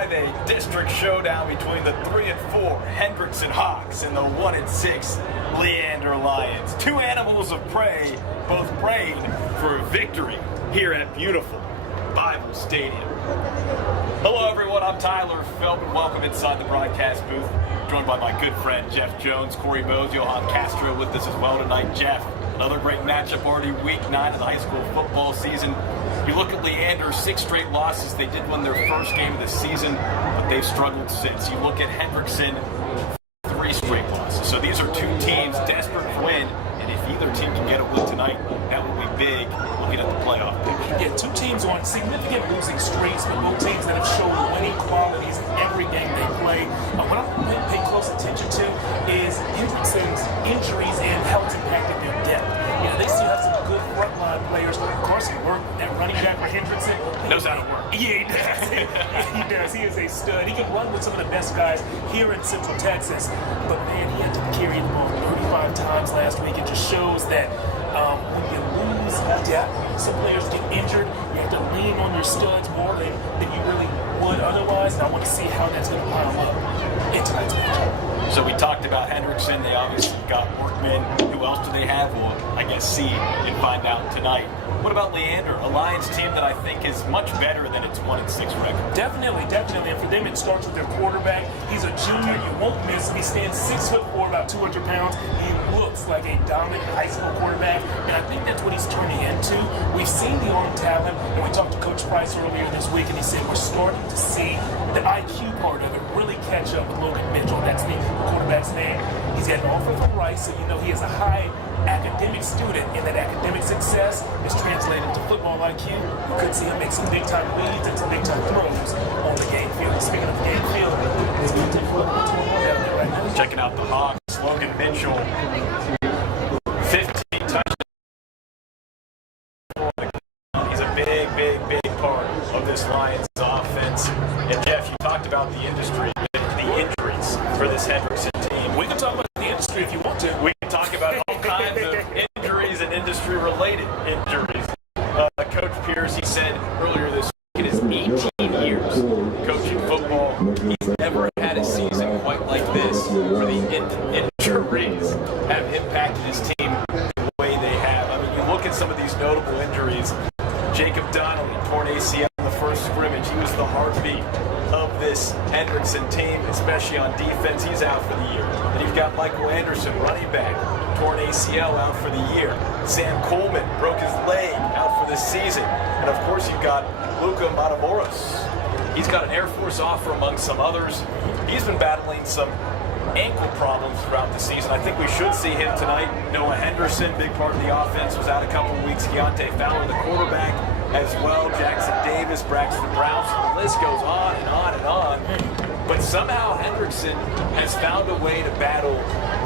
5A district showdown between the 3 and 4 Hendrickson Hawks and the 1 and 6 Leander Lions. Two animals of prey, both praying for a victory here at beautiful Bible Stadium. Hello everyone, I'm Tyler Feldman. Welcome inside the broadcast booth. Joined by my good friend Jeff Jones, Corey Bose, Johan Castro with us as well tonight. Jeff, another great matchup already, week 9 of the high school football season. You look at Leander, 6 straight losses. They did win their first game of the season, but they've struggled since. You look at Hendrickson, 3 straight losses. So these are two teams desperate to win, and if either team can get a win tonight, that will be big looking at the playoff picture. Yeah, two teams on significant losing streaks, but both teams that have shown winning qualities in every game they play. What I'm paying close attention to is Hendrickson's injuries and how it's impacted their depth. You know, they still have some good frontline players. Carson Work, that running back for Hendrickson, knows how to work. Yeah, he does. He does. He is a stud. He can run with some of the best guys here in Central Texas. But man, he had to carry the ball 35 times last week. It just shows that when you lose depth, some players get injured. You have to lean on your studs more than you really would otherwise. And I want to see how that's going to pile up in tonight's match. So we talked about Hendrickson. They obviously got Workman. Who else do they have? Well, I guess see and find out tonight. What about Leander, a Lions team that I think is much better than its 1 and 6 record? Definitely. And for them, it starts with their quarterback. He's a junior. You won't miss him. He stands 6'4", about 200 pounds. He looks like a dominant high school quarterback, and I think that's what he's turning into. We've seen the arm talent, and we talked to Coach Price earlier this week, and he said we're starting to see the IQ part of it really catch up with Logan Mitchell. That's the quarterback's name. He's got an offer from Rice, so you know he is a high academic student, and that academic success is translated to football IQ. You could see him make some big-time reads and some big-time throws on the game field. Speaking of the game field, it's going to take football down there right now. Checking out the Hawks, Logan Mitchell, 15 touchdowns. He's a big part of this Lions offense. And Jeff, you talked about the injuries for this Hendrickson team. We can talk about the industry if you want to. We can talk about all kinds of injuries and industry-related injuries. Coach Pierce, he said earlier this week, in his 18 years coaching football, he's never had a season quite like this where the injuries have impacted his team the way they have. I mean, you look at some of these notable injuries. Jacob Donnelly, torn ACL in the first scrimmage. He was the heartbeat of this Hendrickson team, especially on defense. He's out for the year. And you've got Michael Anderson, running back, torn ACL, out for the year. Sam Coleman broke his leg, out for the season. And of course you've got Luka Matamoros. He's got an Air Force offer among some others. He's been battling some ankle problems throughout the season. I think we should see him tonight. Noah Henderson, big part of the offense, was out a couple of weeks. Keontae Fowler, the quarterback, as well. Jackson Davis, Braxton Brown. So the list goes on and on and on. But somehow Hendrickson has found a way to battle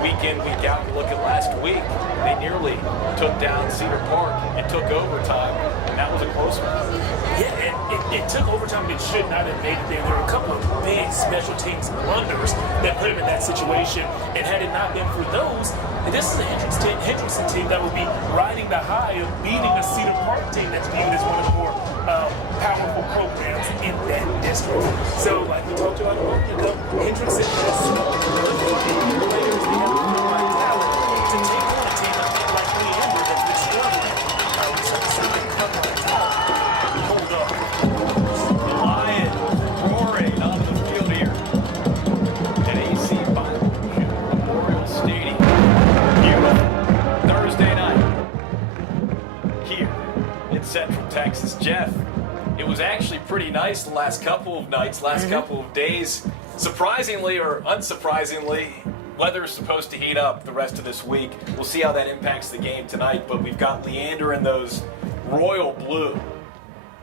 week in, week out. You look at last week, they nearly took down Cedar Park. It took overtime, and that was a close one. Yeah, it took overtime. It should not have made it there. There were a couple of big special teams blunders that put him in that situation. And had it not been for those, this is a Hendrickson team that would be riding the high of beating a Cedar Park team that's viewed as one of the more powerful programs in that district. So, like we talked about a moment ago, Hendrickson has some players. They have the talent to take on a team like Leander that's been struggling. Come on top. Hold up. The Lions roaring onto the field here at AC Bible Memorial Stadium. Thursday night here in Central Texas. Jeff, it was actually pretty nice the last couple of nights, couple of days. Surprisingly or unsurprisingly, weather's supposed to heat up the rest of this week. We'll see how that impacts the game tonight, but we've got Leander in those royal blue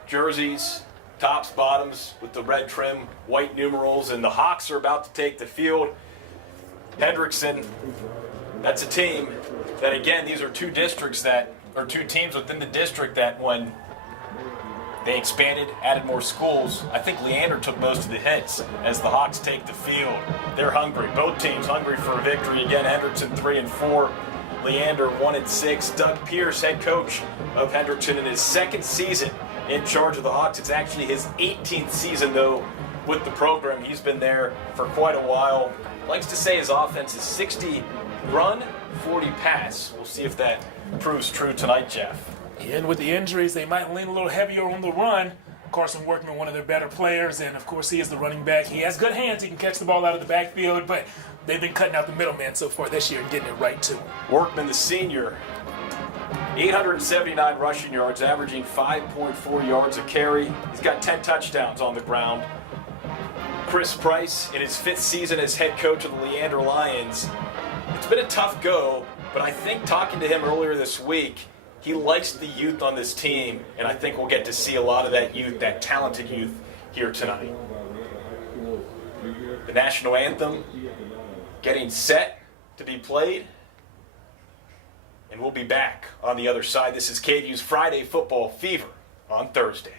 jerseys, tops, bottoms, with the red trim, white numerals, and the Hawks are about to take the field. Hendrickson, that's a team that, again, these are two districts that, or two teams within the district that when they expanded, added more schools, I think Leander took most of the hits as the Hawks take the field. They're hungry. Both teams hungry for a victory. Again, Hendrickson 3 and 4, Leander 1 and 6. Doug Pierce, head coach of Hendrickson, in his second season in charge of the Hawks. It's actually his 18th season, though, with the program. He's been there for quite a while. Likes to say his offense is 60 run, 40 pass. We'll see if that proves true tonight, Jeff. And with the injuries, they might lean a little heavier on the run. Carson Workman, one of their better players, and of course he is the running back. He has good hands. He can catch the ball out of the backfield, but they've been cutting out the middleman so far this year and getting it right to him. Workman, the senior, 879 rushing yards, averaging 5.4 yards a carry. He's got 10 touchdowns on the ground. Chris Price, in his 5th season as head coach of the Leander Lions, it's been a tough go, but I think talking to him earlier this week, he likes the youth on this team, and I think we'll get to see a lot of that youth, that talented youth, here tonight. The national anthem getting set to be played, and we'll be back on the other side. This is KVUE's Friday Football Fever on Thursday.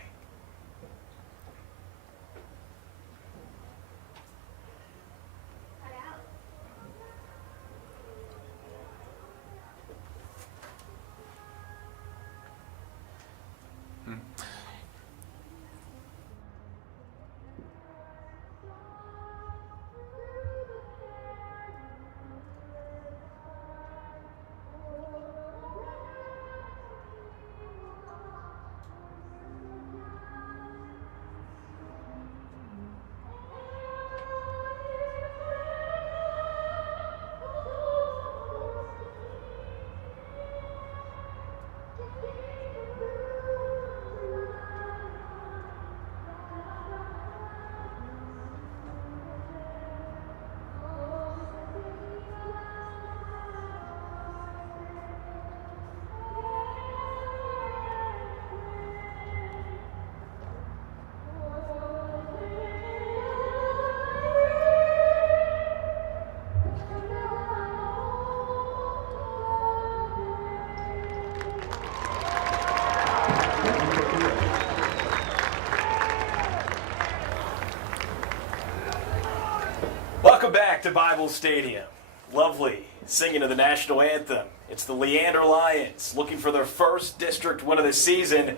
Welcome back to Bible Stadium. Lovely singing of the national anthem. It's the Leander Lions looking for their first district win of the season,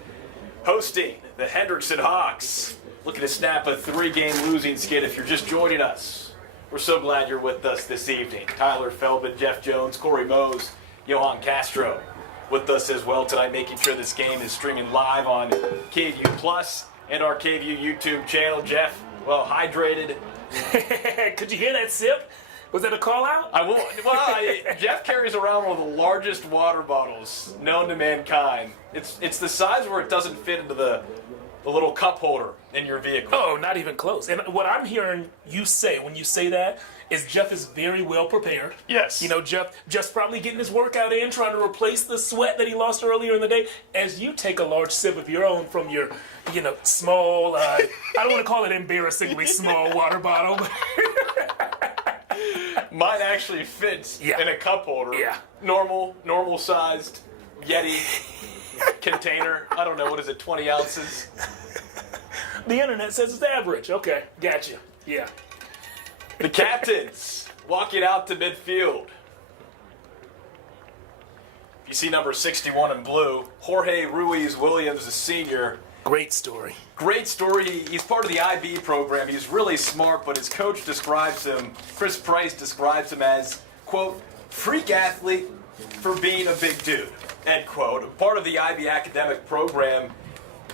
hosting the Hendrickson Hawks. Looking to snap a 3-game losing skid if you're just joining us. We're so glad you're with us this evening. Tyler Feldman, Jeff Jones, Corey Mose, Johan Castro with us as well tonight, making sure this game is streaming live on KVUE Plus and our KVUE YouTube channel. Jeff, well, hydrated. Could you hear that sip? Was that a call out? Jeff carries around one of the largest water bottles known to mankind. It's the size where it doesn't fit into the little cup holder in your vehicle. Oh, not even close. And what I'm hearing you say when you say that is Jeff is very well prepared. Yes. You know, Jeff just probably getting his workout in, trying to replace the sweat that he lost earlier in the day. As you take a large sip of your own from your, small, I don't want to call it embarrassingly small water bottle. Mine actually fits in a cup holder. Yeah. Normal sized Yeti container. I don't know, what is it, 20 ounces? The internet says it's average. Okay, gotcha. Yeah. The captains walking out to midfield. You see number 61 in blue, Jorge Ruiz Williams, the senior. Great story. Great story. He's part of the IB program. He's really smart, but his coach describes him, Chris Price describes him as, quote, freak athlete for being a big dude, end quote. Part of the IB academic program,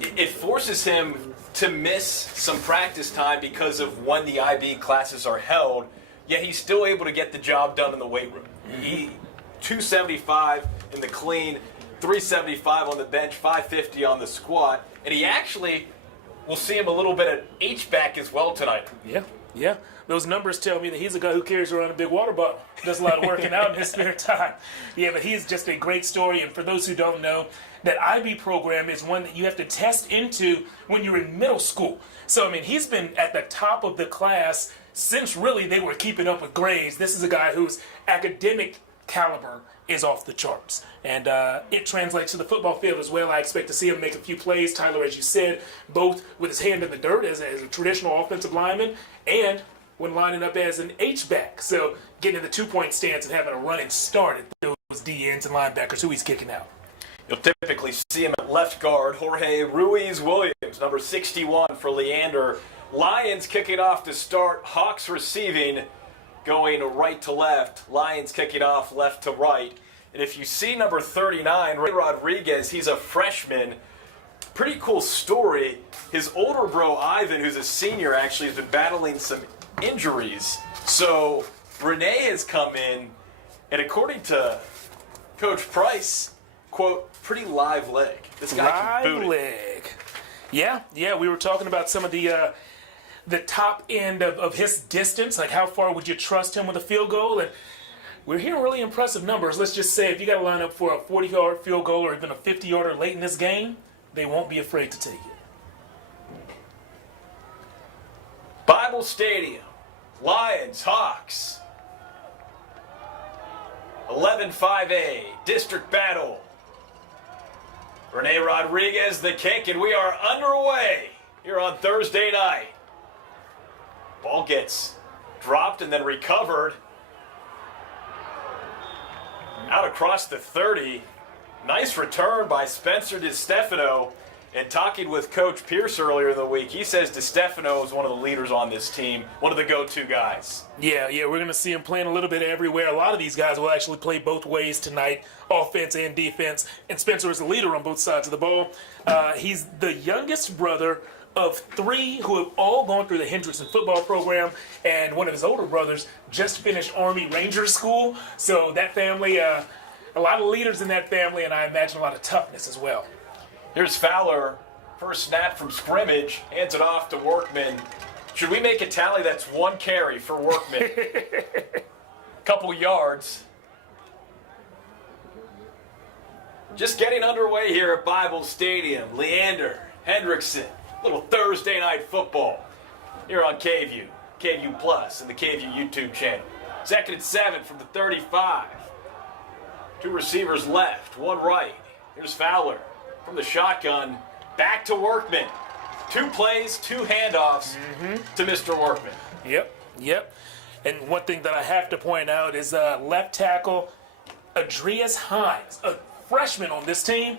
it forces him to miss some practice time because of when the IB classes are held, yet he's still able to get the job done in the weight room. He 275 in the clean, 375 on the bench, 550 on the squat, and he actually will see him a little bit at H-back as well tonight. Yeah. Those numbers tell me that he's a guy who carries around a big water bottle. Does a lot of working out in his spare time. Yeah, but he's just a great story. And for those who don't know, that IB program is one that you have to test into when you're in middle school. So, he's been at the top of the class since really they were keeping up with grades. This is a guy whose academic caliber is off the charts. And it translates to the football field as well. I expect to see him make a few plays, Tyler, as you said, both with his hand in the dirt as a traditional offensive lineman and when lining up as an H-back. So getting in the two-point stance and having a running start at those D-ends and linebackers who he's kicking out. You'll typically see him at left guard, Jorge Ruiz Williams, number 61 for Leander. Lions kicking off to start. Hawks receiving, going right to left. Lions kicking off left to right. And if you see number 39, Ray Rodriguez, he's a freshman. Pretty cool story. His older bro, Ivan, who's a senior, actually has been battling some injuries. So Renee has come in, and according to Coach Price, quote, pretty live leg. This guy can boot it. Live leg. Yeah, we were talking about some of the top end of his distance, like how far would you trust him with a field goal, and we're hearing really impressive numbers. Let's just say if you got to line up for a 40-yard field goal or even a 50-yarder late in this game, they won't be afraid to take it. Bible Stadium, Lions, Hawks, 11-5A, district battle. Renee Rodriguez, the kick, and we are underway here on Thursday night. Ball gets dropped and then recovered. Out across the 30. Nice return by Spencer DiStefano. And talking with Coach Pierce earlier in the week, he says DiStefano is one of the leaders on this team, one of the go-to guys. Yeah, we're going to see him playing a little bit everywhere. A lot of these guys will actually play both ways tonight, offense and defense. And Spencer is the leader on both sides of the ball. He's the youngest brother of 3 who have all gone through the Hendrickson football program, and one of his older brothers just finished Army Ranger School. So that family, a lot of leaders in that family, and I imagine a lot of toughness as well. Here's Fowler, first snap from scrimmage, hands it off to Workman. Should we make a tally? That's 1 carry for Workman. Couple yards. Just getting underway here at Bible Stadium. Leander, Hendrickson, little Thursday night football here on KVUE, KVUE Plus, and the KVUE YouTube channel. 2nd and 7 from the 35. 2 receivers left, 1 right. Here's Fowler. From the shotgun, back to Workman. 2 plays, 2 handoffs to Mr. Workman. Yep. And one thing that I have to point out is left tackle Adrius Hines, a freshman on this team.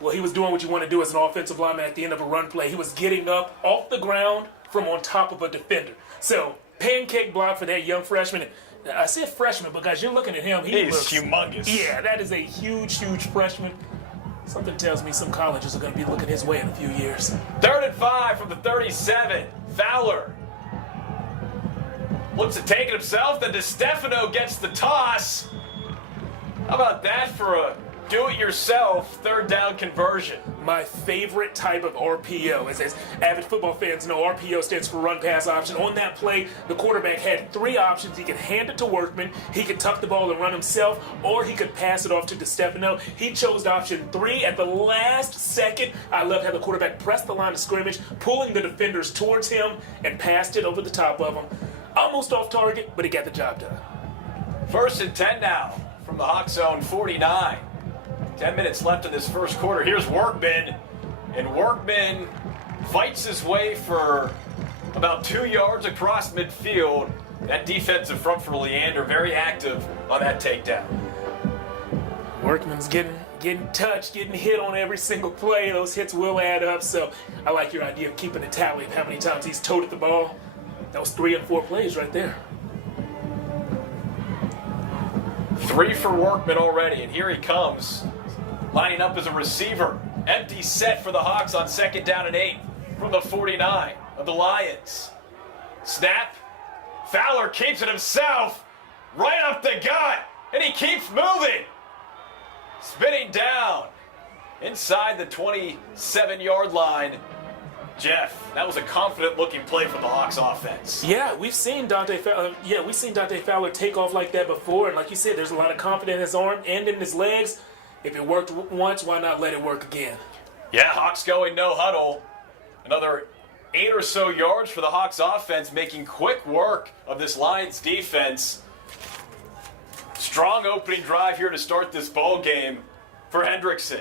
Well, he was doing what you want to do as an offensive lineman at the end of a run play. He was getting up off the ground from on top of a defender. So, pancake block for that young freshman. I said freshman because you're looking at him. He's humongous. Yeah, that is a huge freshman. Something tells me some colleges are going to be looking his way in a few years. 3rd and 5 from the 37. Fowler looks at taking himself. Then DiStefano gets the toss. How about that for a do-it-yourself 3rd down conversion? My favorite type of RPO. As avid football fans know, RPO stands for run pass option. On that play, the quarterback had 3 options. He could hand it to Workman, he could tuck the ball and run himself, or he could pass it off to DiStefano. He chose option 3 at the last second. I love how the quarterback pressed the line of scrimmage, pulling the defenders towards him, and passed it over the top of them. Almost off target, but he got the job done. 1st and 10 now from the Hawk Zone 49. 10 minutes left in this first quarter. Here's Workman, and Workman fights his way for about 2 yards across midfield. That defensive front for Leander, very active on that takedown. Workman's getting touched, getting hit on every single play. Those hits will add up, so I like your idea of keeping a tally of how many times he's toted the ball. That was 3 and 4 plays right there. 3 for Workman already, and here he comes. Lining up as a receiver. Empty set for the Hawks on 2nd down and 8 from the 49 of the Lions. Snap. Fowler keeps it himself. Right up the gut. And he keeps moving. Spinning down. Inside the 27-yard line. Jeff, that was a confident-looking play from the Hawks offense. Yeah, we've seen Dante Fowler take off like that before. And like you said, there's a lot of confidence in his arm and in his legs. If it worked once, why not let it work again? Yeah, Hawks going no huddle. Another 8 or so yards for the Hawks offense, making quick work of this Lions defense. Strong opening drive here to start this ball game for Hendrickson.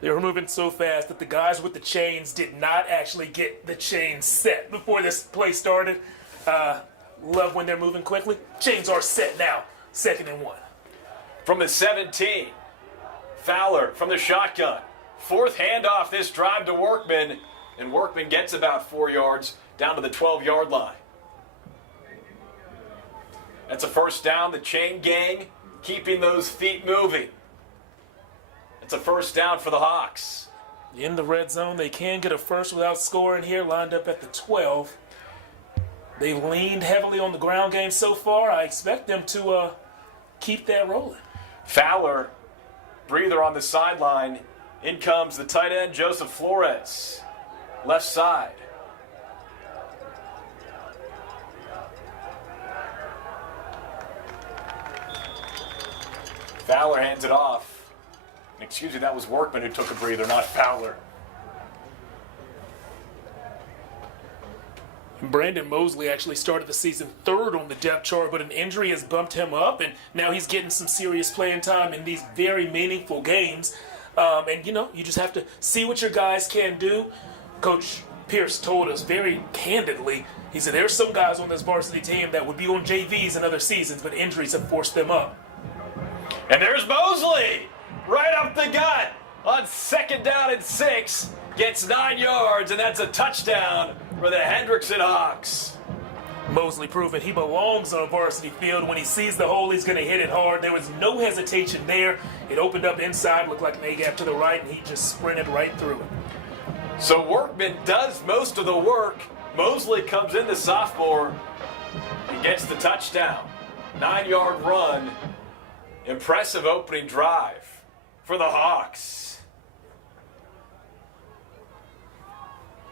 They were moving so fast that the guys with the chains did not actually get the chains set before this play started. Love when they're moving quickly. Chains are set now. 2nd and 1. From the 17, Fowler from the shotgun. 4th handoff this drive to Workman. and Workman gets about 4 yards down to the 12-yard line. That's a first down. The chain gang keeping those feet moving. It's a first down for the Hawks. In the red zone, they can get a first without scoring here, lined up at the 12. They leaned heavily on the ground game so far. I expect them to keep that rolling. Fowler, breather on the sideline. In comes the tight end, Joseph Flores, left side. Fowler hands it off. Excuse me, that was Workman who took a breather, not Fowler. Brandon Mosley actually started the season third on the depth chart, but an injury has bumped him up, and now he's getting some serious playing time in these very meaningful games. And, you just have to see what your guys can do. Coach Pierce told us very candidly, he said there's some guys on this varsity team that would be on JVs in other seasons, but injuries have forced them up. And there's Mosley, right up the gut on 2nd down and 6. Gets 9 yards, and that's a touchdown for the Hendrickson Hawks. Mosley proving he belongs on a varsity field. When he sees the hole, he's going to hit it hard. There was no hesitation there. It opened up inside, looked like an A-gap to the right, and he just sprinted right through it. So Workman does most of the work. Mosley comes in, the sophomore. He gets the touchdown. 9-yard run. Impressive opening drive for the Hawks.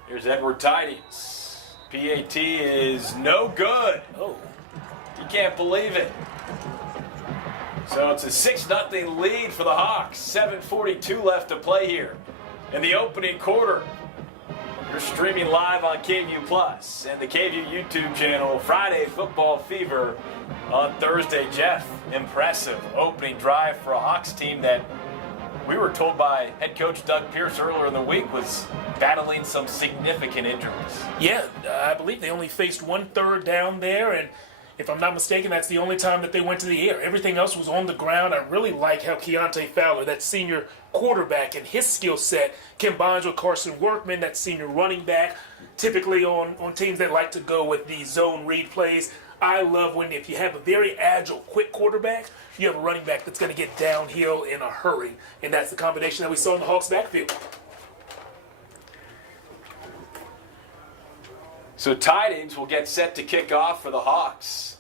Here's Edward Tidings. PAT is no good. Oh. You can't believe it. So it's a 6-0 lead for the Hawks. 7:42 left to play here in the opening quarter. You're streaming live on KVUE Plus and the KVUE YouTube channel. Friday Football Fever on Thursday. Jeff, impressive opening drive for a Hawks team that we were told by head coach Doug Pierce earlier in the week was battling some significant injuries. Yeah, I believe they only faced 1 third down there, and if I'm not mistaken, that's the only time that they went to the air. Everything else was on the ground. I really like how Keontae Fowler, that senior quarterback, and his skill set combines with Carson Workman, that senior running back, typically on teams that like to go with the zone read plays. I love when if you have a very agile, quick quarterback, you have a running back that's going to get downhill in a hurry. And that's the combination that we saw in the Hawks' backfield. So Tidings will get set to kick off for the Hawks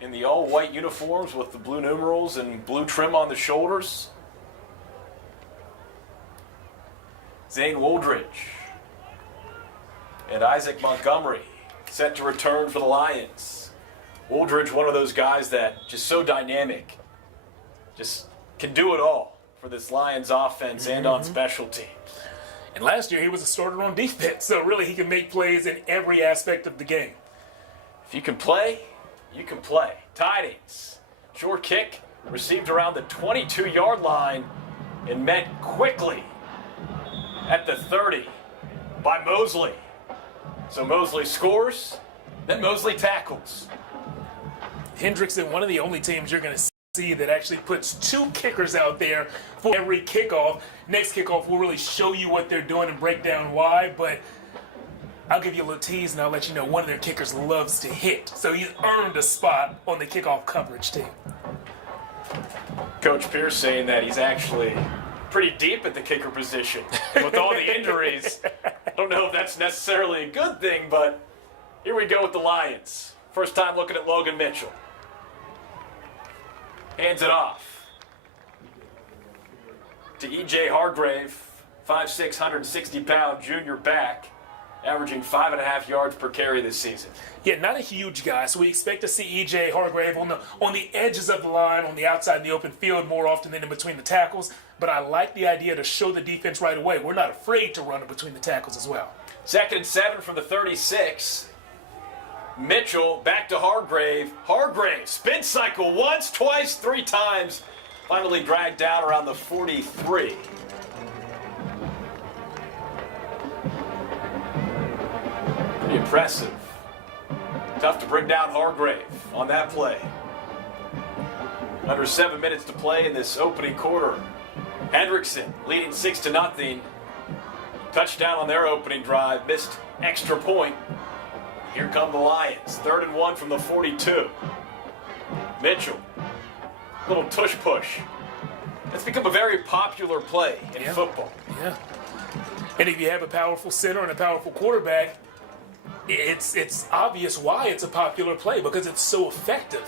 in the all-white uniforms with the blue numerals and blue trim on the shoulders. Zane Woldridge and Isaac Montgomery set to return for the Lions. Woldridge, one of those guys that just so dynamic, just can do it all for this Lions offense and on special teams. And last year he was a starter on defense, so really he can make plays in every aspect of the game. If you can play, you can play. Tidings, short kick, received around the 22-yard line and met quickly at the 30 by Mosley. So Mosley scores, then Mosley tackles. Hendrickson, one of the only teams you're going to see that actually puts 2 kickers out there for every kickoff. Next kickoff will really show you what they're doing and break down why, but I'll give you a little tease and I'll let you know one of their kickers loves to hit. So he's earned a spot on the kickoff coverage team. Coach Pierce saying that he's actually pretty deep at the kicker position. And with all the injuries, I don't know if that's necessarily a good thing, but here we go with the Lions. First time looking at Logan Mitchell. Hands it off to E.J. Hargrave, 5'6", 160-pound junior back, averaging 5.5 yards per carry this season. Yeah, not a huge guy, so we expect to see E.J. Hargrave on the edges of the line, on the outside in the open field more often than in between the tackles. But I like the idea to show the defense right away. We're not afraid to run in between the tackles as well. 2nd and 7 from the 36. Mitchell back to Hargrave. Hargrave, spin cycle once, twice, 3 times. Finally dragged down around the 43. Pretty impressive. Tough to bring down Hargrave on that play. Under 7 minutes to play in this opening quarter. Hendrickson leading 6-0. Touchdown on their opening drive, missed extra point. Here come the Lions, 3rd and 1 from the 42. Mitchell, little tush push. It's become a very popular play in football. Yeah. And if you have a powerful center and a powerful quarterback, it's obvious why it's a popular play, because it's so effective.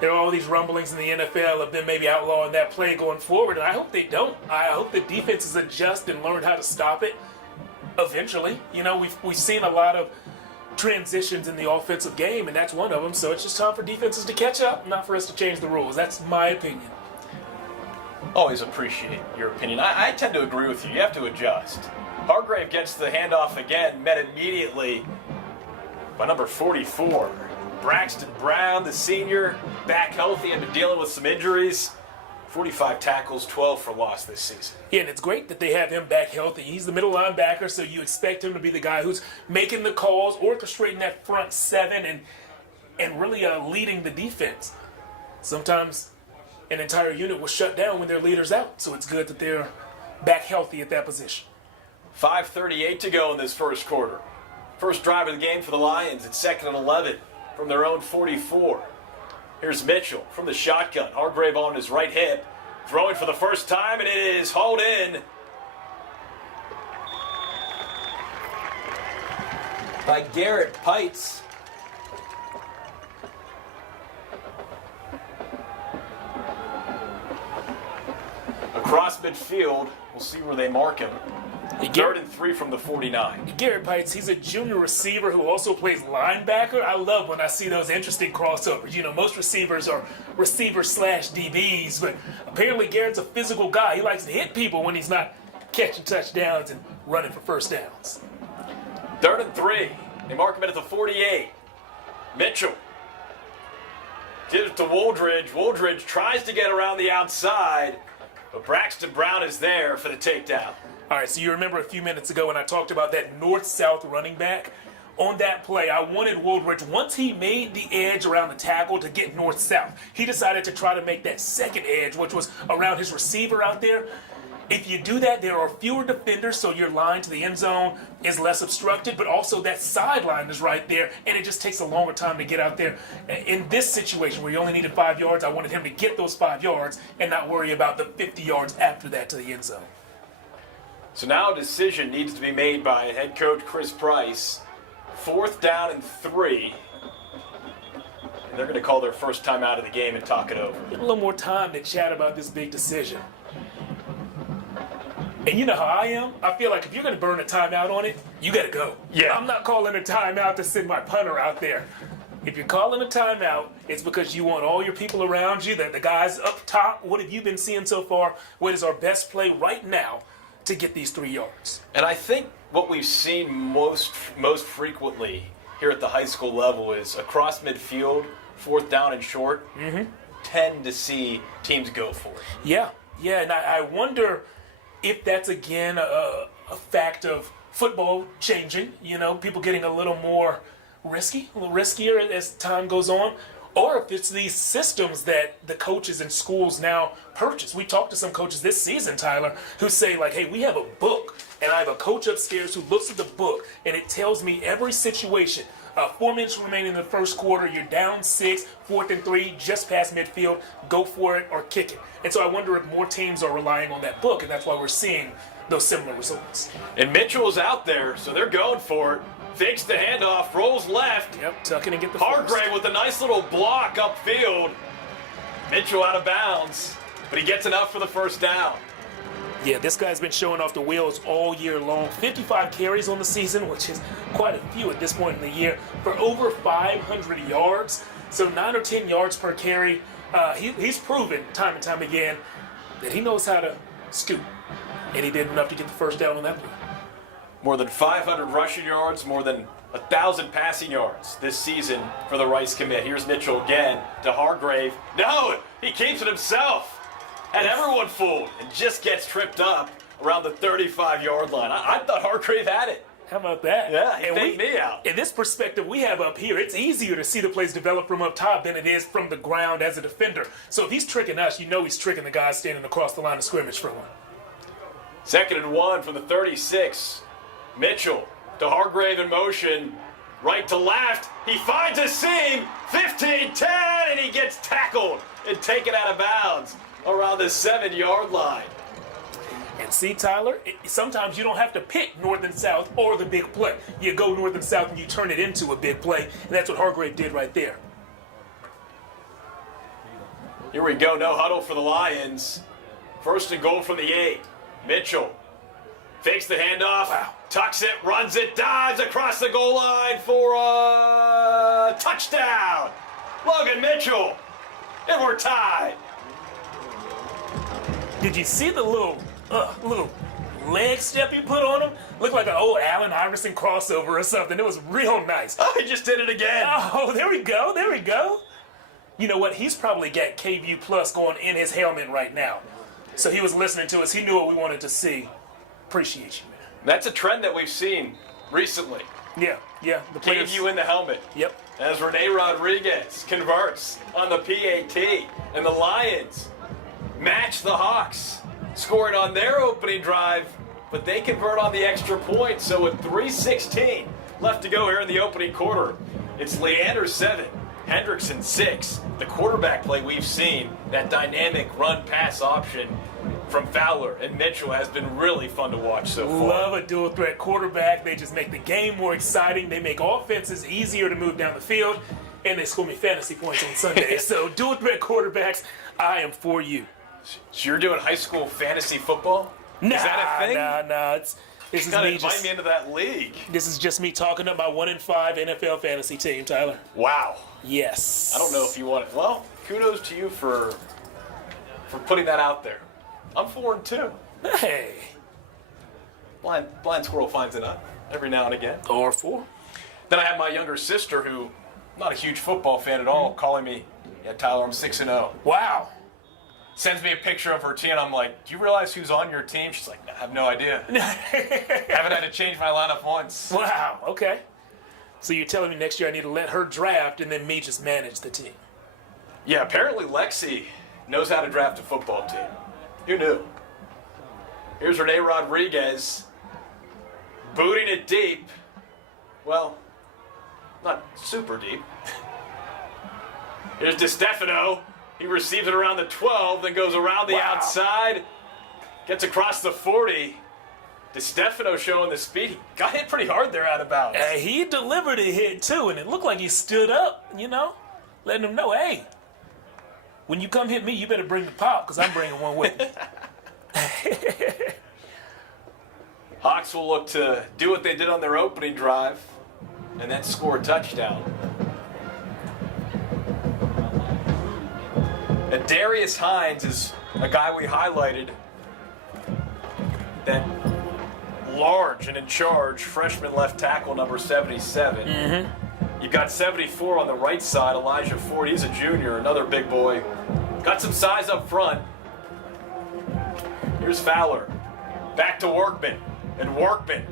There are all these rumblings in the NFL of them maybe outlawing that play going forward, and I hope they don't. I hope the defenses adjust and learn how to stop it eventually. You know, we've seen a lot of transitions in the offensive game, and that's one of them. So it's just time for defenses to catch up, not for us to change the rules. That's my opinion. Always appreciate your opinion. I tend to agree with you. You have to adjust. Hargrave gets the handoff again, met immediately by number 44. Braxton Brown, the senior, back healthy and been dealing with some injuries. 45 tackles, 12 for loss this season. Yeah, and it's great that they have him back healthy. He's the middle linebacker, so you expect him to be the guy who's making the calls, orchestrating that front seven, and really leading the defense. Sometimes an entire unit will shut down when their leader's out, so it's good that they're back healthy at that position. 5:38 to go in this first quarter. First drive of the game for the Lions. It's 2nd and 11 from their own 44. Here's Mitchell from the shotgun. Hargrave on his right hip. Throwing for the first time, and it is hauled in by Garrett Pites. Across midfield, we'll see where they mark him. 3rd and 3 from the 49. Garrett Pites, he's a junior receiver who also plays linebacker. I love when I see those interesting crossovers. You know, most receivers are receivers/DBs, but apparently Garrett's a physical guy. He likes to hit people when he's not catching touchdowns and running for first downs. 3rd and 3. They mark him at the 48. Mitchell gives it to Wooldridge. Wooldridge tries to get around the outside, but Braxton Brown is there for the takedown. All right, so you remember a few minutes ago when I talked about that north-south running back? On that play, I wanted Wooldridge, once he made the edge around the tackle, to get north-south. He decided to try to make that second edge, which was around his receiver out there. If you do that, there are fewer defenders, so your line to the end zone is less obstructed, but also that sideline is right there, and it just takes a longer time to get out there. In this situation where you only needed 5 yards, I wanted him to get those 5 yards and not worry about the 50 yards after that to the end zone. So now a decision needs to be made by head coach Chris Price. 4th down and 3. And they're going to call their first time out of the game and talk it over. Get a little more time to chat about this big decision. And you know how I am? I feel like if you're going to burn a timeout on it, you got to go. Yeah. I'm not calling a timeout to send my punter out there. If you're calling a timeout, it's because you want all your people around you, the guys up top. What have you been seeing so far? What is our best play right now to get these 3 yards? And I think what we've seen most frequently here at the high school level is across midfield, 4th down and short, tend to see teams go for it. Yeah, and I wonder if that's, again, a fact of football changing, you know, people getting a little more risky, a little riskier as time goes on, or if it's these systems that the coaches in schools now purchase. We talked to some coaches this season, Tyler, who say, like, hey, we have a book, and I have a coach upstairs who looks at the book, and it tells me every situation. 4 minutes remaining in the first quarter, you're down 6, 4th and 3, just past midfield, go for it or kick it. And so I wonder if more teams are relying on that book, and that's why we're seeing those similar results. And Mitchell's out there, so they're going for it. Fakes the handoff, rolls left. Yep, tuck it and get the Hargrave with a nice little block upfield. Mitchell out of bounds, but he gets enough for the first down. Yeah, this guy's been showing off the wheels all year long. 55 carries on the season, which is quite a few at this point in the year, for over 500 yards. So 9 or 10 yards per carry. He's proven time and time again that he knows how to scoop. And he did enough to get the first down on that play. More than 500 rushing yards, more than 1,000 passing yards this season for the Rice commit. Here's Mitchell again to Hargrave. No, he keeps it himself. Had everyone fooled and just gets tripped up around the 35-yard line. I thought Hargrave had it. How about that? Yeah, he faked me out. In this perspective we have up here, it's easier to see the plays develop from up top than it is from the ground as a defender. So if he's tricking us, you know he's tricking the guys standing across the line of scrimmage from him. 2nd and 1 from the 36. Mitchell to Hargrave in motion. Right to left. He finds a seam. 15-10, and he gets tackled and taken out of bounds around the 7-yard line. And see, Tyler, sometimes you don't have to pick north and south or the big play. You go north and south and you turn it into a big play, and that's what Hargrave did right there. Here we go, no huddle for the Lions. First and goal from the 8. Mitchell fakes the handoff, tucks it, runs it, dives across the goal line for a touchdown. Logan Mitchell, and we're tied. Did you see the little leg step he put on him? Looked like an old Allen Iverson crossover or something. It was real nice. Oh, he just did it again. Oh, there we go. You know what? He's probably got KVUE Plus going in his helmet right now. So he was listening to us. He knew what we wanted to see. Appreciate you, man. That's a trend that we've seen recently. Yeah. The players. KVUE in the helmet. Yep. As Rene Rodriguez converts on the PAT. And the Lions match the Hawks, scoring on their opening drive, but they convert on the extra point. So with 3:16 left to go here in the opening quarter, it's Leander 7, Hendrickson 6. The quarterback play we've seen, that dynamic run-pass option from Fowler and Mitchell has been really fun to watch so far. Love a dual-threat quarterback. They just make the game more exciting. They make offenses easier to move down the field, and they score me fantasy points on Sunday. So dual-threat quarterbacks, I am for you. So you're doing high school fantasy football? Nah, is that a thing? Nah. This is me invite me into that league. This is just me talking up my 1-5 NFL fantasy team, Tyler. Wow. Yes. I don't know if you want it. Well, kudos to you for putting that out there. I'm 4-2. Hey. Blind squirrel finds a nut every now and again. Or 4. Then I have my younger sister, who not a huge football fan at all, calling me, "Yeah, Tyler, I'm 6-0." Wow. Sends me a picture of her team, and I'm like, "Do you realize who's on your team?" She's like, "No, I have no idea. Haven't had to change my lineup once." Wow, okay. So you're telling me next year I need to let her draft and then me just manage the team? Yeah, apparently Lexi knows how to draft a football team. Who knew? Here's Rene Rodriguez booting it deep. Well, not super deep. Here's DiStefano. He receives it around the 12, then goes around the outside, gets across the 40. DiStefano showing the speed. He got hit pretty hard there out of bounds. He delivered a hit too, and it looked like he stood up, letting him know, hey, when you come hit me, you better bring the pop, because I'm bringing one with me. Hawks will look to do what they did on their opening drive and then score a touchdown. And Darius Hines is a guy we highlighted, that large and in charge freshman left tackle number 77. Mm-hmm. You've got 74 on the right side, Elijah Ford. He's a junior, another big boy. Got some size up front. Here's Fowler. Back to Workman. And Workman,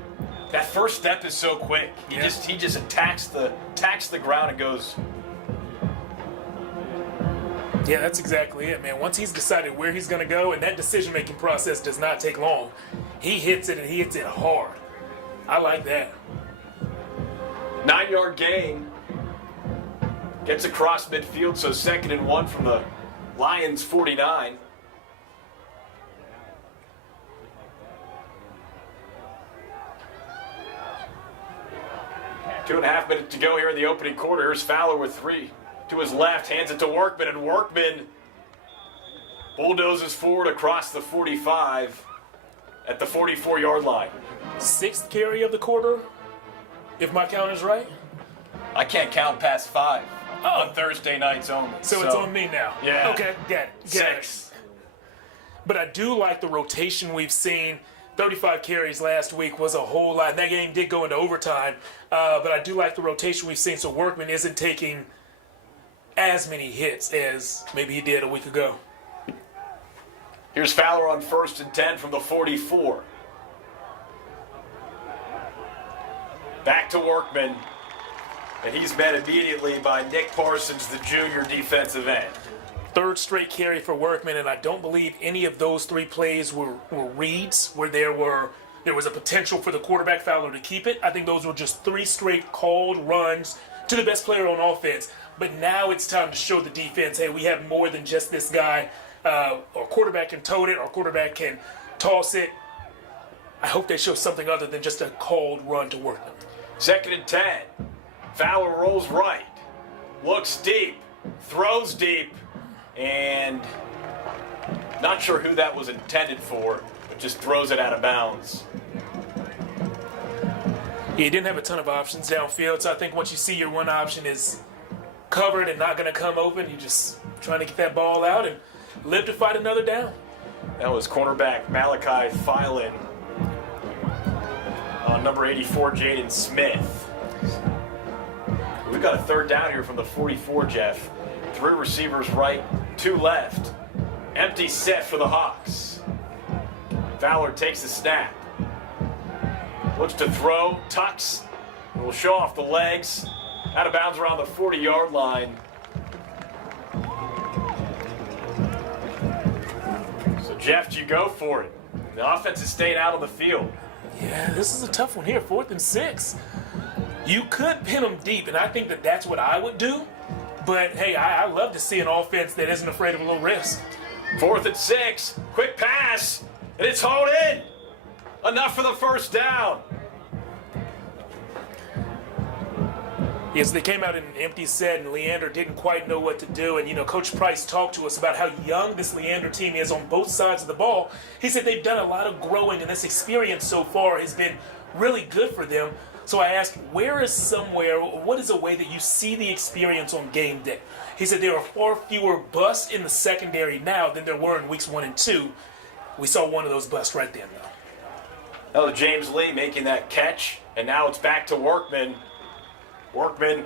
that first step is so quick. He just attacks the ground and goes. Yeah, that's exactly it, man. Once he's decided where he's going to go, and that decision-making process does not take long, he hits it, and he hits it hard. I like that. 9-yard gain. Gets across midfield, so 2nd and 1 from the Lions 49. Two and a half minutes to go here in the opening quarter. Here's Fowler with 3. To his left, hands it to Workman, and Workman bulldozes forward across the 45 at the 44-yard line. 6th carry of the quarter, if my count is right. I can't count past 5 on Thursday nights only. So it's on me now. Yeah. Okay, got it. 6. But I do like the rotation we've seen. 35 carries last week was a whole lot. That game did go into overtime, but I do like the rotation we've seen, so Workman isn't taking as many hits as maybe he did a week ago. Here's Fowler on 1st and 10 from the 44. Back to Workman, and he's met immediately by Nick Parsons, the junior defensive end. 3rd straight carry for Workman, and I don't believe any of those 3 plays were reads where there were there was a potential for the quarterback Fowler to keep it. I think those were just 3 straight called runs to the best player on offense. But now it's time to show the defense, hey, we have more than just this guy. Our quarterback can tote it, our quarterback can toss it. I hope they show something other than just a called run to work them. 2nd and 10. Fowler rolls right, looks deep, throws deep, and not sure who that was intended for, but just throws it out of bounds. He didn't have a ton of options downfield, so I think once you see your one option is covered and not going to come open, you're just trying to get that ball out and live to fight another down. That was cornerback Malachi Filan on number 84, Jaden Smith. We've got a 3rd down here from the 44, Jeff. 3 receivers right, 2 left. Empty set for the Hawks. Fowler takes the snap. Looks to throw, tucks, will show off the legs. Out of bounds around the 40-yard line. So, Jeff, do you go for it? The offense is staying out on the field. Yeah, this is a tough one here, 4th and 6. You could pin them deep, and I think that that's what I would do. But, hey, I love to see an offense that isn't afraid of a little risk. 4th and 6, quick pass, and it's hauled in. Enough for the 1st down. Yes, they came out in an empty set, and Leander didn't quite know what to do. And, Coach Price talked to us about how young this Leander team is on both sides of the ball. He said they've done a lot of growing, and this experience so far has been really good for them. So I asked, what is a way that you see the experience on game day? He said there are far fewer busts in the secondary now than there were in weeks 1 and 2. We saw one of those busts right then, though. Oh, James Lee making that catch, and now it's back to Workman. Workman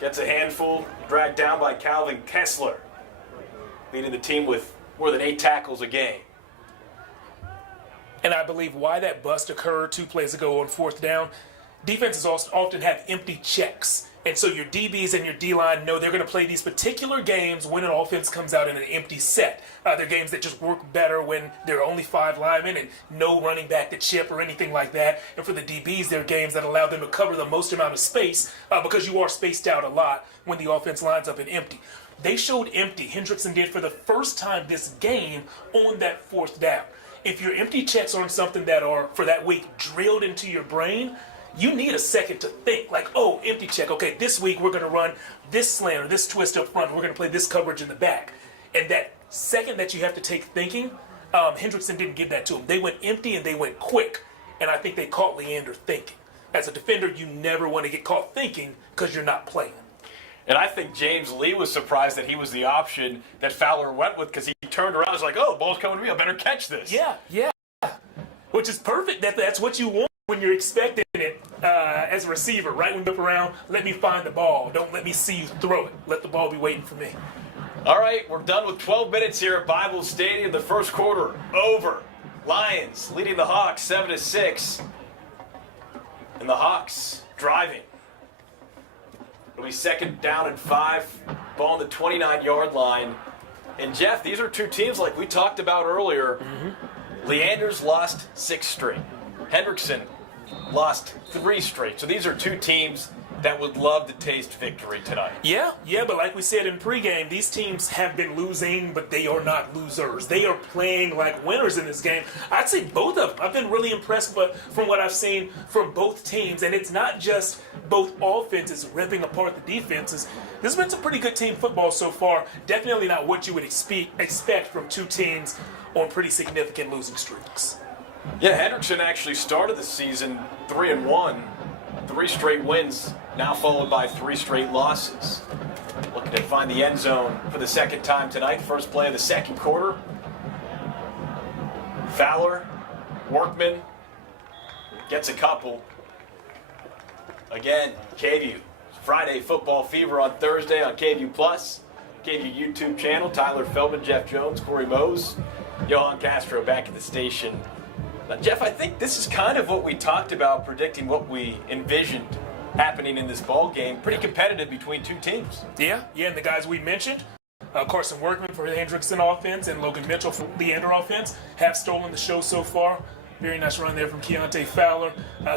gets a handful, dragged down by Calvin Kessler, leading the team with more than 8 tackles a game. And I believe why that bust occurred 2 plays ago on 4th down, defenses often have empty checks. And so your DBs and your D-line know they're going to play these particular games when an offense comes out in an empty set. They're games that just work better when there are only 5 linemen and no running back to chip or anything like that. And for the DBs, they're games that allow them to cover the most amount of space because you are spaced out a lot when the offense lines up in empty. They showed empty. Hendrickson did for the first time this game on that 4th down. If your empty checks aren't something that are, for that week, drilled into your brain, you need a second to think, like, oh, empty check. Okay, this week we're going to run this slant or this twist up front. We're going to play this coverage in the back. And that second that you have to take thinking, Hendrickson didn't give that to him. They went empty and they went quick. And I think they caught Leander thinking. As a defender, you never want to get caught thinking because you're not playing. And I think James Lee was surprised that he was the option that Fowler went with because he turned around and was like, oh, the ball's coming to me. I better catch this. Yeah. Which is perfect. That's what you want when you're expecting it as a receiver, right? When you look around, let me find the ball. Don't let me see you throw it. Let the ball be waiting for me. All right, we're done with 12 minutes here at Bible Stadium. The first quarter over. Lions leading the Hawks 7-6. And the Hawks driving. It'll be 2nd down and 5. Ball on the 29-yard line. And Jeff, these are 2 teams like we talked about earlier. Leander's lost 6 straight. Hendrickson lost 3 straight. So these are 2 teams that would love to taste victory tonight. Yeah, but like we said in pregame, these teams have been losing, but they are not losers. They are playing like winners in this game. I'd say both of them. I've been really impressed from what I've seen from both teams, and it's not just both offenses ripping apart the defenses. This has been some pretty good team football so far. Definitely not what you would expect from 2 teams on pretty significant losing streaks. Yeah, Hendrickson actually started the season 3-1. 3 straight wins, now followed by 3 straight losses. Looking to find the end zone for the 2nd time tonight. First play of the 2nd quarter. Fowler, Workman, gets a couple. Again, KVUE. Friday Football Fever on Thursday on KVUE+, KVUE YouTube channel. Tyler Feldman, Jeff Jones, Corey Mose, Johan Castro back at the station. Now, Jeff, I think this is kind of what we talked about, predicting what we envisioned happening in this ball game. Pretty competitive between 2 teams. Yeah, and the guys we mentioned, Carson Workman for the Hendrickson offense and Logan Mitchell for the Leander offense, have stolen the show so far. Very nice run there from Keontae Fowler.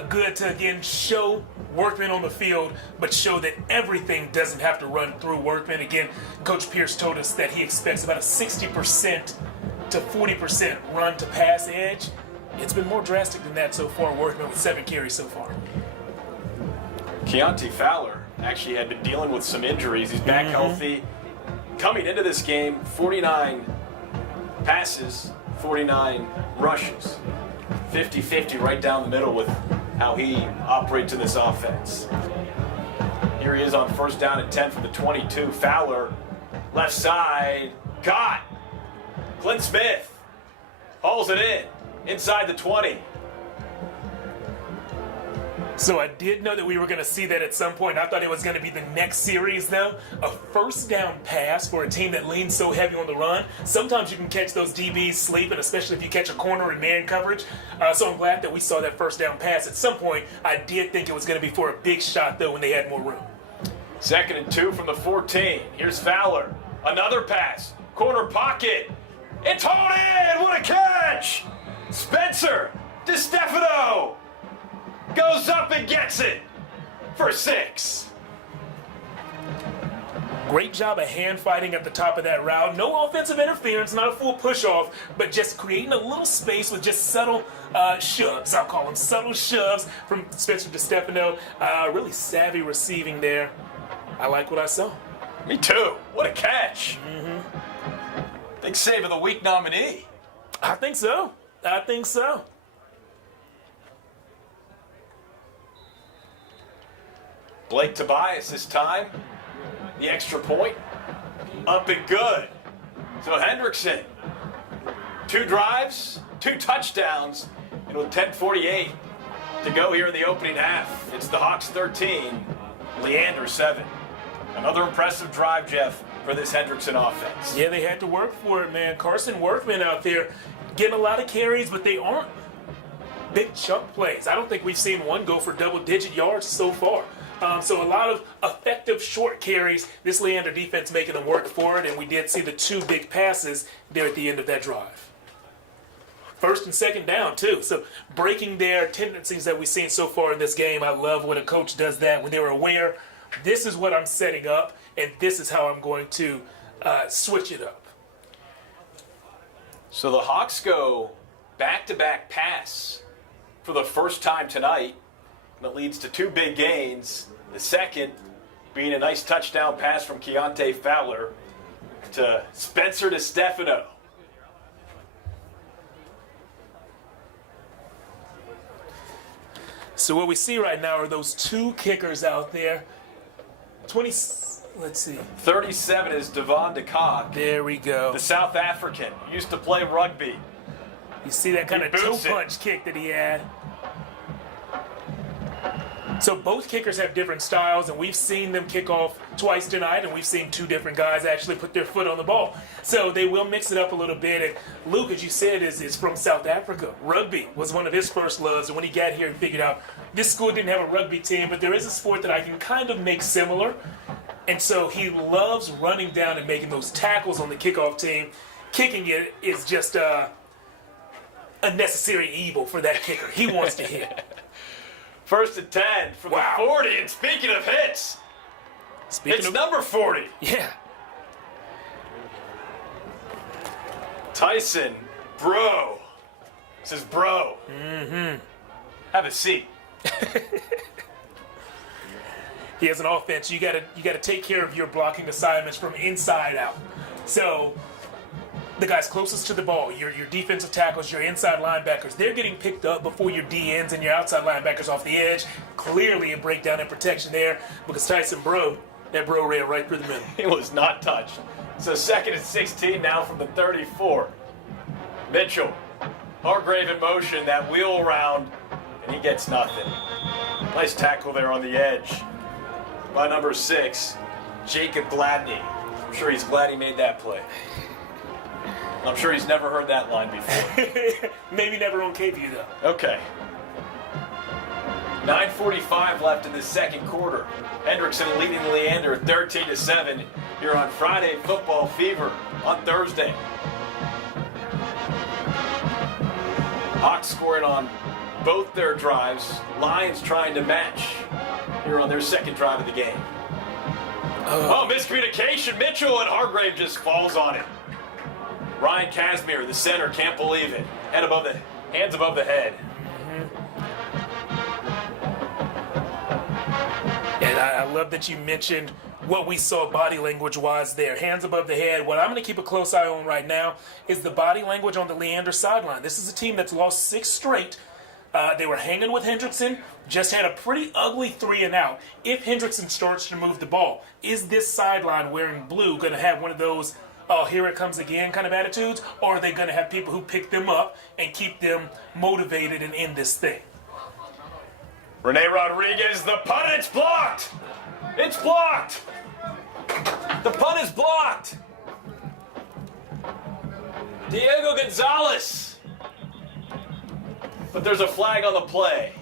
Good to, again, show Workman on the field, but show that everything doesn't have to run through Workman. Again, Coach Pierce told us that he expects about a 60% to 40% run to pass edge. It's been more drastic than that so far, Workman with 7 carries so far. Keontae Fowler actually had been dealing with some injuries. He's back healthy. Coming into this game, 49 passes, 49 rushes. 50-50 right down the middle with how he operates in this offense. Here he is on first down and 10 from the 22. Fowler, left side, got Clint Smith. Hauls it in, inside the 20. So I did know that we were going to see that at some point. I thought it was going to be the next series, though. A first down pass for a team that leans so heavy on the run. Sometimes you can catch those DBs sleeping, especially if you catch a corner in man coverage. So I'm glad that we saw that first down pass. At some point, I did think it was going to be for a big shot, though, when they had more room. 2nd and 2 from the 14. Here's Fowler. Another pass. Corner pocket. It's hauled in. What a catch. Spencer DiStefano goes up and gets it for 6. Great job of hand fighting at the top of that route. No offensive interference, not a full push off, but just creating a little space with just subtle shoves. I'll call them subtle shoves from Spencer DiStefano. Really savvy receiving there. I like what I saw. Me too. What a catch. Big save of the week nominee. I think so. I think so. Blake Tobias this time. The extra point. Up and good. So Hendrickson. 2 drives, 2 touchdowns, and with 10:48 to go here in the opening half, it's the Hawks 13, Leander 7. Another impressive drive, Jeff, for this Hendrickson offense. Yeah, they had to work for it, man. Carson Workman out there getting a lot of carries, but they aren't big chunk plays. I don't think we've seen one go for double-digit yards so far. So a lot of effective short carries. This Leander defense making them work for it, and we did see the 2 big passes there at the end of that drive. 1st and 2nd down, too. So breaking their tendencies that we've seen so far in this game. I love when a coach does that, when they were aware, this is what I'm setting up, and this is how I'm going to switch it up. So the Hawks go back-to-back pass for the first time tonight. That leads to 2 big gains. The second being a nice touchdown pass from Keontae Fowler to Spencer DiStefano. So what we see right now are those 2 kickers out there. 37 is Devon DeCock. There we go. The South African. Used to play rugby. You see that kind of toe punch kick that he had. So both kickers have different styles, and we've seen them kick off twice tonight, and we've seen 2 different guys actually put their foot on the ball. So they will mix it up a little bit. And Luke, as you said, is from South Africa. Rugby was one of his first loves, and when he got here, he figured out this school didn't have a rugby team, but there is a sport that I can kind of make similar. And so he loves running down and making those tackles on the kickoff team. Kicking it is just a necessary evil for that kicker. He wants to hit. 1st and 10 from the 40. And speaking of hits, it's number 40. Yeah. Tyson, bro. This is bro. Have a seat. He has an offense. You gotta take care of your blocking assignments from inside out. So the guys closest to the ball, your defensive tackles, your inside linebackers, they're getting picked up before your DNs and your outside linebackers off the edge. Clearly a breakdown in protection there because Tyson that bro ran right through the middle. He was not touched. So 2nd and 16 now from the 34. Mitchell, Hargrave in motion, that wheel around, and he gets nothing. Nice tackle there on the edge by number 6, Jacob Gladney. I'm sure he's glad he made that play. I'm sure he's never heard that line before. Maybe never on KVUE, though. Okay. 9:45 left in the 2nd quarter. Hendrickson leading Leander 13-7 here on Friday Football Fever on Thursday. Hawks scoring on both their drives. Lions trying to match here on their second drive of the game. Oh, miscommunication. Mitchell, and Hargrave just falls on it. Ryan Casimir, the center, can't believe it. Hands above the head. And I love that you mentioned what we saw body language-wise there. Hands above the head. What I'm going to keep a close eye on right now is the body language on the Leander sideline. This is a team that's lost 6 straight. They were hanging with Hendrickson, just had a pretty ugly 3-and-out. If Hendrickson starts to move the ball, is this sideline wearing blue going to have one of those, oh, here it comes again kind of attitudes? Or are they going to have people who pick them up and keep them motivated and in this thing? Rene Rodriguez, the punt, it's blocked! It's blocked! The punt is blocked! Diego Gonzalez! But there's a flag on the play.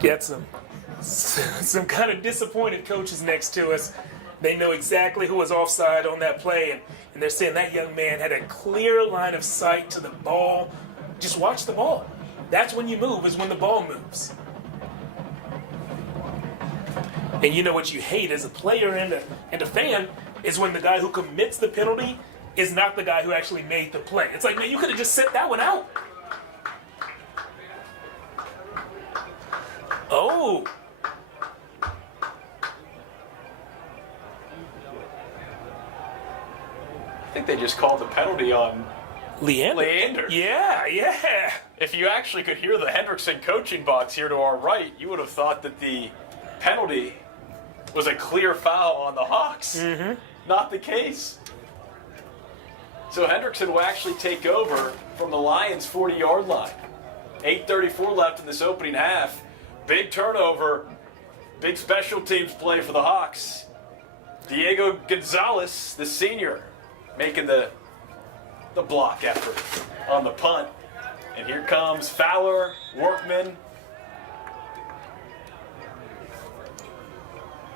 Get some kind of disappointed coaches next to us. They know exactly who was offside on that play, and they're saying that young man had a clear line of sight to the ball. Just watch the ball. That's when you move, is when the ball moves. And you know what you hate as a player and a fan is when the guy who commits the penalty is not the guy who actually made the play. It's like, man, you could have just set that one out. Oh. I think they just called the penalty on Leander. Yeah. If you actually could hear the Hendrickson coaching box here to our right, you would have thought that the penalty was a clear foul on the Hawks. Not the case. So Hendrickson will actually take over from the Lions' 40-yard line. 8:34 left in this opening half. Big turnover. Big special teams play for the Hawks. Diego Gonzalez, the senior, making the block effort on the punt. And here comes Fowler, Workman.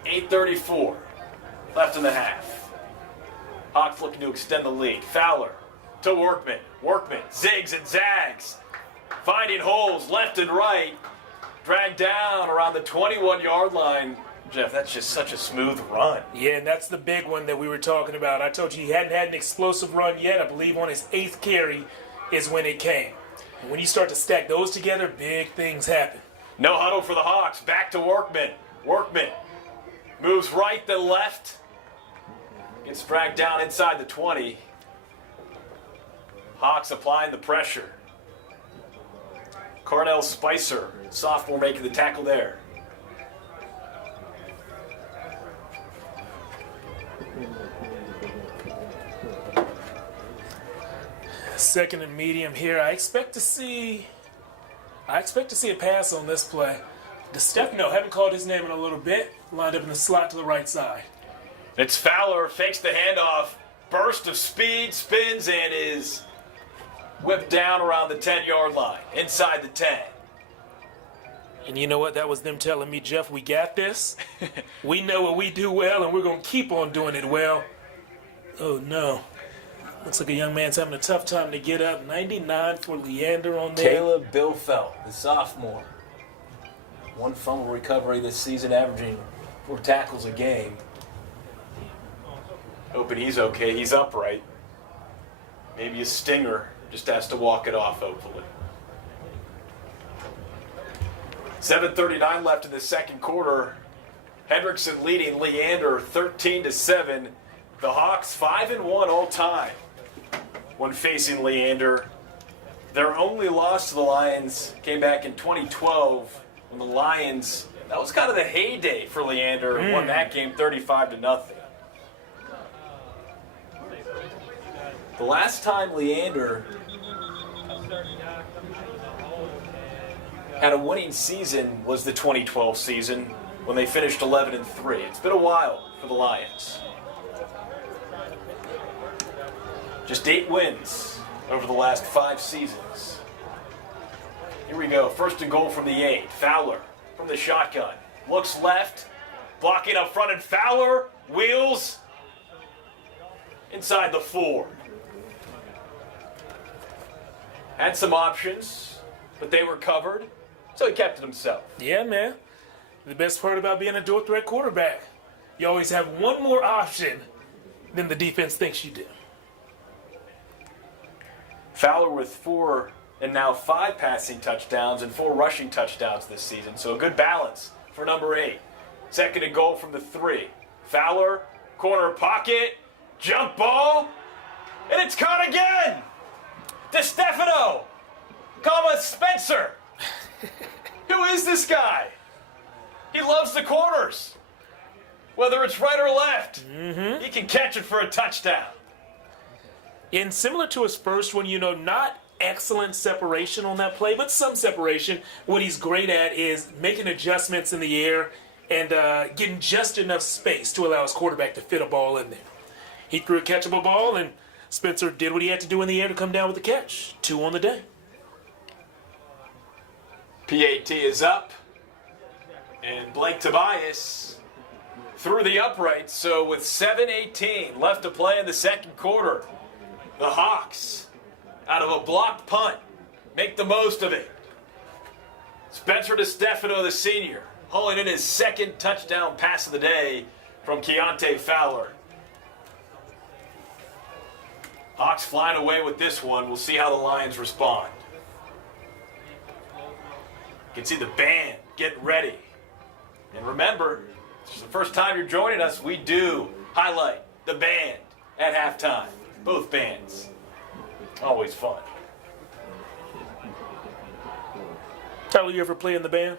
8:34 left in the half. Hawks looking to extend the lead. Fowler to Workman. Workman zigs and zags, finding holes left and right. Dragged down around the 21-yard line. Jeff, that's just such a smooth run. Yeah, and that's the big one that we were talking about. I told you he hadn't had an explosive run yet. I believe on his 8th carry is when it came. And when you start to stack those together, big things happen. No huddle for the Hawks. Back to Workman. Workman moves right then left. Gets dragged down inside the 20. Hawks applying the pressure. Carnell Spicer, sophomore, making the tackle there. Second and medium here. I expect to see a pass on this play. DeStefano, haven't called his name in a little bit. Lined up in the slot to the right side. It's Fowler, fakes the handoff. Burst of speed, spins, and is whipped down around the 10-yard line, inside the 10. And you know what? That was them telling me, Jeff, we got this. We know what we do well, and we're going to keep on doing it well. Oh, no. Looks like a young man's having a tough time to get up. 99 for Leander on there. Caleb Billfeld, the sophomore. 1 fumble recovery this season, averaging 4 tackles a game. Hoping he's okay. He's upright. Maybe a stinger. Just has to walk it off, hopefully. 7:39 left in the second quarter. Hendrickson leading Leander 13-7. The Hawks 5-1 all time when facing Leander. Their only loss to the Lions came back in 2012 when the Lions, that was kind of the heyday for Leander, won that game 35-0. The last time Leander had a winning season was the 2012 season when they finished 11-3. It's been a while for the Lions. Just 8 wins over the last 5 seasons. Here we go. First and goal from the 8. Fowler from the shotgun. Looks left. Blocking up front, and Fowler wheels inside the 4. Had some options, but they were covered, so he kept it himself. Yeah, man. The best part about being a dual threat quarterback, you always have one more option than the defense thinks you do. Fowler with 4 and now 5 passing touchdowns and 4 rushing touchdowns this season, so a good balance for number 8. Second and goal from the 3. Fowler, corner pocket, jump ball, and it's caught again! DeStefano, Spencer. Who is this guy? He loves the corners. Whether it's right or left, he can catch it for a touchdown. And similar to his first one, not excellent separation on that play, but some separation. What he's great at is making adjustments in the air and getting just enough space to allow his quarterback to fit a ball in there. He threw a catchable ball, and Spencer did what he had to do in the air to come down with the catch. 2 on the day. PAT is up, and Blake Tobias threw the uprights. So with 7:18 left to play in the second quarter, the Hawks, out of a blocked punt, make the most of it. Spencer DeStefano, the senior, hauling in his second touchdown pass of the day from Keontae Fowler. Hawks flying away with this one. We'll see how the Lions respond. You can see the band getting ready. And remember, this is the first time you're joining us, we do highlight the band at halftime. Both bands. Always fun. Tyler, you ever play in the band?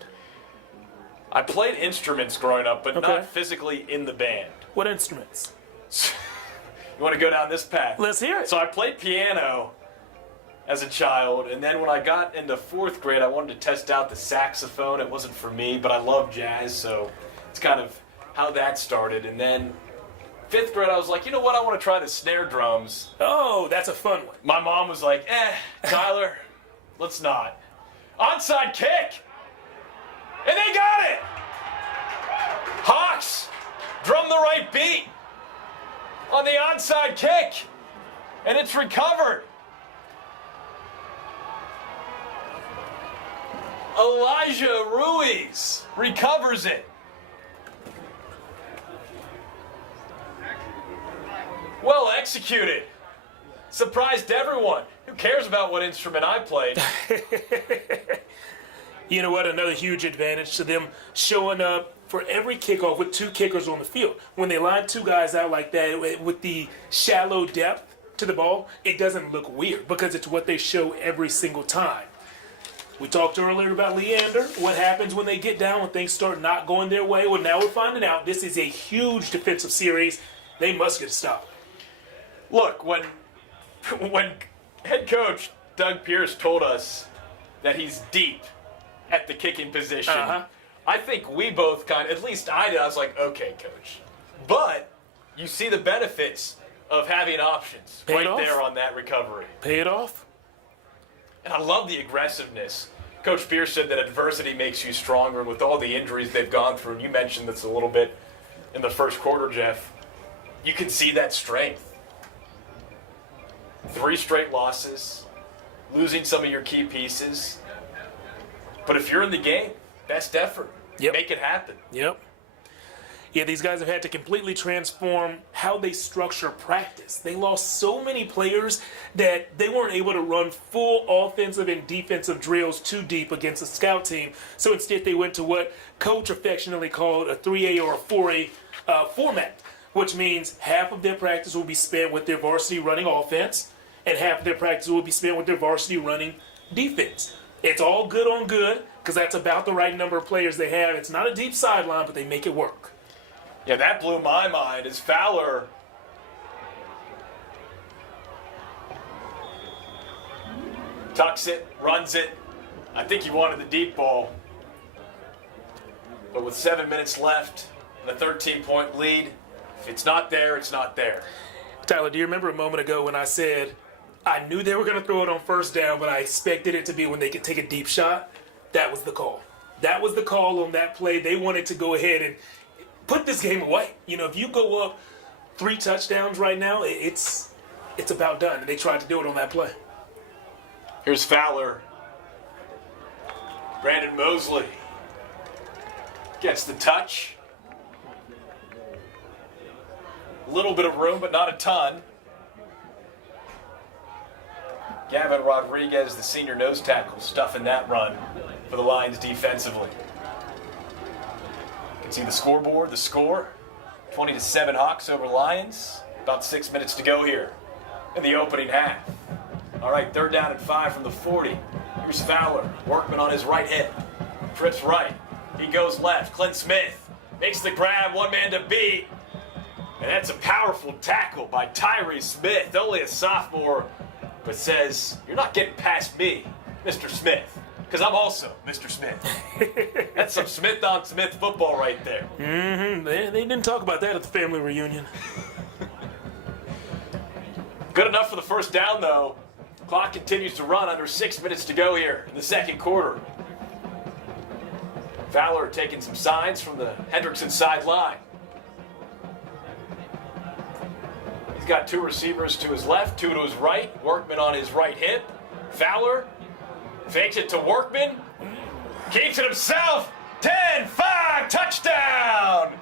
I played instruments growing up, but Okay. not physically in the band. What instruments? You want to go down this path? Let's hear it. So I played piano as a child, and then when I got into 4th grade, I wanted to test out the saxophone. It wasn't for me, but I love jazz, so it's kind of how that started. And then 5th grade, I was like, you know what? I want to try the snare drums. Oh, that's a fun one. My mom was like, Tyler, let's not. Onside kick! And they got it! Hawks drum the right beat on the onside kick, and it's recovered. Elijah Ruiz recovers it. Well executed. Surprised everyone. Who cares about what instrument I played? You know what? Another huge advantage to them showing up for every kickoff with 2 kickers on the field. When they line 2 guys out like that with the shallow depth to the ball, it doesn't look weird because it's what they show every single time. We talked earlier about Leander. What happens when they get down, when things start not going their way? Well, now we're finding out this is a huge defensive series. They must get stopped. Look, when head coach Doug Pierce told us that he's deep at the kicking position, I think we both at least I did, I was like, okay, coach. But you see the benefits of having options Paid right off. there on that recovery. Pay it off. And I love the aggressiveness. Coach Pierce said that adversity makes you stronger, and with all the injuries they've gone through, and you mentioned this a little bit in the first quarter, Jeff, you can see that strength. 3 straight losses, losing some of your key pieces. But if you're in the game, best effort. Yep. Make it happen. Yep. Yeah, these guys have had to completely transform how they structure practice. They lost so many players that they weren't able to run full offensive and defensive drills too deep against a scout team. So instead they went to what Coach affectionately called a 3A or a 4A format, which means half of their practice will be spent with their varsity running offense and half of their practice will be spent with their varsity running defense. It's all good on good because that's about the right number of players they have. It's not a deep sideline, but they make it work. Yeah, that blew my mind as Fowler tucks it, runs it. I think he wanted the deep ball. But with 7 minutes left and a 13-point lead, if it's not there, it's not there. Tyler, do you remember a moment ago when I said I knew they were going to throw it on first down, but I expected it to be when they could take a deep shot. That was the call. That was the call on that play. They wanted to go ahead and put this game away. You know, if you go up 3 touchdowns right now, it's about done. And they tried to do it on that play. Here's Fowler. Brandon Mosley gets the touch. A little bit of room, but not a ton. Gavin Rodriguez, the senior nose tackle, stuffing that run for the Lions defensively. You can see the scoreboard, the score. 20-7 Hawks over Lions. About 6 minutes to go here in the opening half. All right, 3rd down and 5 from the 40. Here's Fowler. Workman on his right hip. Trips right. He goes left. Clint Smith makes the grab. One man to beat. And that's a powerful tackle by Tyree Smith. Only a sophomore, but says, "You're not getting past me, Mr. Smith, because I'm also Mr. Smith." That's some Smith on Smith football right there. Mm-hmm. They didn't talk about that at the family reunion. Good enough for the first down, though. Clock continues to run, under 6 minutes to go here in the second quarter. Fowler taking some signs from the Hendrickson sideline. He's got 2 receivers to his left, 2 to his right. Workman on his right hip. Fowler fakes it to Workman. Keeps it himself. 10-5, touchdown!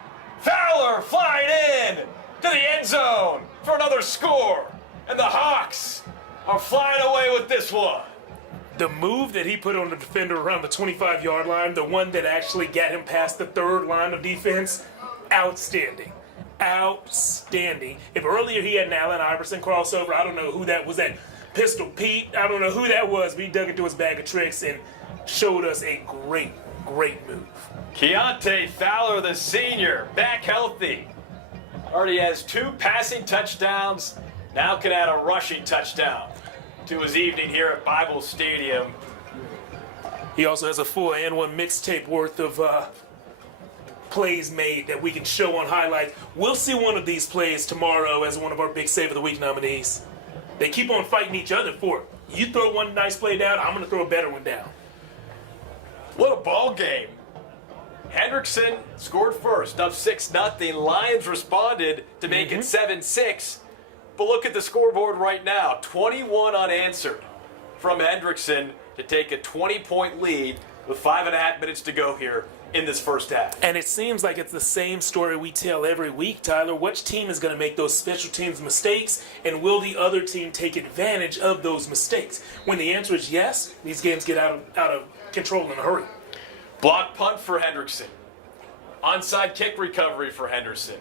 Fowler flying in to the end zone for another score. And the Hawks are flying away with this one. The move that he put on the defender around the 25-yard line, the one that actually got him past the 3rd line of defense, outstanding. Outstanding. If earlier he had an Allen Iverson crossover, I don't know who that was, that Pistol Pete, I don't know who that was, but he dug into his bag of tricks and showed us a great, great move. Keontae Fowler, the senior, back healthy. Already has 2 passing touchdowns. Now can add a rushing touchdown to his evening here at Bible Stadium. He also has a full and 1 mixtape worth of plays made that we can show on highlights. We'll see one of these plays tomorrow as one of our big Save of the Week nominees. They keep on fighting each other for it. You throw one nice play down, I'm going to throw a better one down. What a ball game. Hendrickson scored first, up 6-0. Lions responded to make it 7-6. But look at the scoreboard right now. 21 unanswered from Hendrickson to take a 20-point lead with 5.5 minutes to go here in this first half. And it seems like it's the same story we tell every week, Tyler. Which team is going to make those special teams mistakes, and will the other team take advantage of those mistakes? When the answer is yes, these games get out of control in a hurry. Block punt for Hendrickson. Onside kick recovery for Henderson.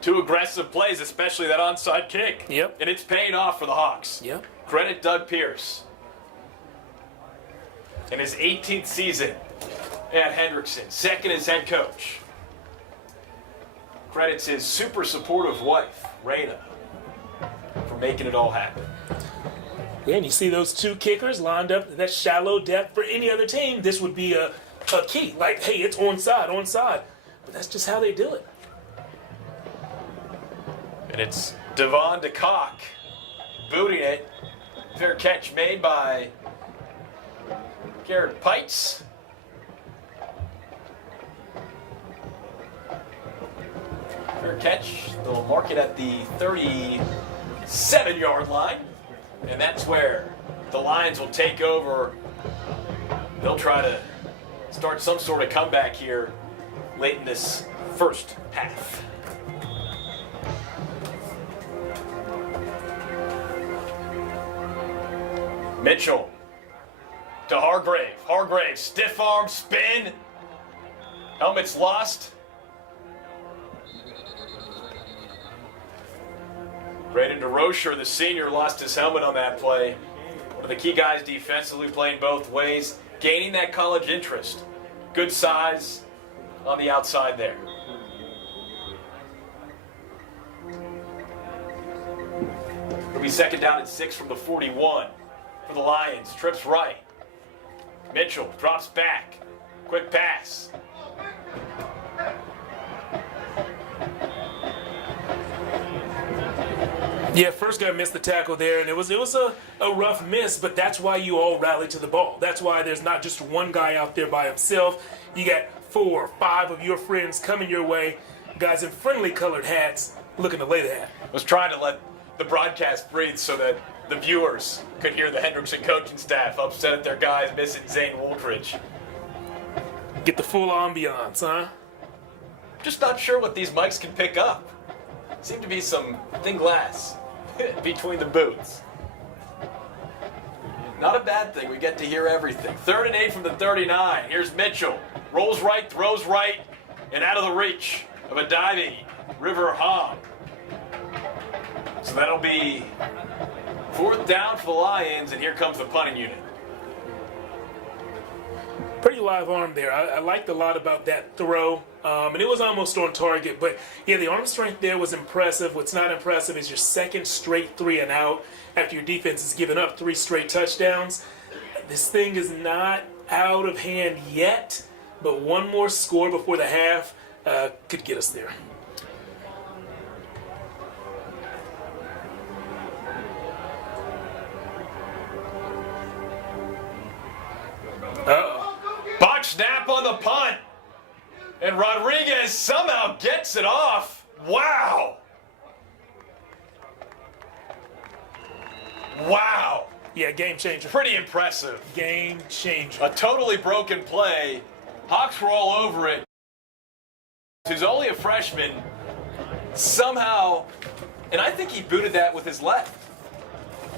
2 aggressive plays, especially that onside kick. Yep. And it's paying off for the Hawks. Yep. Credit Doug Pierce. In his 18th season at Hendrickson, 2nd as head coach. Credits his super supportive wife, Raina, for making it all happen. Yeah, and you see those 2 kickers lined up, that shallow depth. For any other team, this would be a key. Like, hey, it's onside. But that's just how they do it. And it's Devon DeCock booting it. Fair catch made by Garrett Pites. Fair catch. They'll mark it at the 37-yard line. And that's where the Lions will take over. They'll try to start some sort of comeback here late in this first half. Mitchell to Hargrave. Hargrave, stiff arm spin. Helmet's lost. Braden DeRocher, the senior, lost his helmet on that play. One of the key guys defensively, playing both ways, gaining that college interest. Good size on the outside there. It'll be 2nd down and 6 from the 41 for the Lions. Trips right. Mitchell drops back. Quick pass. Yeah, first guy missed the tackle there, and it was a rough miss, but that's why you all rally to the ball. That's why there's not just one guy out there by himself. You got 4 or 5 of your friends coming your way, guys in friendly colored hats looking to lay the hat. I was trying to let the broadcast breathe so that the viewers could hear the Hendrickson coaching staff upset at their guys missing Zane Wooltridge. Get the full ambiance, huh? Just not sure what these mics can pick up. Seem to be some thin glass between the booths. Not a bad thing. We get to hear everything. 3rd and 8 from the 39. Here's Mitchell. Rolls right, throws right, and out of the reach of a diving River Hong. So that'll be 4th down for the Lions, and here comes the punting unit. Pretty live arm there. I liked a lot about that throw, and it was almost on target. But, yeah, the arm strength there was impressive. What's not impressive is your second straight 3 and out after your defense has given up 3 straight touchdowns. This thing is not out of hand yet, but one more score before the half could get us there. Uh-oh. Botch snap on the punt. And Rodriguez somehow gets it off. Wow. Wow. Yeah, game changer. Pretty impressive. Game changer. A totally broken play. Hawks were all over it. Who's only a freshman. Somehow, and I think he booted that with his left.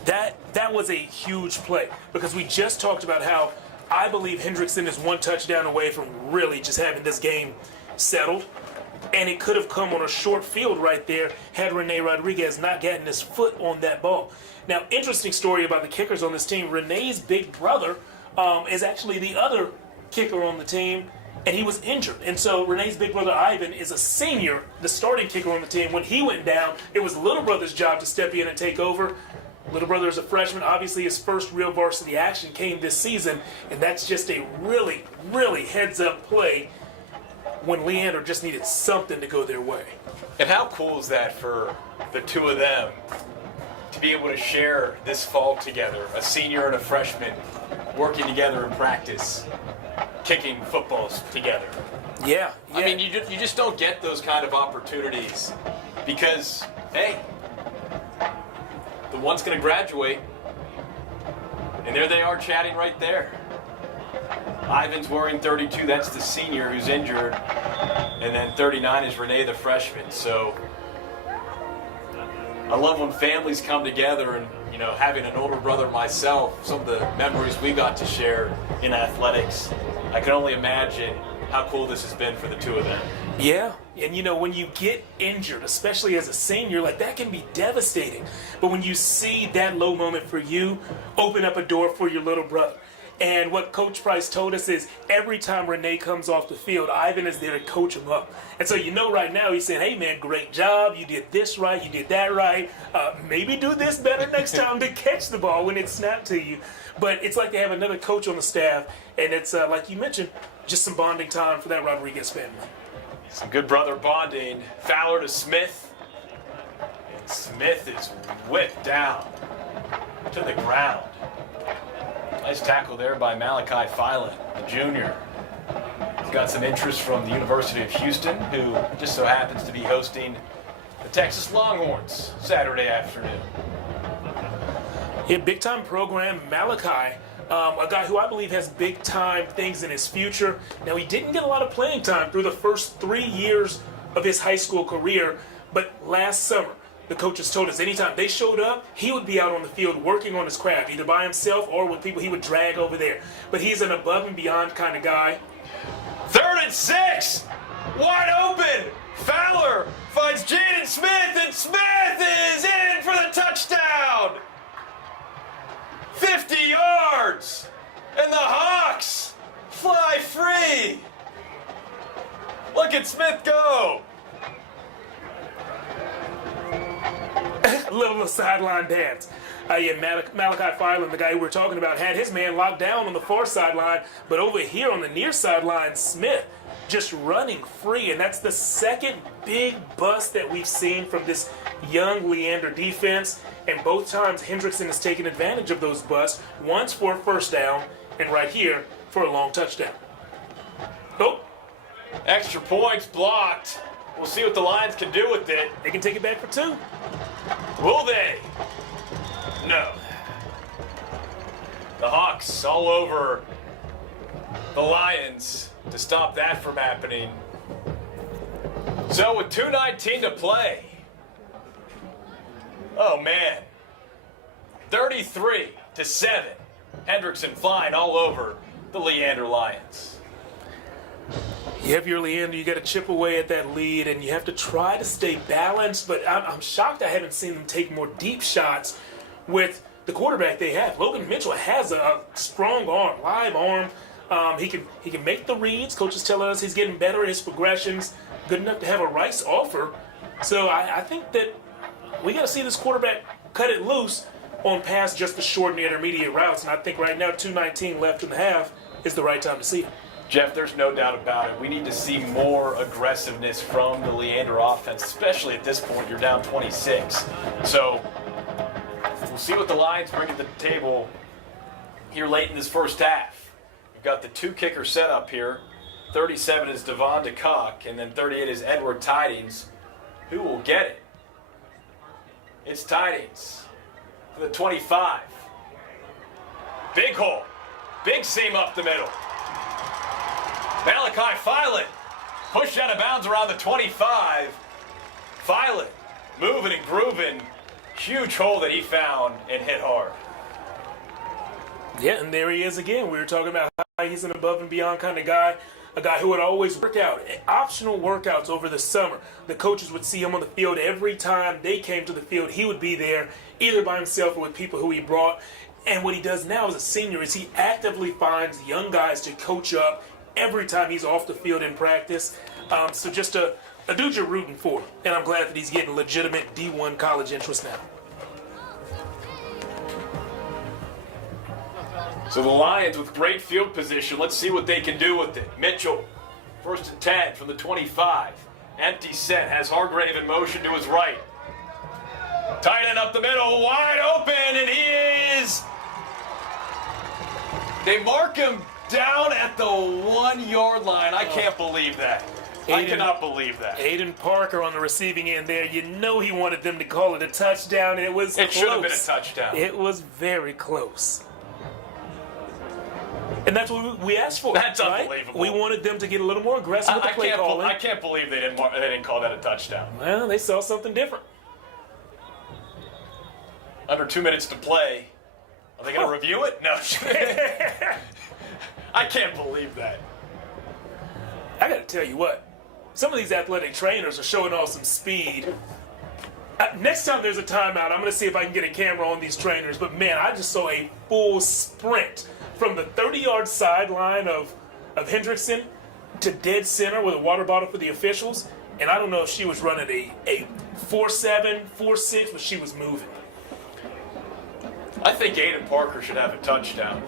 That was a huge play because we just talked about how I believe Hendrickson is 1 touchdown away from really just having this game settled. And it could have come on a short field right there had Rene Rodriguez not gotten his foot on that ball. Now, interesting story about the kickers on this team. Rene's big brother is actually the other kicker on the team, and he was injured. And so Rene's big brother, Ivan, is a senior, the starting kicker on the team. When he went down, it was little brother's job to step in and take over. Little brother is a freshman. Obviously, his first real varsity action came this season, and that's just a really, really heads-up play when Leander just needed something to go their way. And how cool is that for the two of them to be able to share this fall together, a senior and a freshman working together in practice, kicking footballs together? Yeah. I mean, you just don't get those kind of opportunities because, hey, the one's going to graduate, and there they are chatting right there. Ivan's wearing 32, that's the senior who's injured, and then 39 is Rene, the freshman. So I love when families come together, and having an older brother myself, some of the memories we got to share in athletics, I can only imagine how cool this has been for the two of them. Yeah, and when you get injured, especially as a senior, that can be devastating. But when you see that low moment for you, open up a door for your little brother. And what Coach Price told us is every time Rene comes off the field, Ivan is there to coach him up. And so right now he's saying, hey man, great job, you did this right, you did that right, maybe do this better next time to catch the ball when it's snapped to you. But it's like they have another coach on the staff, and it's, like you mentioned, just some bonding time for that Rodriguez family. Some good brother bonding. Fowler to Smith. And Smith is whipped down to the ground. Nice tackle there by Malachi Filan, the junior. He's got some interest from the University of Houston, who just so happens to be hosting the Texas Longhorns Saturday afternoon. Yeah, big-time program. Malachi, a guy who I believe has big-time things in his future. Now, he didn't get a lot of playing time through the first 3 years of his high school career, but last summer, the coaches told us anytime they showed up, he would be out on the field working on his craft, either by himself or with people he would drag over there. But he's an above-and-beyond kind of guy. 3rd and 6! Wide open! Fowler finds Jaden Smith, and Smith is in for the touchdown! 50 yards! And the Hawks fly free! Look at Smith go! A little sideline dance. Malachi Filan, the guy who we're talking about, had his man locked down on the far sideline, but over here on the near sideline, Smith, just running free. And that's the second big bust that we've seen from this young Leander defense. And both times Hendrickson has taken advantage of those busts, once for a first down and right here for a long touchdown. Oh. Extra points blocked. We'll see what the Lions can do with it. They can take it back for 2. Will they? No. The Hawks all over the Lions to stop that from happening. So with 2:19 to play. Oh man. 33-7. Hendrickson flying all over the Leander Lions. You have your Leander, you got to chip away at that lead, and you have to try to stay balanced, but I'm shocked I haven't seen them take more deep shots with the quarterback they have. Logan Mitchell has a strong arm, live arm. He can make the reads. Coaches tell us he's getting better at his progressions, good enough to have a Rice offer. So I think that we got to see this quarterback cut it loose on past just the short and intermediate routes, and I think right now 2:19 left in the half is the right time to see it. Jeff, there's no doubt about it. We need to see more aggressiveness from the Leander offense, especially at this point. You're down 26. So we'll see what the Lions bring to the table here late in this first half. We've got the 2 kicker setup here. 37 is Devon DeCock, and then 38 is Edward Tidings. Who will get it? It's Tidings for the 25. Big hole. Big seam up the middle. Malachi Filet pushed out of bounds around the 25. Filet moving and grooving. Huge hole that he found and hit hard. Yeah, and there he is again. We were talking about how he's an above and beyond kind of guy. A guy who would always work out. Optional workouts over the summer. The coaches would see him on the field every time they came to the field. He would be there either by himself or with people who he brought. And what he does now as a senior is he actively finds young guys to coach up every time he's off the field in practice. So just a dude you're rooting for. And I'm glad that he's getting legitimate D1 college interest now. So the Lions with great field position. Let's see what they can do with it. Mitchell, 1st and 10 from the 25. Empty set, has Hargrave in motion to his right. Tight end up the middle, wide open, and he is... They mark him down at the 1-yard line. I can't believe that. I cannot believe that. Aiden Parker on the receiving end there. You know he wanted them to call it a touchdown. It was close. It should have been a touchdown. It was very close. And that's what we asked for. That's right? unbelievable. We wanted them to get a little more aggressive with the play calling. I can't believe they didn't call that a touchdown. Well, they saw something different. Under 2 minutes to play. Are they going to review it? No. I can't believe that. I got to tell you what. Some of these athletic trainers are showing off some speed. Next time there's a timeout, I'm going to see if I can get a camera on these trainers. But, man, I just saw a full sprint from the 30-yard sideline of Hendrickson to dead center with a water bottle for the officials. And I don't know if she was running a 4.7, 4.6, but she was moving. I think Aiden Parker should have a touchdown.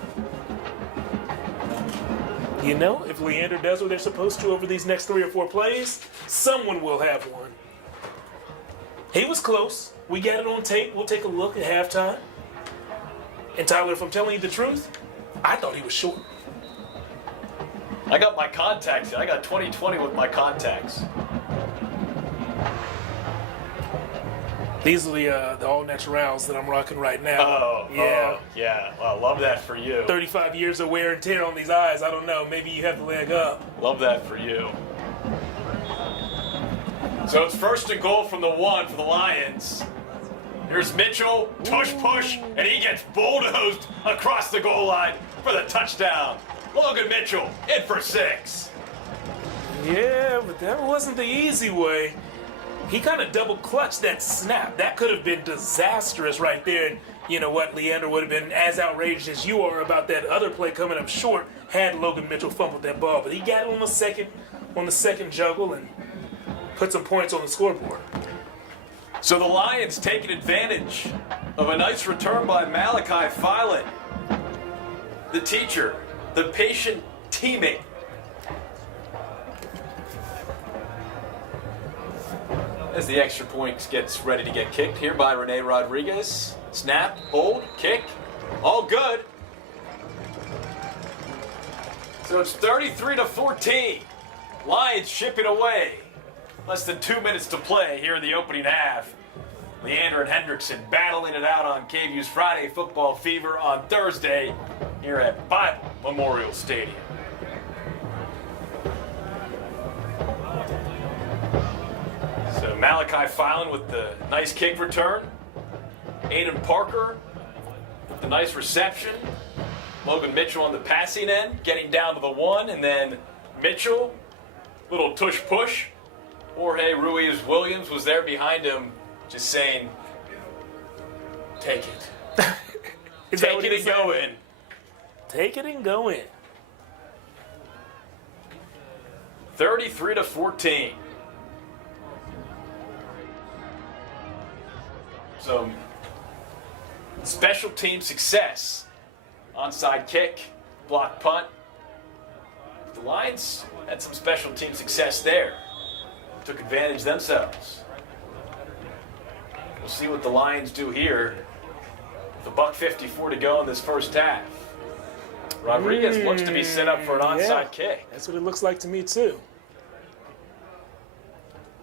You know, if Leander does what they're supposed to over these next 3 or 4 plays, someone will have one. He was close. We got it on tape. We'll take a look at halftime. And Tyler, if I'm telling you the truth, I thought he was short. I got my contacts. I got 20/20 with my contacts. These are the all naturals that I'm rocking right now. Yeah. Well, I love that for you. 35 years of wear and tear on these eyes. I don't know. Maybe you have the leg up. Love that for you. So it's 1st and goal from the 1 for the Lions. Here's Mitchell, push, and he gets bulldozed across the goal line for the touchdown. Logan Mitchell in for 6. Yeah, but that wasn't the easy way. He kind of double clutched that snap. That could have been disastrous right there. And you know what? Leander would have been as outraged as you are about that other play coming up short had Logan Mitchell fumbled that ball. But he got it on the second juggle and put some points on the scoreboard. So the Lions taking advantage of a nice return by Malachi Filet, the teacher, the patient teammate. As the extra point gets ready to get kicked here by Rene Rodriguez. Snap, hold, kick, all good. So it's 33-14. Lions chipping away. Less than 2 minutes to play here in the opening half. Leander and Hendrickson battling it out on KVUE's Friday Football Fever on Thursday here at Bible Memorial Stadium. So Malachi Filan with the nice kick return. Aiden Parker with the nice reception. Logan Mitchell on the passing end, getting down to the 1, and then Mitchell, little tush-push. Jorge Ruiz-Williams was there behind him, just saying, take it. Take it and go in. Take it and go in. 33-14. So, special team success. Onside kick, block punt. The Lions had some special team success there. Took advantage themselves. We'll see what the Lions do here. With $1:54 to go in this first half. Rodriguez looks to be set up for an onside kick. That's what it looks like to me too.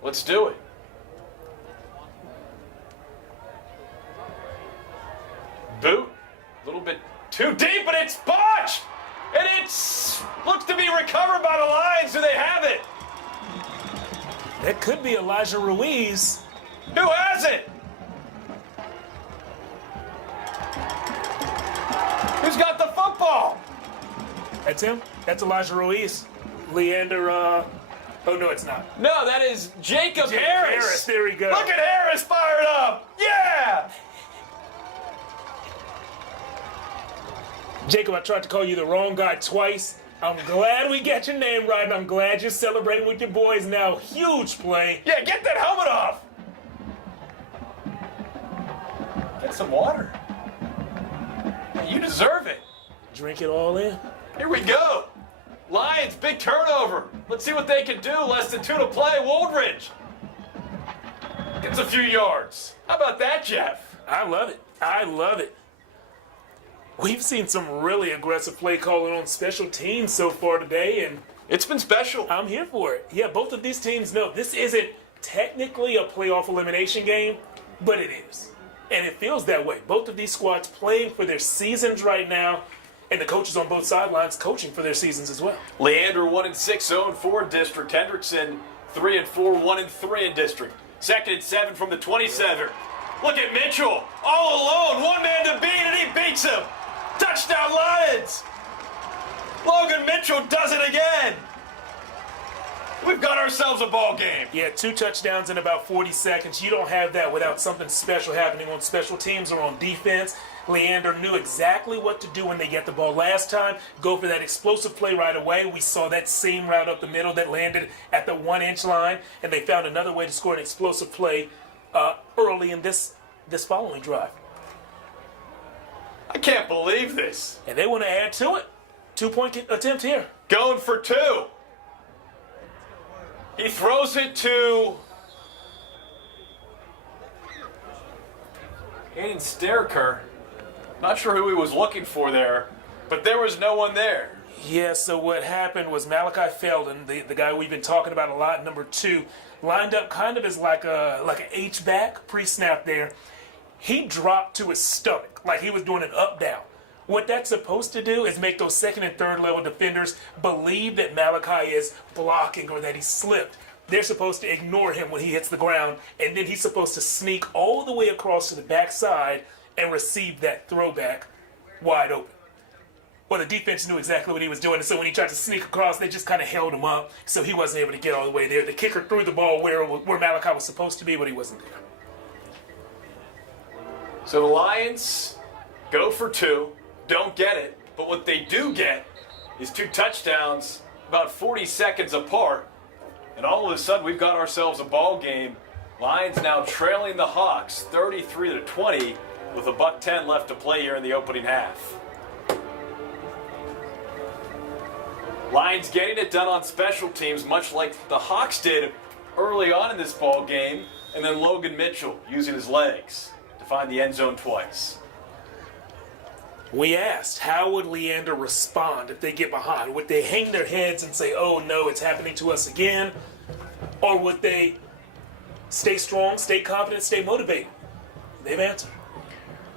Let's do it. Boot, a little bit too deep, but it's botched! And it's looks to be recovered by the Lions. Do they have it? That could be Elijah Ruiz. Who has it? Who's got the football? That's him. That's Elijah Ruiz. Leander, oh no, it's not. No, that is Jacob Harris. There we go. Look at Harris fired up. Yeah! Jacob, I tried to call you the wrong guy twice. I'm glad we got your name right, and I'm glad you're celebrating with your boys now. Huge play. Yeah, get that helmet off. Get some water. You deserve it. Drink it all in. Here we go. Lions, big turnover. Let's see what they can do. Less than 2 to play. Woldridge gets a few yards. How about that, Jeff? I love it. I love it. We've seen some really aggressive play calling on special teams so far today, and it's been special. I'm here for it. Yeah, both of these teams know this isn't technically a playoff elimination game, but it is. And it feels that way. Both of these squads playing for their seasons right now, and the coaches on both sidelines coaching for their seasons as well. Leander 1-6, 0-4 in district. Hendrickson 3-4, 1-3 in district. 2nd and 7 from the 27. Look at Mitchell, all alone, one man to beat, and he beats him. Touchdown Lions! Logan Mitchell does it again. We've got ourselves a ball game. Yeah, 2 touchdowns in about 40 seconds. You don't have that without something special happening on special teams or on defense. Leander knew exactly what to do when they get the ball last time. Go for that explosive play right away. We saw that same route up the middle that landed at the 1-inch line, and they found another way to score an explosive play early in this following drive. I can't believe this. And they want to add to it. 2-point attempt here. Going for 2. He throws it to Aiden Sterker. Not sure who he was looking for there, but there was no one there. Yeah, so what happened was Malachi Felden, the guy we've been talking about a lot, number 2, lined up kind of as like an H-back pre-snap there. He dropped to his stomach like he was doing an up-down. What that's supposed to do is make those 2nd and 3rd level defenders believe that Malachi is blocking or that he slipped. They're supposed to ignore him when he hits the ground, and then he's supposed to sneak all the way across to the backside and receive that throwback wide open. Well, the defense knew exactly what he was doing, and so when he tried to sneak across, they just kind of held him up, so he wasn't able to get all the way there. The kicker threw the ball where Malachi was supposed to be, but he wasn't there. So the Lions go for 2, don't get it, but what they do get is 2 touchdowns about 40 seconds apart, and all of a sudden we've got ourselves a ball game. Lions now trailing the Hawks 33-20 with $1:10 left to play here in the opening half. Lions getting it done on special teams, much like the Hawks did early on in this ball game. And then Logan Mitchell using his legs to find the end zone twice. We asked, how would Leander respond if they get behind? Would they hang their heads and say, oh no, it's happening to us again? Or would they stay strong, stay confident, stay motivated? They've answered.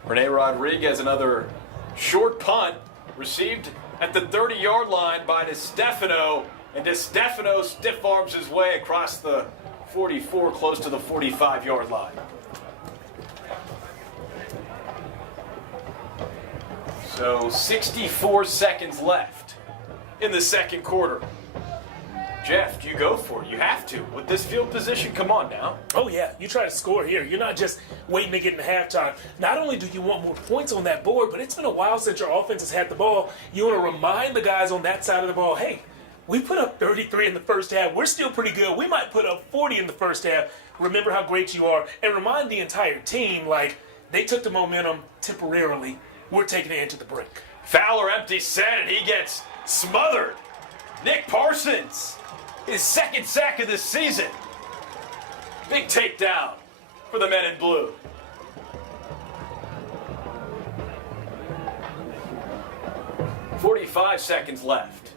Rene Rodriguez, another short punt, received at the 30-yard line by DeStefano. And DeStefano stiff arms his way across the 44, close to the 45-yard line. So 64 seconds left in the second quarter. Jeff, do you go for it? You have to. With this field position, come on now. Oh, yeah. You try to score here. You're not just waiting to get into halftime. Not only do you want more points on that board, but it's been a while since your offense has had the ball. You want to remind the guys on that side of the ball, hey, we put up 33 in the first half. We're still pretty good. We might put up 40 in the first half. Remember how great you are. And remind the entire team, like, they took the momentum temporarily. We're taking it into the break. Fowler empty set, and he gets smothered. Nick Parsons, his second sack of the season. Big takedown for the men in blue. "45 seconds left.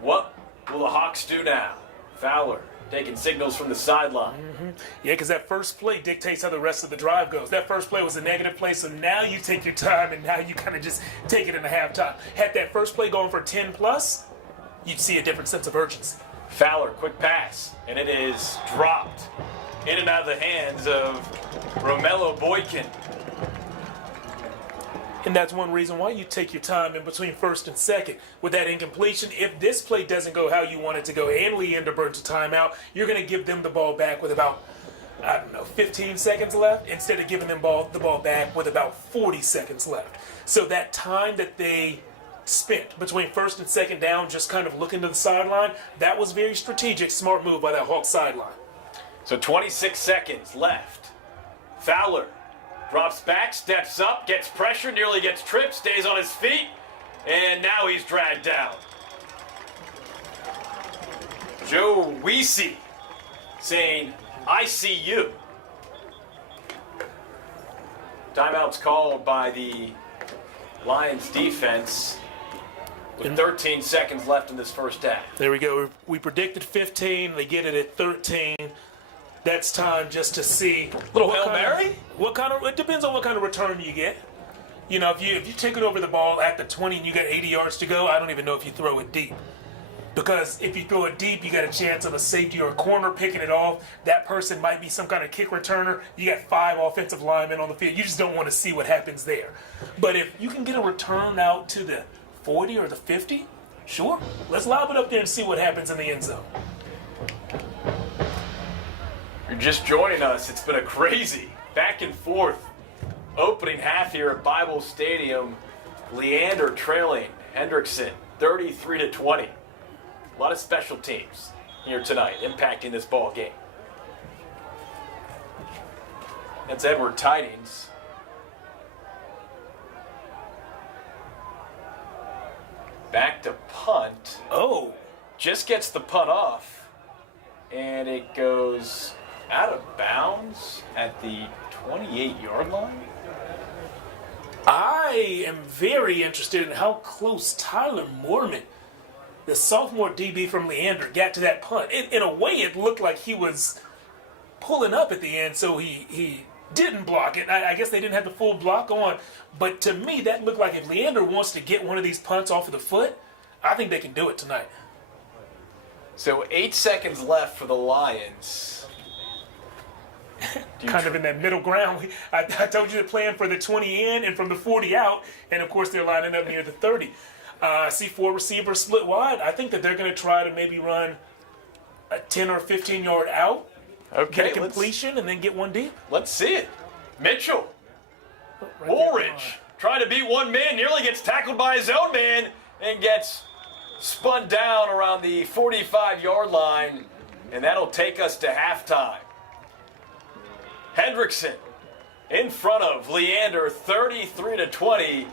What will the Hawks do now?" Fowler taking signals from the sideline. Yeah, because that first play dictates how the rest of the drive goes. That first play was a negative play, so now you take your time, and now you kind of just take it into halftime. Had that first play going for 10+, you'd see a different sense of urgency. Fowler, quick pass, and it is dropped in and out of the hands of Romello Boykin. And that's one reason why you take your time in between first and second. With that incompletion, if this play doesn't go how you want it to go and Leander burns a timeout, you're going to give them the ball back with about, 15 seconds left instead of giving them the ball back with about 40 seconds left. So that time that they spent between first and second down just kind of looking to the sideline, that was very strategic, smart move by that Hawks sideline. So 26 seconds left. Fowler drops back, steps up, gets pressure, nearly gets tripped, stays on his feet, and now he's dragged down. Joe Weesey saying, "I see you." Timeout's called by the Lions defense with 13 seconds left in this first half. There we go. We predicted 15. They get it at 13. That's time just to see. Little Hail Mary? It depends on what kind of return you get. You know, if you take it over the ball at the 20 and you got 80 yards to go, I don't even know if you throw it deep. Because if you throw it deep, you got a chance of a safety or a corner picking it off. That person might be some kind of kick returner. You got 5 offensive linemen on the field. You just don't want to see what happens there. But if you can get a return out to the 40 or the 50, sure. Let's lob it up there and see what happens in the end zone. You're just joining us. It's been a crazy back and forth opening half here at Bible Stadium. Leander trailing Hendrickson 33-20. A lot of special teams here tonight impacting this ball game. That's Edward Tidings. Back to punt. Oh. Just gets the punt off. And it goes out of bounds at the 28-yard line. I am very interested in how close Tyler Mormon, the sophomore DB from Leander, got to that punt. In a way, it looked like he was pulling up at the end, so he didn't block it. I guess they didn't have the full block on. But to me, that looked like if Leander wants to get one of these punts off of the foot, I think they can do it tonight. So 8 seconds left for the Lions. Kind of in that middle ground. I told you to plan for the 20 in and from the 40 out, and of course they're lining up near the 30. I see 4 receivers split wide. I think that they're going to try to maybe run a 10 or 15 yard out, get a completion, and then get one deep. Let's see it. Mitchell, Right Woolridge, trying to beat one man, nearly gets tackled by his own man, and gets spun down around the 45-yard line, and that'll take us to halftime. Hendrickson in front of Leander, 33-20.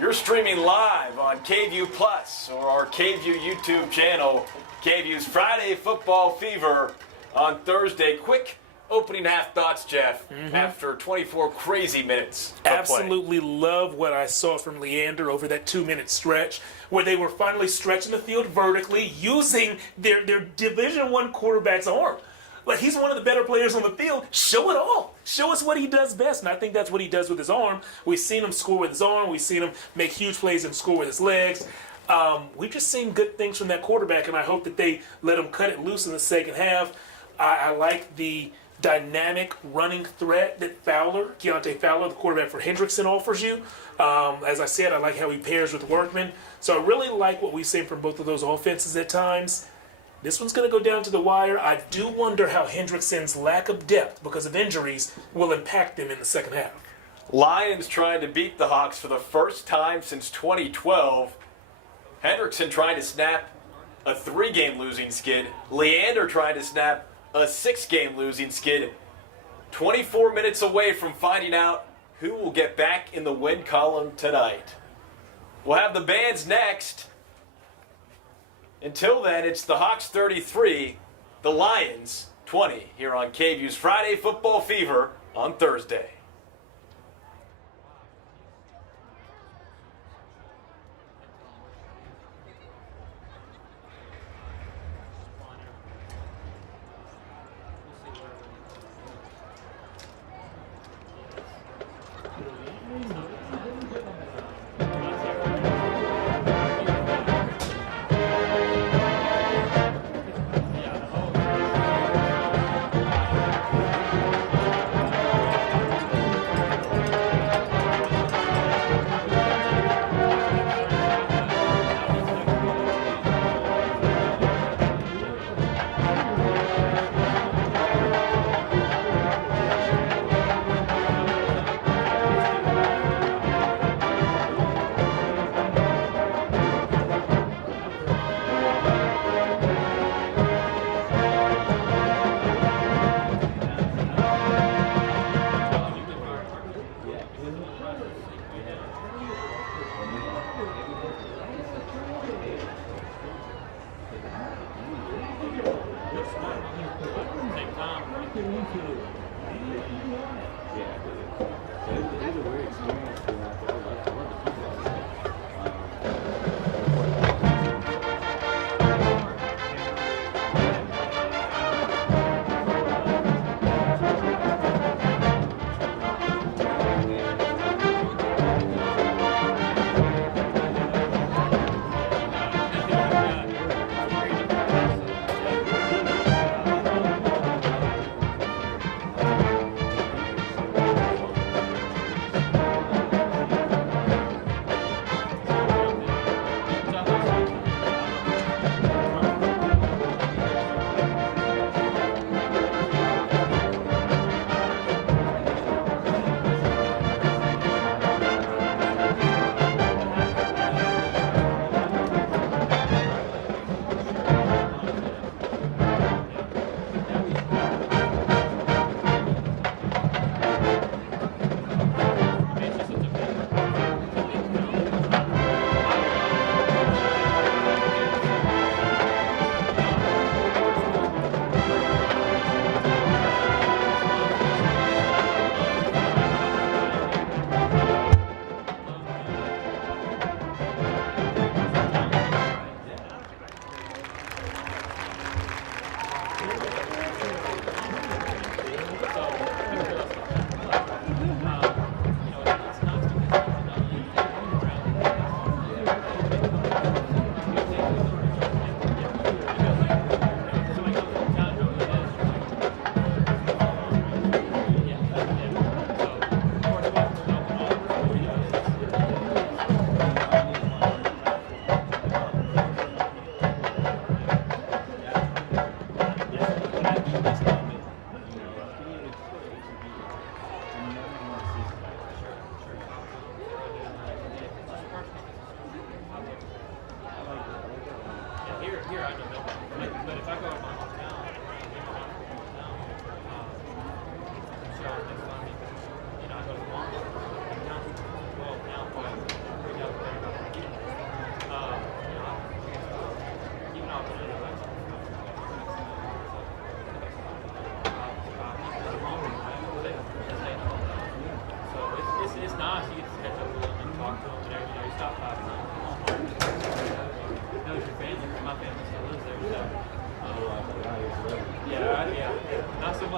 You're streaming live on KVUE Plus or our KVUE YouTube channel. KVUE's Friday Football Fever on Thursday. Quick Opening half thoughts, Jeff, after 24 crazy minutes of play. Absolutely love what I saw from Leander over that 2-minute stretch where they were finally stretching the field vertically using their Division I quarterback's arm. Like, he's one of the better players on the field. Show it all. Show us what he does best. And I think that's what he does with his arm. We've seen him score with his arm. We've seen him make huge plays and score with his legs. We've just seen good things from that quarterback, and I hope that they let him cut it loose in the second half. I like the dynamic running threat that Keontae Fowler, the quarterback for Hendrickson, offers you. As I said, I like how he pairs with Workman. So I really like what we've seen from both of those offenses at times. This one's going to go down to the wire. I do wonder how Hendrickson's lack of depth because of injuries will impact them in the second half. Lions trying to beat the Hawks for the first time since 2012. Hendrickson trying to snap a 3-game losing skid. Leander trying to snap a 6-game losing skid. 24 minutes away from finding out who will get back in the win column tonight. We'll have the bands next. Until then, it's the Hawks 33, the Lions 20 here on KVUE's Friday Football Fever on Thursday.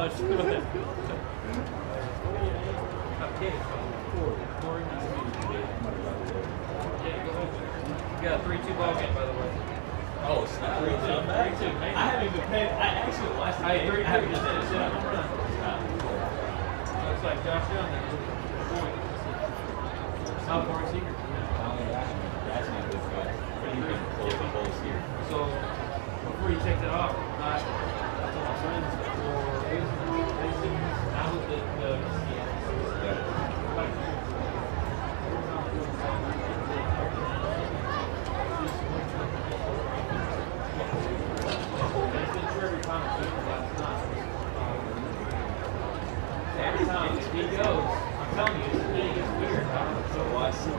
much. I'm kidding. Corey, nice to meet you. Yeah, go ahead. You got a 3-2 ball game, by the way. Oh, it's not 3-2. 3-2. I haven't even paid. I actually watched the game. I haven't just finished it. Looks like Josh Young there. Sophomore senior. That's not good guy. But you can pull the balls here. So before you take that off, I told my friends for now with the every time he goes, I'm telling you, it's weird. So watch the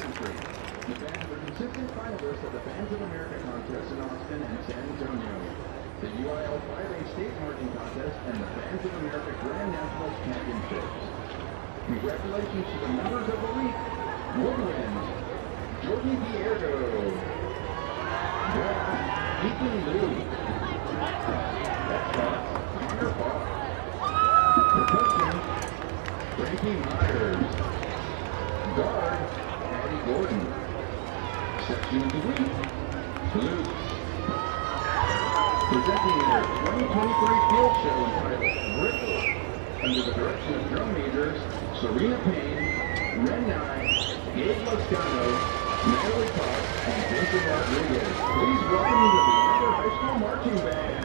country. The bands were consistent finalists of the Bands of America contest in Austin and San Antonio, the UIL 5A State Marching Contest, and the Bands of America Grand Nationals Championships. Congratulations to the members of the week. Woodwind, Jordan Diego. Brass, Ethan Liu. Xbox, Connor Falk. Percussion, Frankie Myers. Guard, Patty Gordon. Section of the week, Flutes. Presenting their 2023 field show entitled Ripple, under the direction of drum majors Serena Payne, Ren Nye, Gabe Loscano, Natalie Cox, and Vincent Rodriguez. Please welcome the Leander High School Marching Band.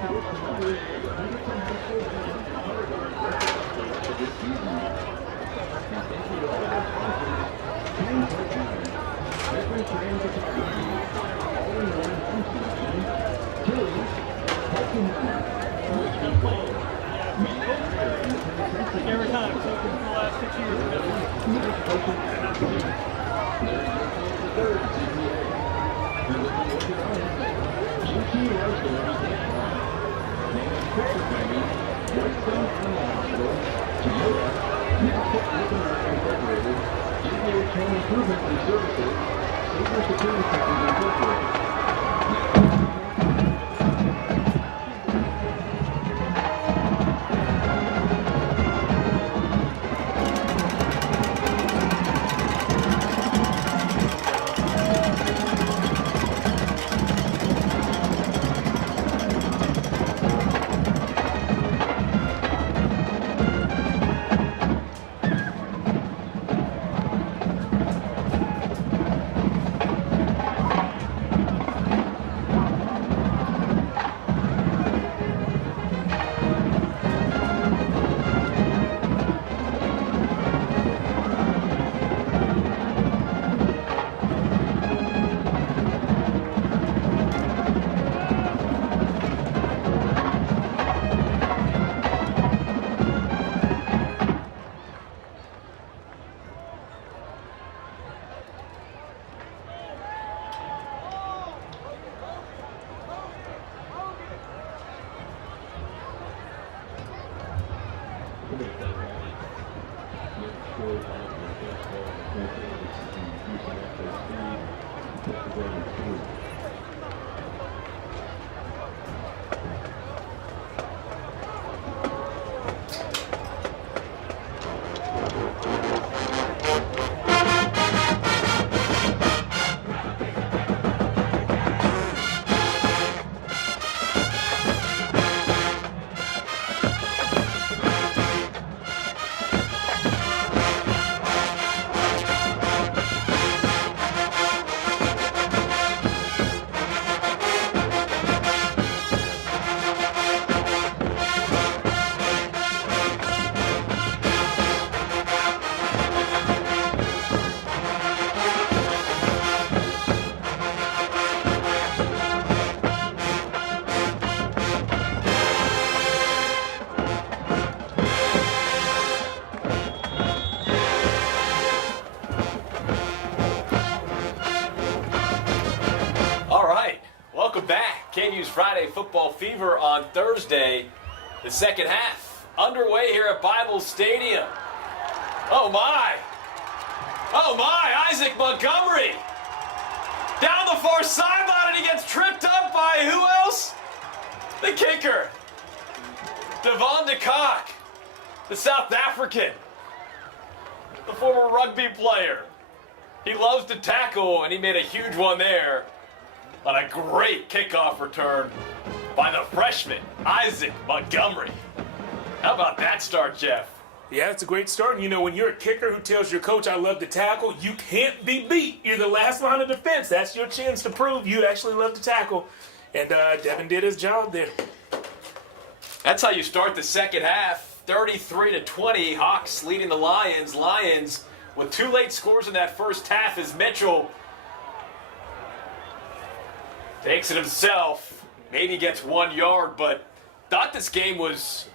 Every time, so for the last 6 KVUE's Friday Football Fever on Thursday. The second half underway here at Bible Stadium. Oh my! Oh my! Isaac Montgomery! Down the far sideline, and he gets tripped up by who else? The kicker. Devon de Kock, the South African, the former rugby player. He loves to tackle, and he made a huge one there on a great kickoff return by the freshman, Isaac Montgomery. How about that start, Jeff? Yeah, it's a great start. And you know, when you're a kicker who tells your coach, I love to tackle, you can't be beat. You're the last line of defense. That's your chance to prove you actually love to tackle. And Devin did his job there. That's how you start the second half. 33-20, Hawks leading the Lions. Lions with two late scores in that first half as Mitchell takes it himself. Maybe gets 1 yard, but thought this game was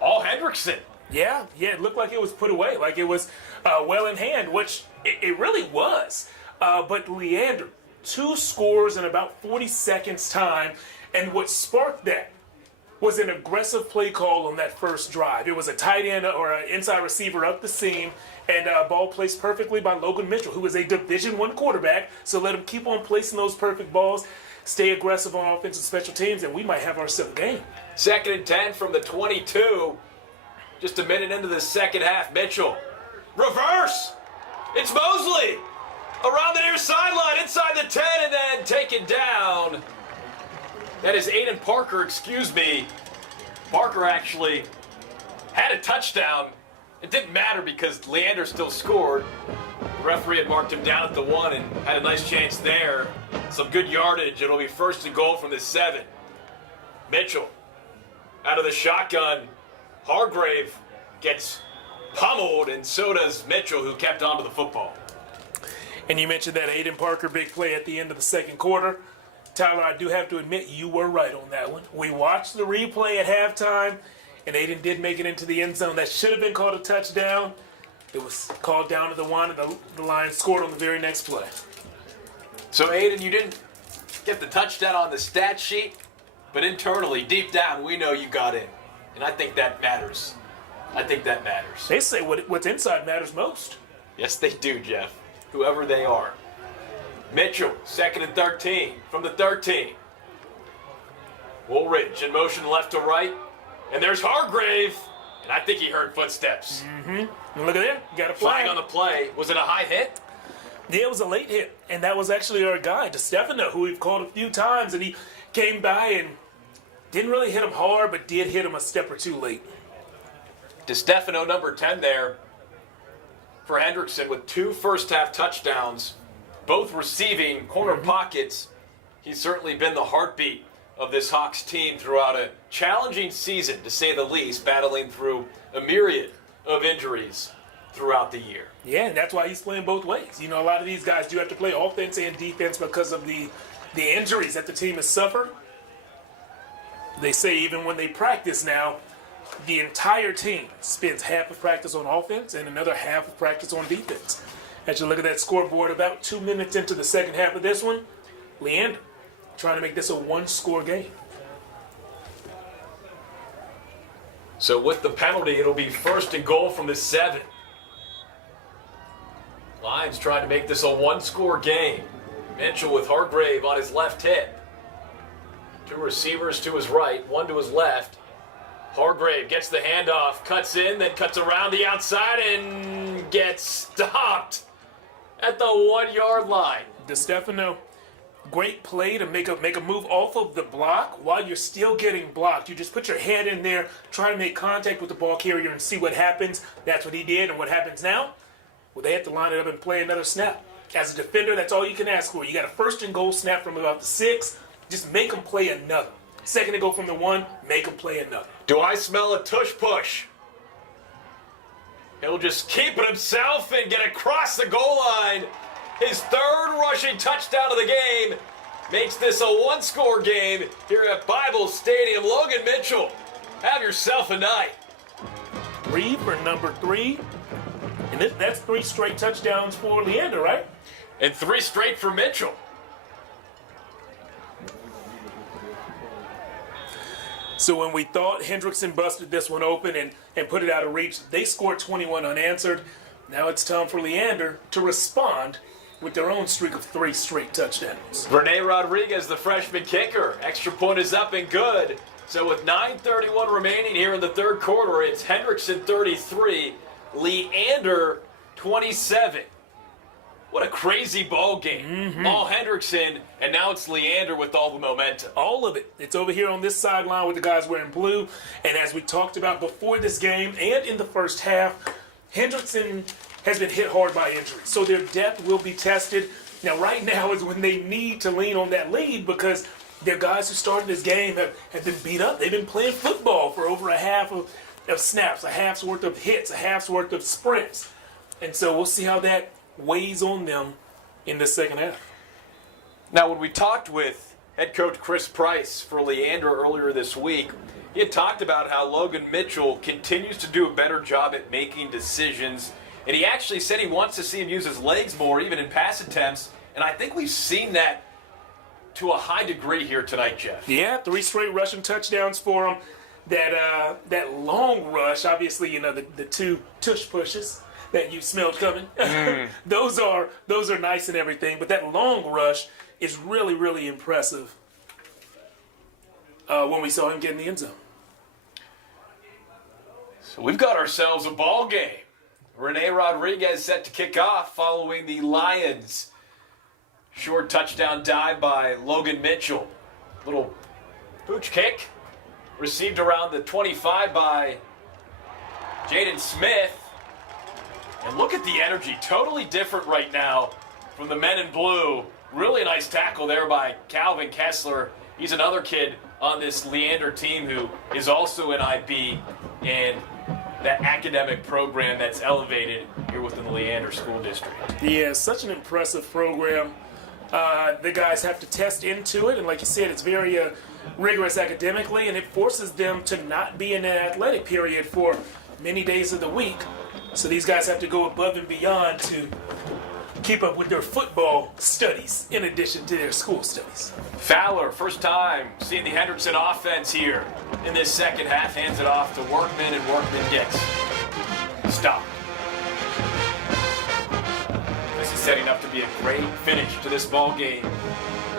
all Hendrickson. Yeah, it looked like it was put away, like it was well in hand, which it really was. But Leander, 2 scores in about 40 seconds time, and what sparked that was an aggressive play call on that first drive. It was a tight end or an inside receiver up the seam, and ball placed perfectly by Logan Mitchell, who is a Division I quarterback, so let him keep on placing those perfect balls, stay aggressive on offensive special teams, and we might have ourselves a game. 2nd and 10 from the 22. Just a minute into the second half. Mitchell. Reverse. It's Mosley. Around the near sideline, inside the 10, and then taken down. That is Aiden Parker, excuse me. Parker actually had a touchdown. It didn't matter because Leander still scored. The referee had marked him down at the 1 and had a nice chance there. Some good yardage. It'll be 1st and goal from the 7. Mitchell out of the shotgun. Hargrave gets pummeled, and so does Mitchell, who kept on to the football. And you mentioned that Aiden Parker big play at the end of the second quarter. Tyler, I do have to admit you were right on that one. We watched the replay at halftime, and Aiden did make it into the end zone. That should have been called a touchdown. It was called down to the one, and the Lions scored on the very next play. So, Aiden, you didn't get the touchdown on the stat sheet, but internally, deep down, we know you got in. And I think that matters. They say what's inside matters most. Yes, they do, Jeff. Whoever they are. Mitchell, 2nd and 13 from the 13. Woolridge in motion left to right. And there's Hargrave. And I think he heard footsteps. Mm-hmm. Look at there. You got a flag. Flag on the play. Was it a high hit? Yeah, it was a late hit. And that was actually our guy, DeStefano, who we've called a few times. And he came by and didn't really hit him hard, but did hit him a step or two late. DeStefano, number 10 there for Hendrickson with 2 first-half touchdowns, both receiving corner pockets. He's certainly been the heartbeat of this Hawks team throughout a challenging season, to say the least, battling through a myriad of injuries throughout the year. Yeah, and that's why he's playing both ways. You know, a lot of these guys do have to play offense and defense because of the injuries that the team has suffered. They say even when they practice now, the entire team spends half of practice on offense and another half of practice on defense. As you look at that scoreboard, about 2 minutes into the second half of this one, Leander trying to make this a one-score game. So with the penalty, it'll be 1st and goal from the 7. Lions trying to make this a one-score game. Mitchell with Hargrave on his left hip. 2 receivers to his right, 1 to his left. Hargrave gets the handoff, cuts in, then cuts around the outside and gets stopped at the 1-yard line. DeStefano, great play to make a move off of the block while you're still getting blocked. You just put your head in there, try to make contact with the ball carrier and see what happens. That's what he did, and what happens now? Well, they have to line it up and play another snap. As a defender, that's all you can ask for. You got a 1st and goal snap from about the 6. Just make them play another. 2nd and goal from the 1, make them play another. Do I smell a tush push? He'll just keep it himself and get across the goal line. His 3rd rushing touchdown of the game makes this a one-score game here at Bible Stadium. Logan Mitchell, have yourself a night. 3 for number 3. And that's 3 straight touchdowns for Leander, right? And 3 straight for Mitchell. So when we thought Hendrickson busted this one open and put it out of reach, they scored 21 unanswered. Now it's time for Leander to respond with their own streak of 3 straight touchdowns. Rene Rodriguez, the freshman kicker. Extra point is up and good. So with 9:31 remaining here in the 3rd quarter, it's Hendrickson 33, Leander 27. What a crazy ball game. All Hendrickson, and now it's Leander with all the momentum. All of it. It's over here on this sideline with the guys wearing blue. And as we talked about before this game and in the first half, Hendrickson has been hit hard by injury. So their depth will be tested. Now, right now is when they need to lean on that lead because their guys who started this game have been beat up. They've been playing football for over a half of snaps, a half's worth of hits, a half's worth of sprints. And so we'll see how that weighs on them in the second half. Now, when we talked with head coach Chris Price for Leander earlier this week, he had talked about how Logan Mitchell continues to do a better job at making decisions. And he actually said he wants to see him use his legs more, even in pass attempts. And I think we've seen that to a high degree here tonight, Jeff. Yeah, 3 straight rushing touchdowns for him. That long rush, obviously, you know, the 2 tush pushes that you smelled coming. Those are nice and everything, but that long rush is really, really impressive when we saw him get in the end zone. So we've got ourselves a ball game. Rene Rodriguez set to kick off following the Lions. Short touchdown dive by Logan Mitchell. Little pooch kick. Received around the 25 by Jaden Smith. And look at the energy. Totally different right now from the men in blue. Really nice tackle there by Calvin Kessler. He's another kid on this Leander team, who is also an IB, and that academic program that's elevated here within the Leander School District. Yeah, such an impressive program. The guys have to test into it, and like you said, it's very rigorous academically, and it forces them to not be in an athletic period for many days of the week. So these guys have to go above and beyond to keep up with their football studies in addition to their school studies. Fowler, first time seeing the Hendrickson offense here in this second half, hands it off to Workman, and Workman gets stopped. This is setting up to be a great finish to this ball game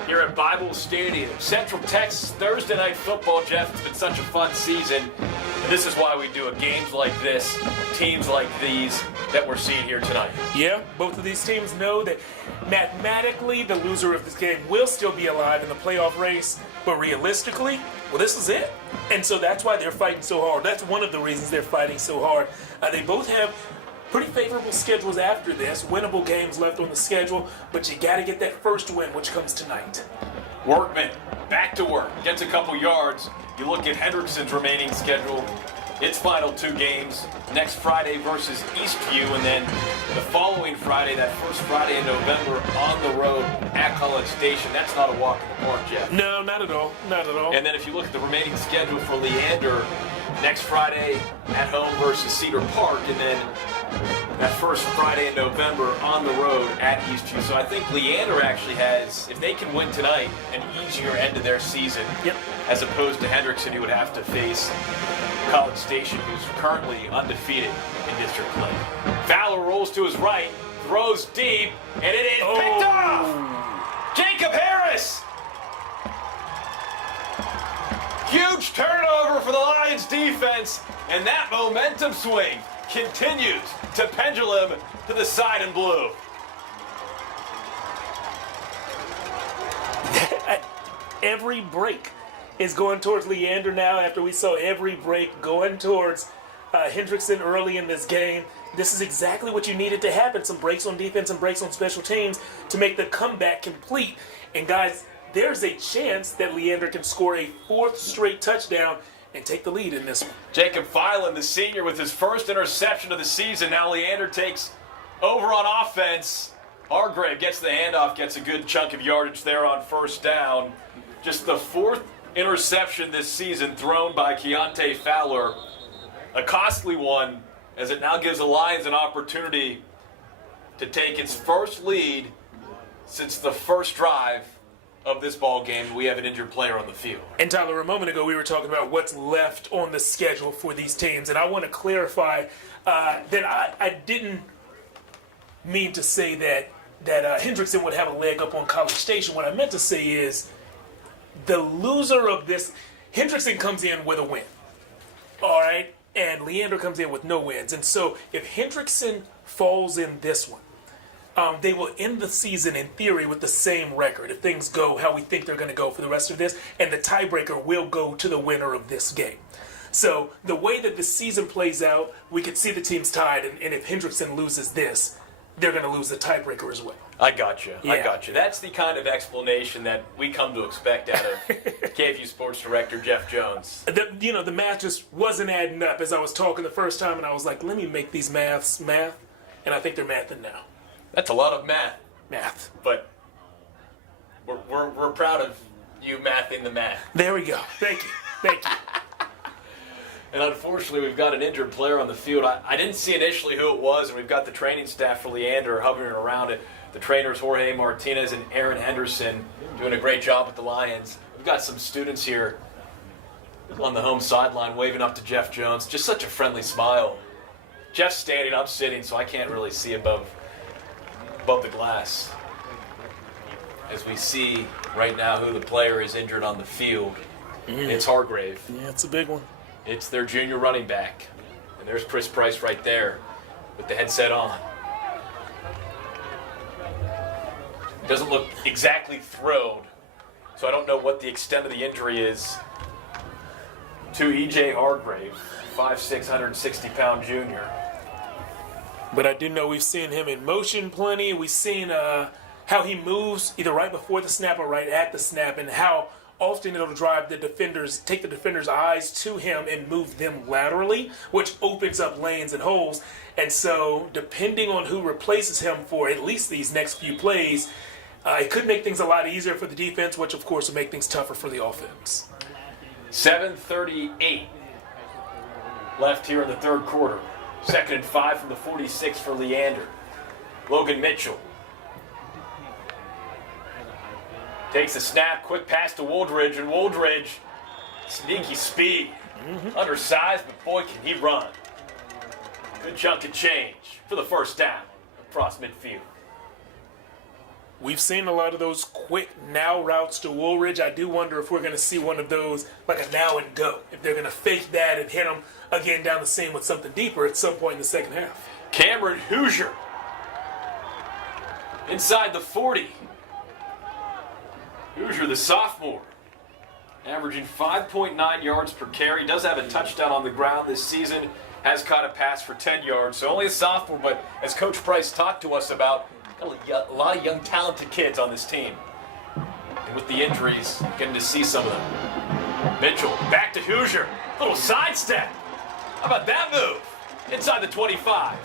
here at Bible Stadium. Central Texas Thursday Night Football, Jeff. It's been such a fun season. And this is why we do it. Games like this, teams like these that we're seeing here tonight. Yeah, both of these teams know that mathematically the loser of this game will still be alive in the playoff race, but realistically, well, this is it. And so that's why they're fighting so hard. That's one of the reasons they're fighting so hard. They both have pretty favorable schedules after this, winnable games left on the schedule, but you got to get that first win, which comes tonight. Workman, back to work, gets a couple yards. You look at Hendrickson's remaining schedule, its final 2 games, next Friday versus Eastview, and then the following Friday, that first Friday in November, on the road at College Station. That's not a walk in the park, Jeff. No, not at all. Not at all. And then if you look at the remaining schedule for Leander, next Friday at home versus Cedar Park, and then that first Friday in November on the road at Eastview. So I think Leander actually has, if they can win tonight, an easier end to their season. Yep. As opposed to Hendrickson, who would have to face College Station, who's currently undefeated in district play. Fowler rolls to his right, throws deep, and it is picked off! Jacob Harris! Huge turnover for the Lions defense, and that momentum swing continues to pendulum to the side in blue. Every break is going towards Leander now after we saw every break going towards Hendrickson early in this game. This is exactly what you needed to happen. Some breaks on defense and breaks on special teams to make the comeback complete. And guys, there's a chance that Leander can score a 4th straight touchdown and take the lead in this one. Jacob Filan, the senior, with his first interception of the season. Now Leander takes over on offense. Hargrave gets the handoff, gets a good chunk of yardage there on first down. Just the 4th interception this season thrown by Keontae Fowler. A costly one, as it now gives the Lions an opportunity to take its first lead since the first drive of this ball game. We have an injured player on the field. And Tyler, a moment ago we were talking about what's left on the schedule for these teams, and I want to clarify that I didn't mean to say that Hendrickson would have a leg up on College Station. What I meant to say is the loser of this, Hendrickson comes in with a win, all right, and Leander comes in with no wins. And so if Hendrickson falls in this one, they will end the season, in theory, with the same record if things go how we think they're going to go for the rest of this, and the tiebreaker will go to the winner of this game. So the way that the season plays out, we could see the teams tied, and if Hendrickson loses this, they're going to lose the tiebreaker as well. I got you. Yeah. I got you. That's the kind of explanation that we come to expect out of KVUE Sports Director Jeff Jones. The math just wasn't adding up as I was talking the first time, and I was like, let me make these math, and I think they're mathing now. That's a lot of math. But we're proud of you mathing the math. There we go. Thank you. And unfortunately, we've got an injured player on the field. I didn't see initially who it was, and we've got the training staff for Leander hovering around it. The trainers, Jorge Martinez and Aaron Henderson, doing a great job with the Lions. We've got some students here on the home sideline waving up to Jeff Jones. Just such a friendly smile. Jeff's standing, I'm sitting, so I can't really see above the glass. As we see right now who the player is injured on the field. It's Hargrave. Yeah, it's a big one. It's their junior running back. And there's Chris Price right there with the headset on. Doesn't look exactly thrilled, so I don't know what the extent of the injury is to E.J. Hargrave, 5'6", 160-pound junior. But I do know we've seen him in motion plenty. We've seen how he moves either right before the snap or right at the snap, and how often it'll drive the defenders, take the defenders' eyes to him and move them laterally, which opens up lanes and holes. And so, depending on who replaces him for at least these next few plays, it could make things a lot easier for the defense, which of course would make things tougher for the offense. 7:38 left here in the third quarter. 2nd and 5 from the 46 for Leander. Logan Mitchell takes a snap, quick pass to Woldridge, and Woldridge, sneaky speed. Undersized, but boy, can he run. Good chunk of change for the first down across midfield. We've seen a lot of those quick now routes to Woolridge. I do wonder if we're going to see one of those, like a now and go. If they're going to fake that and hit them again down the seam with something deeper at some point in the second half. Cameron Hoosier inside the 40. Hoosier, the sophomore, averaging 5.9 yards per carry. Does have a touchdown on the ground this season. Has caught a pass for 10 yards. So only a sophomore, but as Coach Price talked to us about, a lot of young, talented kids on this team. And with the injuries, getting to see some of them. Mitchell, back to Hoosier. Little sidestep. How about that move? Inside the 25.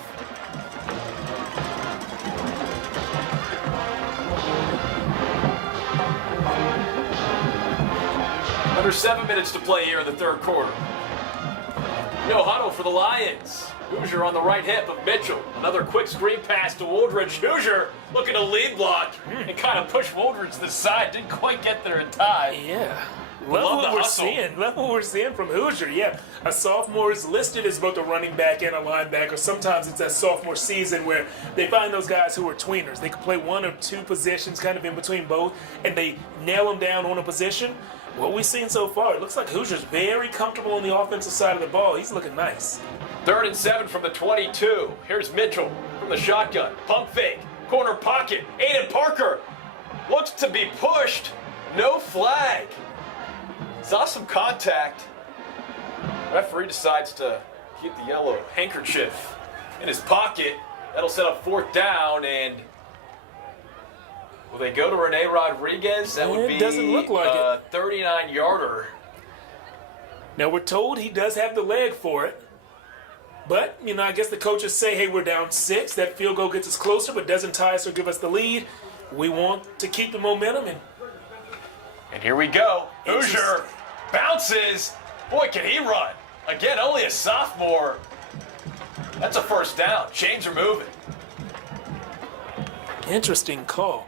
Under 7 minutes to play here in the third quarter. No huddle for the Lions. Hoosier on the right hip of Mitchell. Another quick screen pass to Woldridge. Hoosier looking to lead block and kind of push Woldridge to the side. Didn't quite get there in time. Yeah. Love what we're hustle. seeing. Love what we're seeing from Hoosier. Yeah, a sophomore is listed as both a running back and a linebacker. Sometimes it's that sophomore season where they find those guys who are tweeners. They can play one or two positions, kind of in between both, and they nail them down on a position. What we've seen so far, it looks like Hoosier's very comfortable on the offensive side of the ball. He's looking nice. 3rd and 7 from the 22. Here's Mitchell from the shotgun. Pump fake. Corner pocket. Aiden Parker looks to be pushed. No flag. Saw some contact. Referee decides to keep the yellow handkerchief in his pocket. That'll set up 4th down, and will they go to Rene Rodriguez? That would be doesn't look like a 39-yarder. Now, we're told he does have the leg for it. But, I guess the coaches say, hey, we're down 6. That field goal gets us closer, but doesn't tie us or give us the lead. We want to keep the momentum. And here we go. Hoosier bounces. Boy, can he run. Again, only a sophomore. That's a first down. Chains are moving. Interesting call.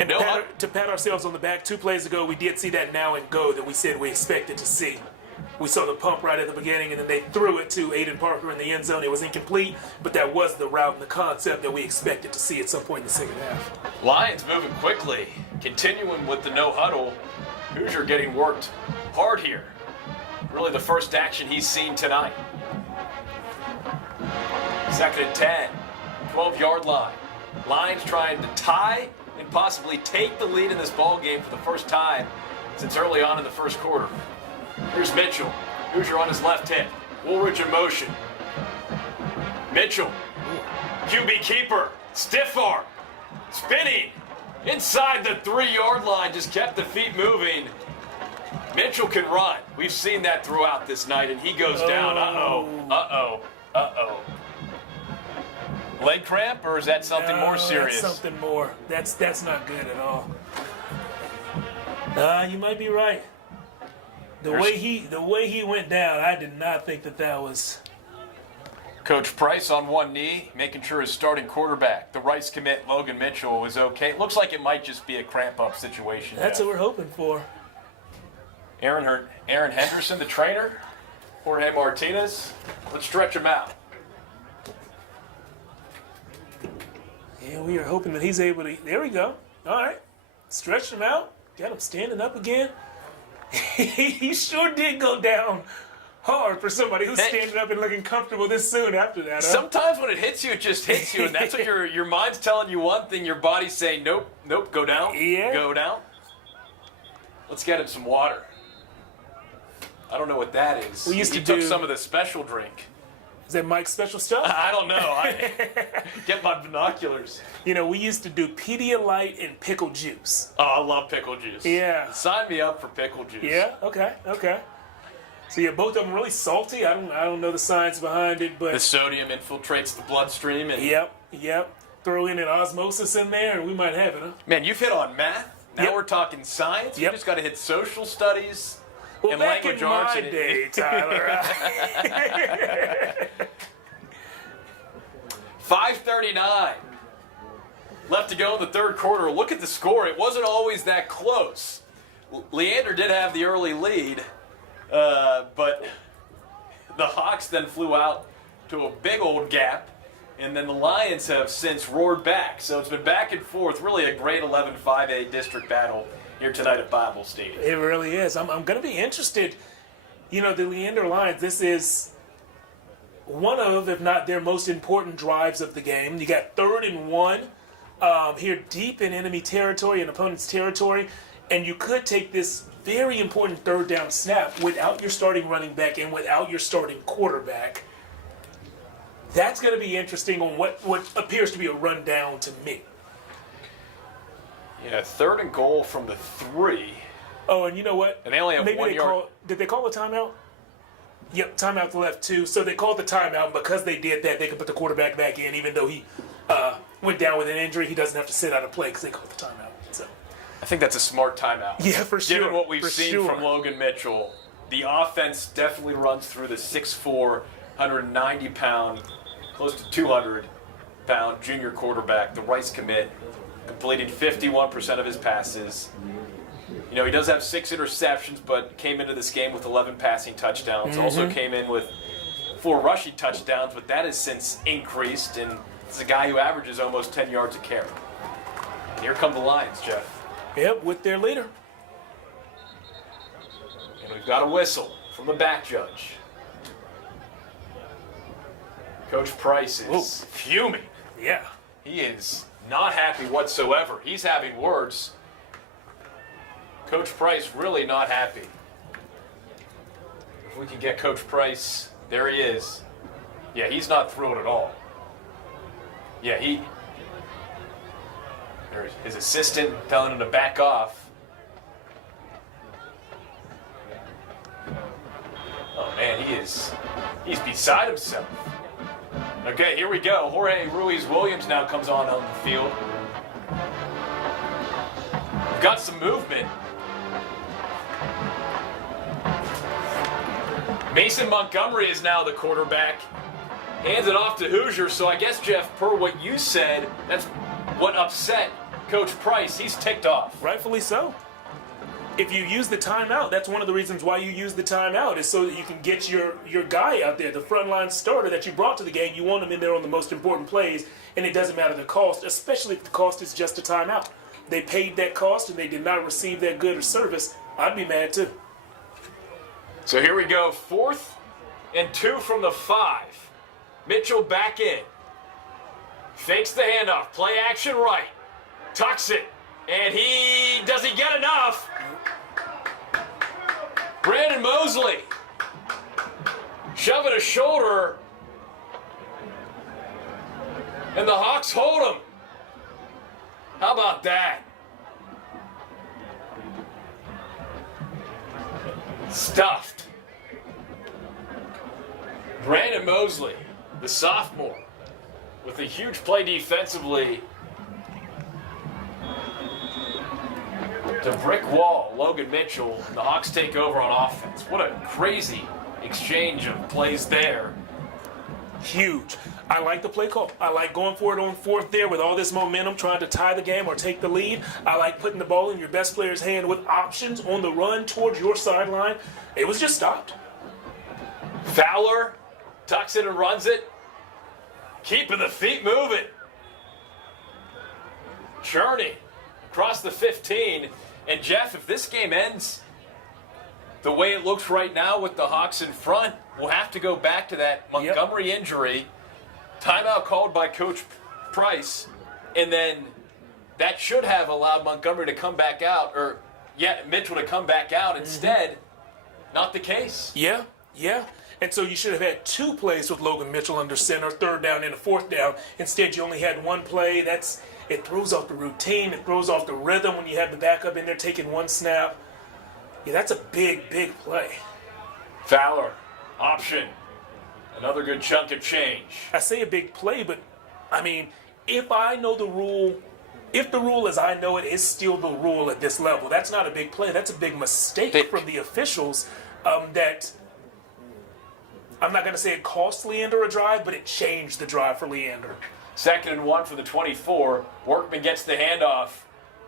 And to pat ourselves on the back, 2 plays ago, we did see that now and go that we said we expected to see. We saw the pump right at the beginning, and then they threw it to Aiden Parker in the end zone. It was incomplete, but that was the route and the concept that we expected to see at some point in the second half. Lions moving quickly, continuing with the no huddle. Hoosier getting worked hard here. Really the first action he's seen tonight. 2nd and 10, 12-yard line. Lions trying to tie and possibly take the lead in this ball game for the first time since early on in the first quarter. Here's Mitchell. Hoosier on his left hip. Woolridge in motion. Mitchell. QB keeper. Stiff arm. Spinning. Inside the 3-yard line. Just kept the feet moving. Mitchell can run. We've seen that throughout this night, and he goes down. Uh-oh. Uh-oh. Uh-oh. Leg cramp, or is that something more serious? That's something more. That's not good at all. You might be right. The way he went down, I did not think that was. Coach Price on one knee, making sure his starting quarterback, the Rice commit Logan Mitchell, was okay. Looks like it might just be a cramp-up situation. That's what we're hoping for. Aaron Hendrickson, the trainer. Jorge Martinez. Let's stretch him out. Yeah, we are hoping that he's able to. There we go. All right. Stretch him out. Got him standing up again. He sure did go down hard for somebody who's standing up and looking comfortable this soon after that. Huh? Sometimes when it hits you, it just hits you, and that's what your mind's telling you one thing, your body's saying, nope, go down, go down. Let's get him some water. I don't know what that is. We used he to took do some of the special drink. Is that Mike's special stuff? I don't know. I get my binoculars. You know, we used to do Pedialyte and pickle juice. Oh, I love pickle juice. Yeah. Sign me up for pickle juice. Yeah. Okay. So yeah, both of them really salty. I don't know the science behind it, but The sodium infiltrates the bloodstream. And Yep. Throw in an osmosis in there, and we might have it, huh? man, you've hit on math. Now Yep. we're talking science. Yep. You just got to hit social studies Well, and back language in arts. my day, Tyler. 5:39 left to go in the third quarter. Look at the score. It wasn't always that close. Leander did have the early lead, but the Hawks then flew out to a big old gap, and then the Lions have since roared back. So it's been back and forth, really a great 11 5A district battle here tonight at Bible Stadium. It really is. I'm going to be interested. You know, the Leander Lions, this is one of, if not their most important drives of the game. You got 3rd and 1 here deep in enemy territory and opponent's territory, and you could take this very important 3rd down snap without your starting running back and without your starting quarterback. That's going to be interesting on what appears to be a rundown to me. Yeah, 3rd and goal from the 3. Oh, and you know what? And they only have Maybe 1 yard. Did they call a timeout? Yep, timeout left too. So they called the timeout, and because they did that, they could put the quarterback back in, even though he went down with an injury. He doesn't have to sit out a play because they called the timeout. So I think that's a smart timeout. yeah, for sure. Given what we've for seen sure. from Logan Mitchell, the offense definitely runs through the 6'4", 190-pound, close to 200-pound junior quarterback, the Rice commit, completing 51% of his passes. You know, he does have 6 interceptions, but came into this game with 11 passing touchdowns. Also came in with 4 rushing touchdowns, but that has since increased, and it's a guy who averages almost 10 yards a carry. And here come the Lions, Jeff. Yep, with their leader. And we've got a whistle from the back judge. Coach Price is fuming. Yeah. He is not happy whatsoever. He's having words. Coach Price really not happy. If we can get Coach Price, there he is. Yeah, he's not thrilled at all. Yeah, there's his assistant telling him to back off. Oh man, he's beside himself. Okay, here we go. Jorge Ruiz-Williams now comes on the field. We've got some movement. Mason Montgomery is now the quarterback. Hands it off to Hoosier. So I guess, Jeff, per what you said, that's what upset Coach Price. He's ticked off. Rightfully so. If you use the timeout, that's one of the reasons why you use the timeout, is so that you can get your guy out there, the frontline starter that you brought to the game. You want him in there on the most important plays, and it doesn't matter the cost, especially if the cost is just a timeout. They paid that cost, and they did not receive that good or service. I'd be mad too. So here we go. 4th and 2 from the 5. Mitchell back in. Fakes the handoff. Play action right. Tucks it. And does he get enough? Brandon Mosley. Shoving a shoulder. And the Hawks hold him. How about that? Stuffed. Brandon Mosley, the sophomore, with a huge play defensively. To brick wall, Logan Mitchell, and the Hawks take over on offense. What a crazy exchange of plays there. Huge. I like the play call. I like going for it on 4th there with all this momentum, trying to tie the game or take the lead. I like putting the ball in your best player's hand with options on the run towards your sideline. It was just stopped. Fowler tucks it and runs it. Keeping the feet moving. Churney across the 15. And Jeff, if this game ends the way it looks right now with the Hawks in front, we'll have to go back to that Montgomery injury. Timeout called by Coach Price. And then that should have allowed Montgomery to come back out, Mitchell to come back out. Instead, not the case. Yeah. And so you should have had 2 plays with Logan Mitchell under center, 3rd down and a 4th down. Instead, you only had 1 play. It throws off the routine. It throws off the rhythm when you have the backup in there taking 1 snap. Yeah, that's a big, big play. Fowler, option. Another good chunk of change. I say a big play, but, I mean, if I know the rule, if the rule as I know it is still the rule at this level, that's not a big play. That's a big mistake from the officials that I'm not going to say it cost Leander a drive, but it changed the drive for Leander. 2nd and 1 for the 24. Workman gets the handoff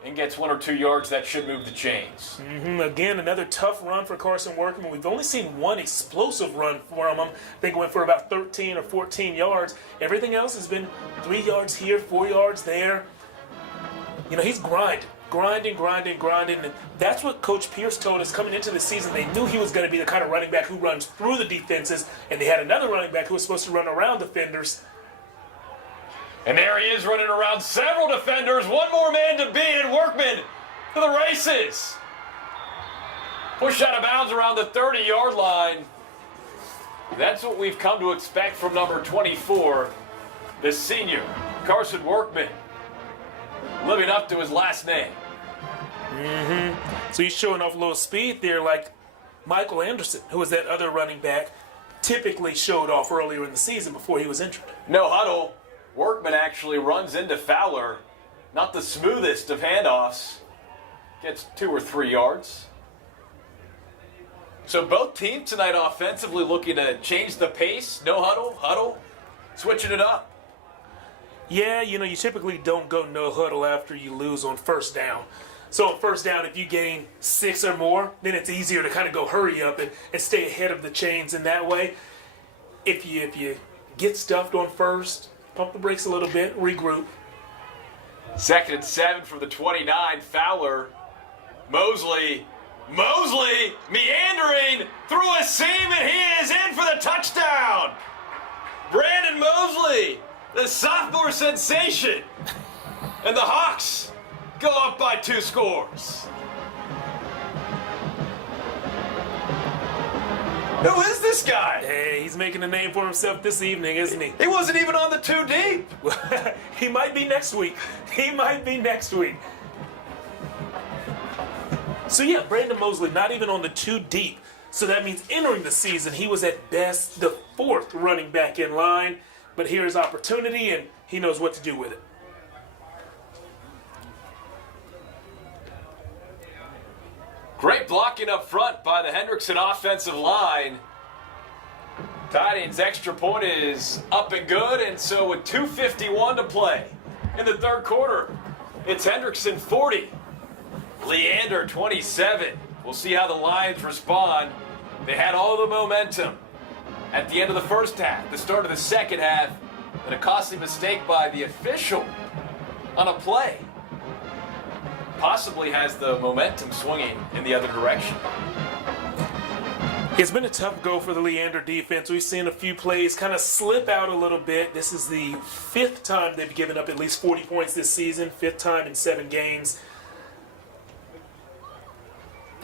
and gets 1 or 2 yards. That should move the chains. Again, another tough run for Carson Workman. We've only seen 1 explosive run from him. I think it went for about 13 or 14 yards. Everything else has been 3 yards here, 4 yards there. You know, he's grinding. And that's what Coach Pierce told us coming into the season. They knew he was going to be the kind of running back who runs through the defenses, and they had another running back who was supposed to run around defenders. And there he is running around several defenders. 1 more man to beat, and Workman to the races. Pushed out of bounds around the 30-yard line. That's what we've come to expect from number 24, the senior, Carson Workman, living up to his last name. So he's showing off a little speed there like Michael Anderson, who was that other running back, typically showed off earlier in the season before he was injured. No huddle. Workman actually runs into Fowler. Not the smoothest of handoffs. Gets 2 or 3 yards. So both teams tonight offensively looking to change the pace. No huddle, switching it up. Yeah, you know, you typically don't go no huddle after you lose on 1st down. So on 1st down, if you gain 6 or more, then it's easier to kind of go hurry up and stay ahead of the chains in that way. If you get stuffed on 1st, pump the brakes a little bit, regroup. 2nd and 7 for the 29. Fowler. Mosley meandering through a seam, and he is in for the touchdown. Brandon Mosley, the sophomore sensation. And the Hawks go up by 2 scores. Who is this guy? Hey, he's making a name for himself this evening, isn't he? He wasn't even on the 2 deep. He might be next week. So yeah, Brandon Mosley not even on the 2 deep. So that means entering the season, he was at best the 4th running back in line. But here's opportunity, and he knows what to do with it. Great blocking up front by the Hendrickson offensive line. Tidings extra point is up and good, and so with 2:51 to play in the 3rd quarter, it's Hendrickson 40, Leander 27. We'll see how the Lions respond. They had all the momentum at the end of the 1st half, the start of the 2nd half, and a costly mistake by the official on a play possibly has the momentum swinging in the other direction. It's been a tough go for the Leander defense. We've seen a few plays kind of slip out a little bit. This is the 5th time they've given up at least 40 points this season, 5th time in 7 games.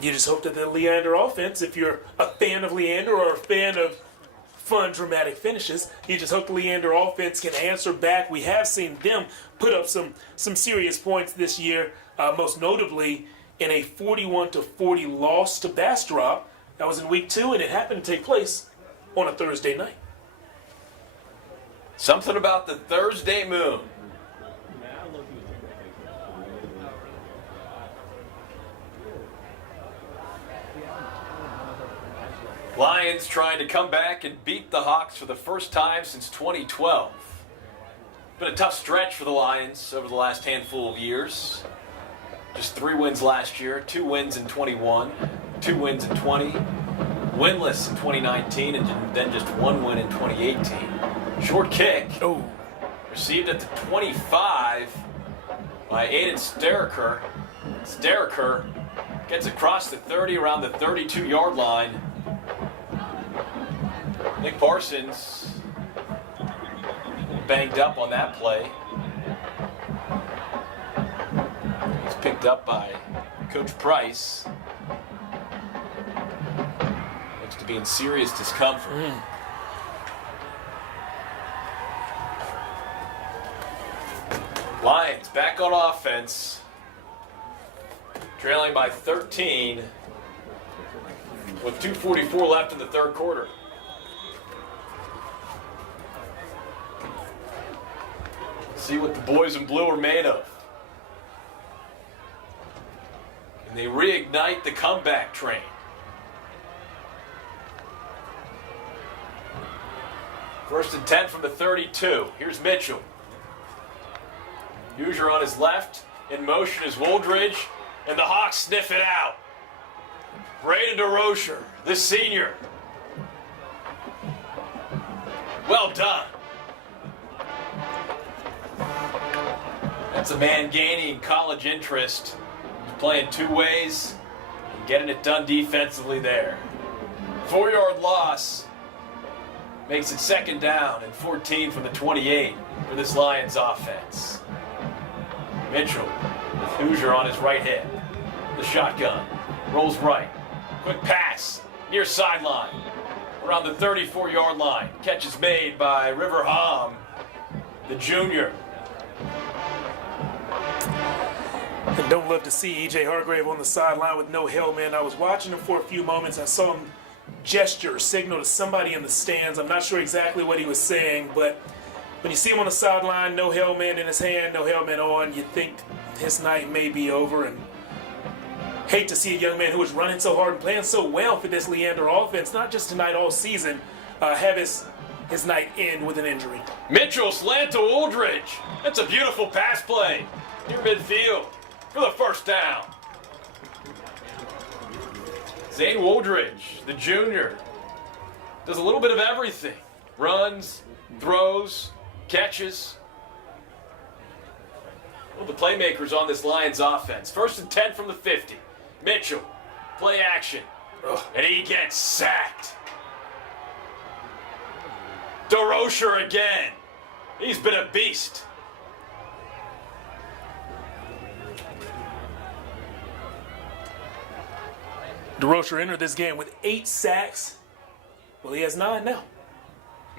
You just hope that the Leander offense, if you're a fan of Leander or a fan of fun, dramatic finishes, you just hope the Leander offense can answer back. We have seen them put up some serious points this year, most notably in a 41-40 loss to Bastrop. That was in week 2, and it happened to take place on a Thursday night. Something about the Thursday moon. Lions trying to come back and beat the Hawks for the first time since 2012. Been a tough stretch for the Lions over the last handful of years. Just 3 wins last year, 2 wins in 21, 2 wins in 20, winless in 2019, and then just 1 win in 2018. Short kick. Oh. Received at the 25 by Aiden Steriker. Steriker gets across the 30 around the 32-yard line. Nick Parsons banged up on that play. He's picked up by Coach Price. Looks to be in serious discomfort. Lions back on offense, trailing by 13 with 2:44 left in the third quarter. See what the boys in blue are made of. And they reignite the comeback train. First and 10 from the 32. Here's Mitchell. Hoosier on his left. In motion is Woldridge. And the Hawks sniff it out. Braden DeRocher, the senior. Well done. That's a man gaining college interest. He's playing two ways and getting it done defensively there. 4-yard loss makes it second down and 14 from the 28 for this Lions offense. Mitchell with Hoosier on his right hip. The shotgun. Rolls right. Quick pass. Near sideline. Around the 34-yard line. Catch is made by River Hom, the junior. And don't love to see E.J. Hargrave on the sideline with no helmet. I was watching him for a few moments. I saw him gesture, signal to somebody in the stands. I'm not sure exactly what he was saying, but when you see him on the sideline, no helmet in his hand, no helmet on, you think his night may be over. And hate to see a young man who was running so hard and playing so well for this Leander offense, not just tonight, all season, have his night end with an injury. Mitchell slant to Woldridge. That's a beautiful pass play near midfield for the first down. Zane Woldridge, the junior, does a little bit of everything. Runs, throws, catches. Well, the playmakers on this Lions offense. First and 10 from the 50. Mitchell, play action. And he gets sacked. DeRocher again. He's been a beast. DeRocher entered this game with 8 sacks. Well, he has 9 now.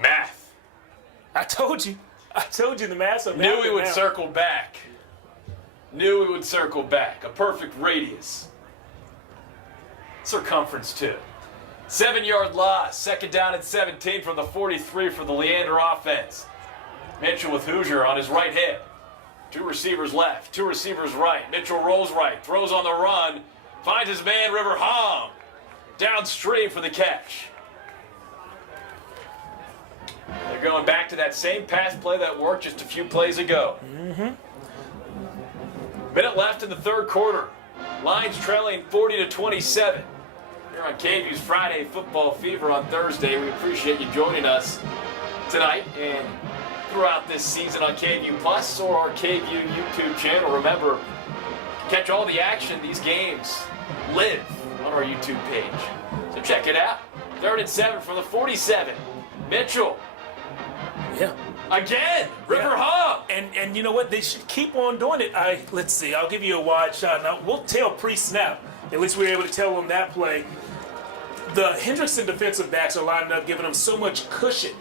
Math. I told you the math's a Knew he would circle back. Knew he would circle back. A perfect radius. Circumference, too. 7-yard loss. Second down and 17 from the 43 for the Leander offense. Mitchell with Hoosier on his right hip. 2 receivers left. 2 receivers right. Mitchell rolls right. Throws on the run. Finds his man, River Hom. Downstream for the catch. They're going back to that same pass play that worked just a few plays ago. Minute left in the third quarter. Lions trailing 40-27. Here on KVUE's Friday Football Fever on Thursday. We appreciate you joining us tonight and throughout this season on KVUE Plus or our KVUE YouTube channel. Remember, catch all the action. These games live on our YouTube page. So check it out. 3rd and 7 from the 47. Mitchell. Yeah. Again, River Hom. And you know what? They should keep on doing it. Let's see. I'll give you a wide shot. Now, we'll tell pre-snap. At least we were able to tell them that play. The Hendrickson defensive backs are lining up, giving them so much cushion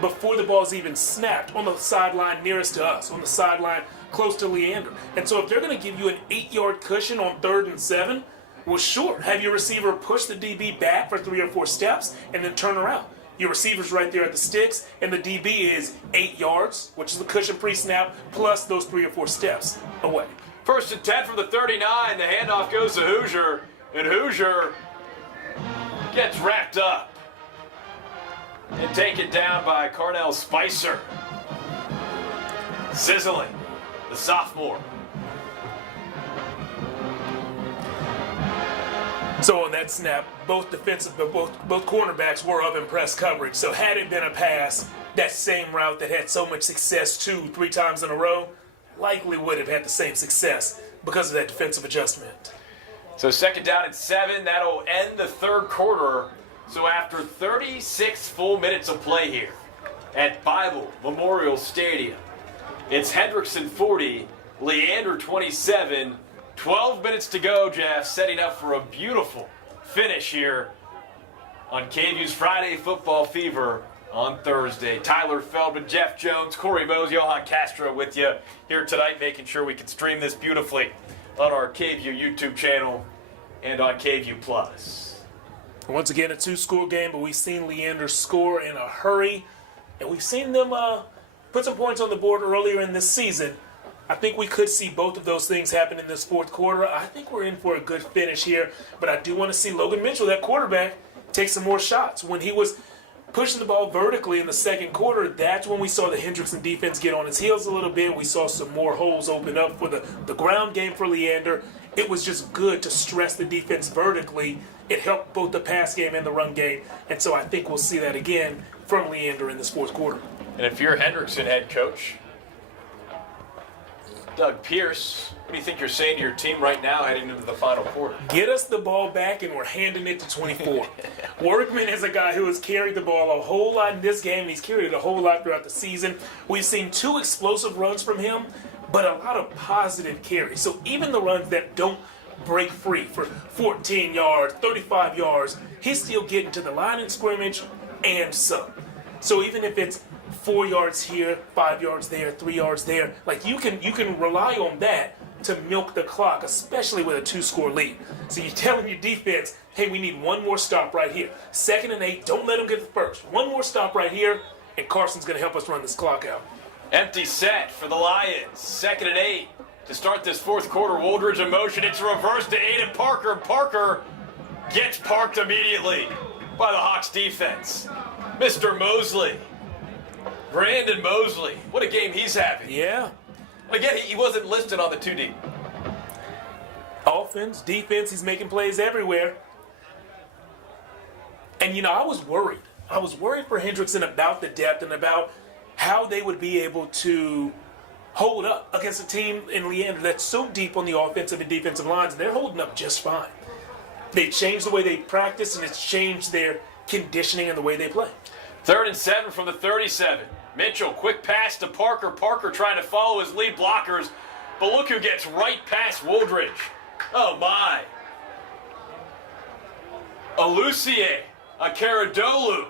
before the ball's even snapped on the sideline nearest to us, on the sideline close to Leander. And so if they're going to give you an 8-yard cushion on 3rd and 7, well, sure, have your receiver push the DB back for 3 or 4 steps and then turn around. Your receiver's right there at the sticks, and the DB is 8 yards, which is the cushion pre-snap, plus those 3 or 4 steps away. 1st and 10 from the 39. The handoff goes to Hoosier, and Hoosier gets wrapped up and taken down by Carnell Spicer. Sizzling, the sophomore. So on that snap, both cornerbacks were of impressed coverage. So had it been a pass, that same route that had so much success 2-3 times in a row, likely would have had the same success because of that defensive adjustment. So 2nd down and 7, that'll end the third quarter. So after 36 full minutes of play here at Bible Memorial Stadium, it's Hendrickson 40, Leander 27, 12 minutes to go, Jeff, setting up for a beautiful finish here on KVUE's Friday Football Fever on Thursday. Tyler Feldman, Jeff Jones, Corey Mose, Johan Castro with you here tonight, making sure we can stream this beautifully on our KVUE YouTube channel and on KVUE Plus. Once again, a two-score game, but we've seen Leander score in a hurry, and we've seen them put some points on the board earlier in this season. I think we could see both of those things happen in this fourth quarter. I think we're in for a good finish here, but I do want to see Logan Mitchell, that quarterback, take some more shots. When he was pushing the ball vertically in the second quarter, that's when we saw the Hendrickson defense get on its heels a little bit. We saw some more holes open up for the ground game for Leander. It was just good to stress the defense vertically. It helped both the pass game and the run game, and so I think we'll see that again from Leander in this fourth quarter. And if you're Hendrickson head coach, Doug Pierce, what do you think you're saying to your team right now heading into the final quarter? Get us the ball back, and we're handing it to 24. Workman is a guy who has carried the ball a whole lot in this game, and he's carried it a whole lot throughout the season. We've seen 2 explosive runs from him, but a lot of positive carries. So even the runs that don't break free for 14 yards, 35 yards, he's still getting to the line of scrimmage and some. So even if it's 4 yards here, 5 yards there, 3 yards there, like you can rely on that to milk the clock, especially with a 2-score lead. So you're telling your defense, hey, we need one more stop right here. 2nd and 8, don't let them get the first. One more stop right here, and Carson's going to help us run this clock out. Empty set for the Lions. 2nd and 8 to start this fourth quarter. Woldridge in motion. It's reversed to Aiden Parker. Parker gets parked immediately by the Hawks defense. Mr. Mosley. Brandon Mosley. What a game he's having. Yeah. Again, he wasn't listed on the 2 deep. Offense, defense, he's making plays everywhere. And, I was worried. I was worried for Hendrickson about the depth and about how they would be able to hold up against a team in Leander that's so deep on the offensive and defensive lines, and they're holding up just fine. They changed the way they practice, and it's changed their conditioning and the way they play. 3rd and 7 from the 37. Mitchell, quick pass to Parker. Parker trying to follow his lead blockers, but look who gets right past Woldridge. Oh, my. Alusier, Akaradolu,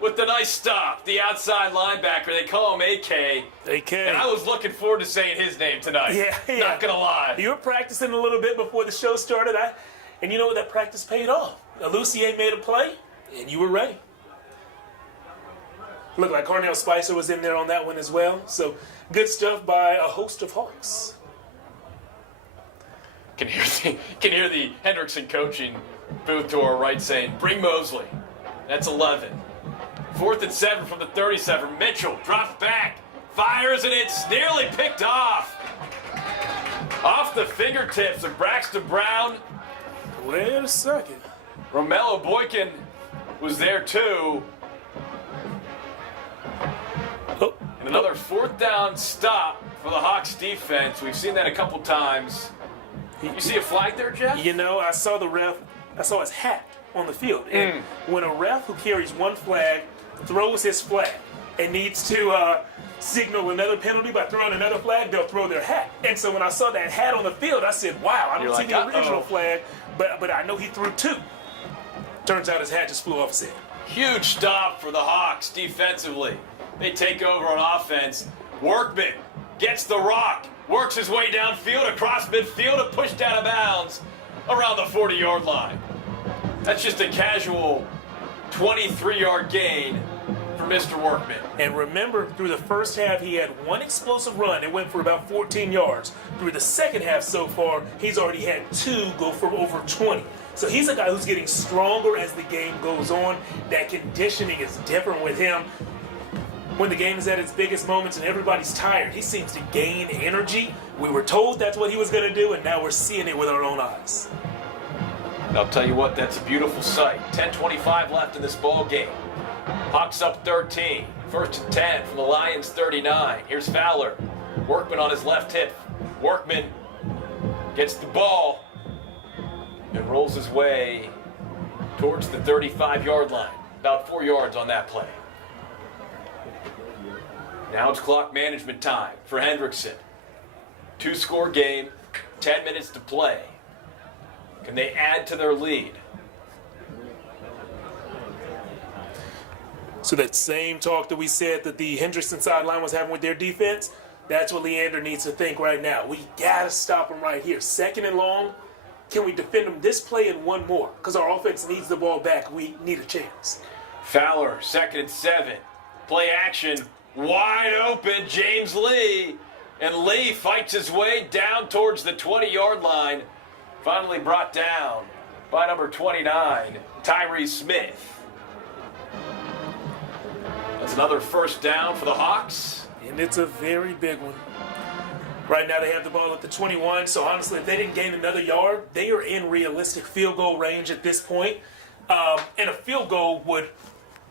with the nice stop. The outside linebacker, they call him AK. AK. And I was looking forward to saying his name tonight. Yeah. Not going to lie. You were practicing a little bit before the show started, and you know what? That practice paid off. Alusier made a play, and you were ready. Looked like Cornell Spicer was in there on that one as well. So good stuff by a host of Hawks. Can hear the Hendrickson coaching booth to our right saying, bring Mosley. That's 11. 4th and 7 from the 37. Mitchell drops back, fires, and it's nearly picked off. Off the fingertips of Braxton Brown. Wait a second. Romello Boykin was there too. And another 4th down stop for the Hawks defense. We've seen that a couple times. You see a flag there, Jeff? I saw the ref. I saw his hat on the field. And when a ref who carries one flag throws his flag and needs to signal another penalty by throwing another flag, they'll throw their hat. And so when I saw that hat on the field, I said, wow, I don't see the original flag, but I know he threw 2. Turns out his hat just flew off his head. Huge stop for the Hawks defensively. They take over on offense. Workman gets the rock, works his way downfield, across midfield, and pushed out of bounds around the 40-yard line. That's just a casual 23-yard gain for Mr. Workman. And remember, through the first half, he had one explosive run. It went for about 14 yards. Through the second half so far, he's already had 2 go for over 20. So he's a guy who's getting stronger as the game goes on. That conditioning is different with him. When the game is at its biggest moments and everybody's tired, he seems to gain energy. We were told that's what he was going to do, and now we're seeing it with our own eyes. And I'll tell you what, that's a beautiful sight. 10:25 left in this ball game. Hawks up 13. 1st and 10 from the Lions 39. Here's Fowler. Workman on his left hip. Workman gets the ball and rolls his way towards the 35-yard line. About 4 yards on that play. Now it's clock management time for Hendrickson. 2-score game, 10 minutes to play. Can they add to their lead? So that same talk that we said that the Hendrickson sideline was having with their defense, that's what Leander needs to think right now. We got to stop them right here. 2nd and long. Can we defend them this play and one more? Because our offense needs the ball back. We need a chance. Fowler, 2nd and 7. Play action, wide open, James Lee. And Lee fights his way down towards the 20-yard line. Finally brought down by number 29, Tyree Smith. That's another first down for the Hawks. And it's a very big one. Right now they have the ball at the 21, so honestly, if they didn't gain another yard, they are in realistic field goal range at this point. And a field goal would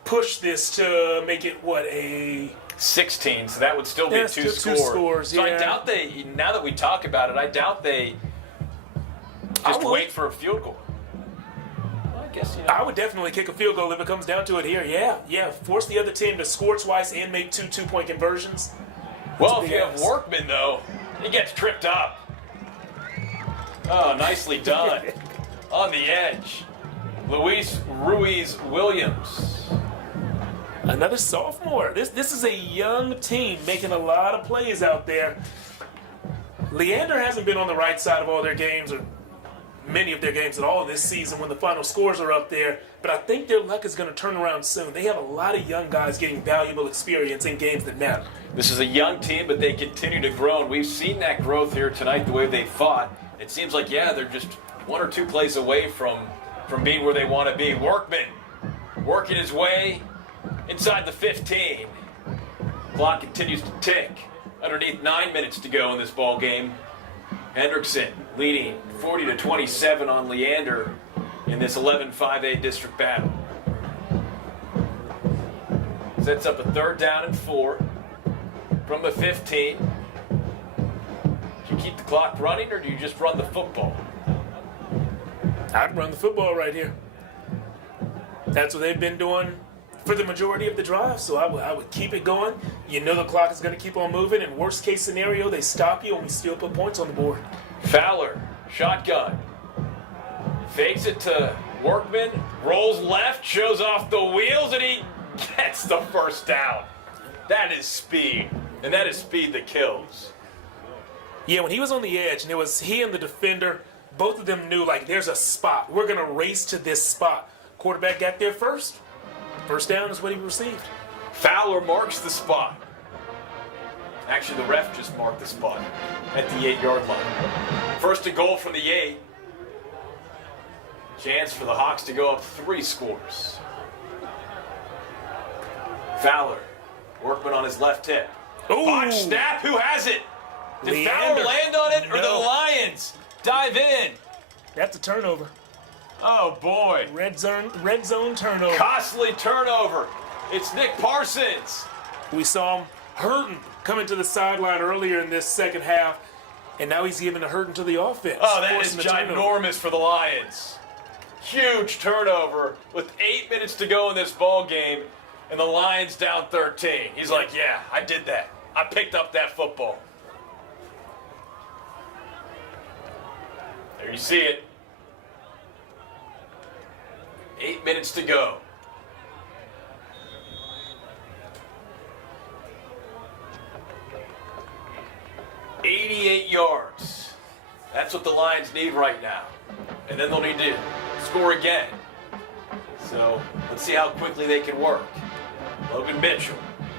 push this to make it, what, a 16, so that would still be two scores. So yeah. I doubt they, now that we talk about it, I doubt they just wait for a field goal. Well, I guess, I would definitely kick a field goal if it comes down to it here. Yeah. Force the other team to score twice and make two two-point conversions. Well, if you have Workman, though, he gets tripped up. Oh, nicely done. On the edge, Luis Ruiz-Williams. Another sophomore. This is a young team making a lot of plays out there. Leander hasn't been on the right side of all their games, or many of their games at all this season when the final scores are up there, but I think their luck is going to turn around soon. They have a lot of young guys getting valuable experience in games that matter. This is a young team, but they continue to grow, and we've seen that growth here tonight, the way they fought. It seems like, they're just 1 or 2 plays away from being where they want to be. Workman working his way inside the 15. Clock continues to tick. Underneath 9 minutes to go in this ball game. Hendrickson leading 40-27 on Leander in this 11-5A district battle. Sets up a 3rd down and 4 from the 15. Do you keep the clock running, or do you just run the football? I'd run the football right here. That's what they've been doing for the majority of the drive, so I would keep it going. You know the clock is going to keep on moving, and worst case scenario, they stop you and we still put points on the board. Fowler, shotgun. Fakes it to Workman, rolls left, shows off the wheels, and he gets the first down. That is speed, and that is speed that kills. Yeah, when he was on the edge, and it was he and the defender, both of them knew, like, there's a spot. We're going to race to this spot. Quarterback got there first. First down is what he received. Fowler marks the spot. Actually, the ref just marked the spot at the 8-yard line. First and goal from the 8. Chance for the Hawks to go up 3 scores. Fowler, Workman on his left hip. Botch snap, who has it? Did Leander. Fowler land on it, or No. the Lions dive in? That's a turnover. Oh, boy. Red zone turnover. Costly turnover. It's Nick Parsons. We saw him hurting coming to the sideline earlier in this second half, and now he's giving a hurting to the offense. Oh, that is forcing the turnover. ginormous for the Lions. Huge turnover with 8 minutes to go in this ball game, and the Lions down 13. He's like, yeah, I did that. I picked up that football. There you see it. 8 minutes to go. $88 yards. That's what the Lions need right now. And then they'll need to score again. So let's see how quickly they can work. Logan Mitchell,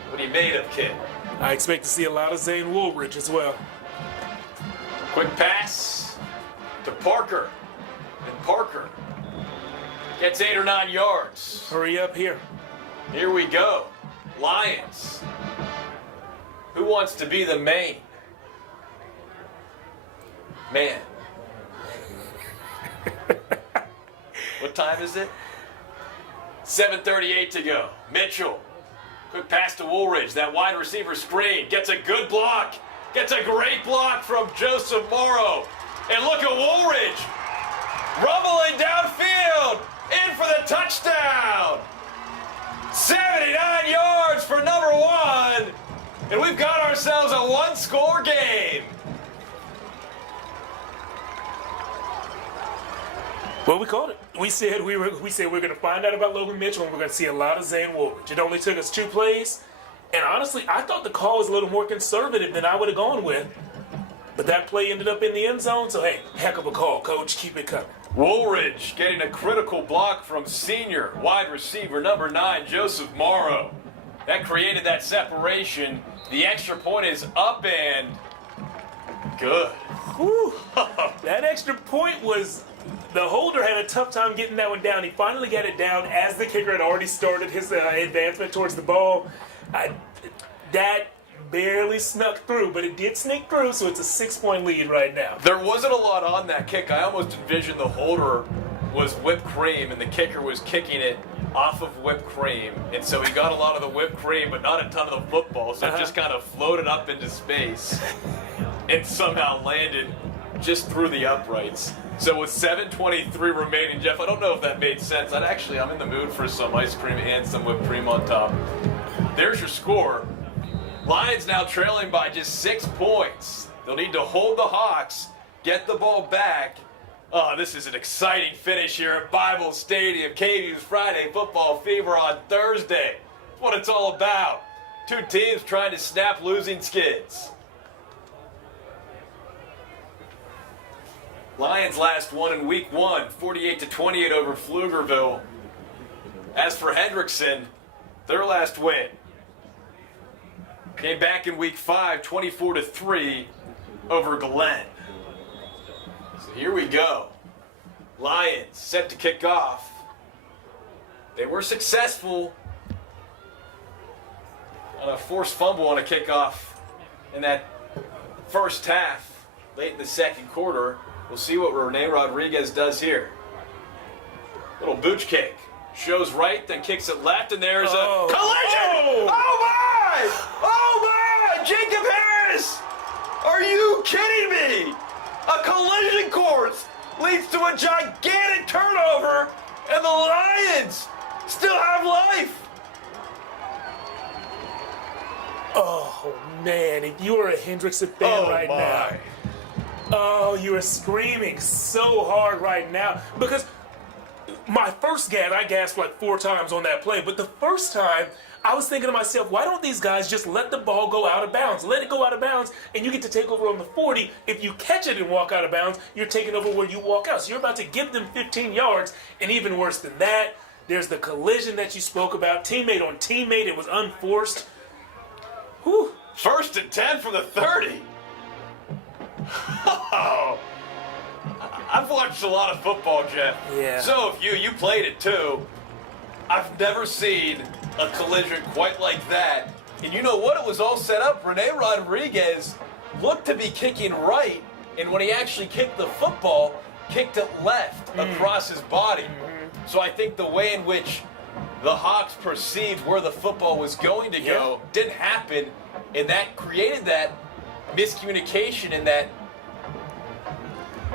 what he made of, kid. I expect to see a lot of Zane Woolridge as well. Quick pass to Parker. And Parker gets 8 or 9 yards. Hurry up here. Here we go. Lions. Who wants to be the main man? What time is it? 7:38 to go. Mitchell. Quick pass to Woolridge. That wide receiver screen. Gets a good block. Gets a great block from Joseph Morrow. And look at Woolridge. Rumbling downfield. In for the touchdown. 79 yards for number 1. And we've got ourselves a 1-score game. Well, we called it. we said we're going to find out about Logan Mitchell and we're going to see a lot of Zane Woolridge. It only took us 2 plays, and honestly, I thought the call was a little more conservative than I would have gone with. But that play ended up in the end zone, so hey, heck of a call, coach. Keep it coming. Woolridge getting a critical block from senior wide receiver number 9, Joseph Morrow. That created that separation. The extra point is up and good. Whew. That extra point was, the holder had a tough time getting that one down. He finally got it down as the kicker had already started his advancement towards the ball. That barely snuck through, but it did sneak through, so it's a 6-point lead right now. There wasn't a lot on that kick. I almost envisioned the holder was whipped cream and the kicker was kicking it off of whipped cream, and so he got a lot of the whipped cream but not a ton of the football, so it just kind of floated up into space and somehow landed just through the uprights. So with 7:23 remaining, Jeff, I don't know if that made sense. I'm in the mood for some ice cream and some whipped cream on top. There's your score. Lions now trailing by just 6 points. They'll need to hold the Hawks, get the ball back. Oh, this is an exciting finish here at Bible Stadium. KVUE's Friday Football Fever on Thursday. That's what it's all about. 2 teams trying to snap losing skids. Lions last won in week 1, 48-28 over Pflugerville. As for Hendrickson, their last win came back in week 5, 24-3 over Glenn. So here we go. Lions set to kick off. They were successful on a forced fumble on a kickoff in that first half, late in the second quarter. We'll see what Rene Rodriguez does here. Little booch kick. Shows right, then kicks it left, and there's a collision! Oh my! Oh my! Jacob Harris! Are you kidding me? A collision course leads to a gigantic turnover, and the Lions still have life. Oh man, if you are a Hendrickson fan now, oh, you are screaming so hard right now because my first gasp, I gasped like 4 times on that play, but the first time I was thinking to myself, why don't these guys just let the ball go out of bounds? Let it go out of bounds, and you get to take over on the 40. If you catch it and walk out of bounds, you're taking over where you walk out. So you're about to give them 15 yards, and even worse than that, there's the collision that you spoke about. Teammate on teammate, it was unforced. Whew. 1st and 10 from the 30. Oh. I've watched a lot of football, Jeff. Yeah. So have you played it too. I've never seen a collision quite like that. And you know what? It was all set up. Rene Rodriguez looked to be kicking right, and when he actually kicked the football, kicked it left across his body. So I think the way in which the Hawks perceived where the football was going to go didn't happen, and that created that miscommunication and that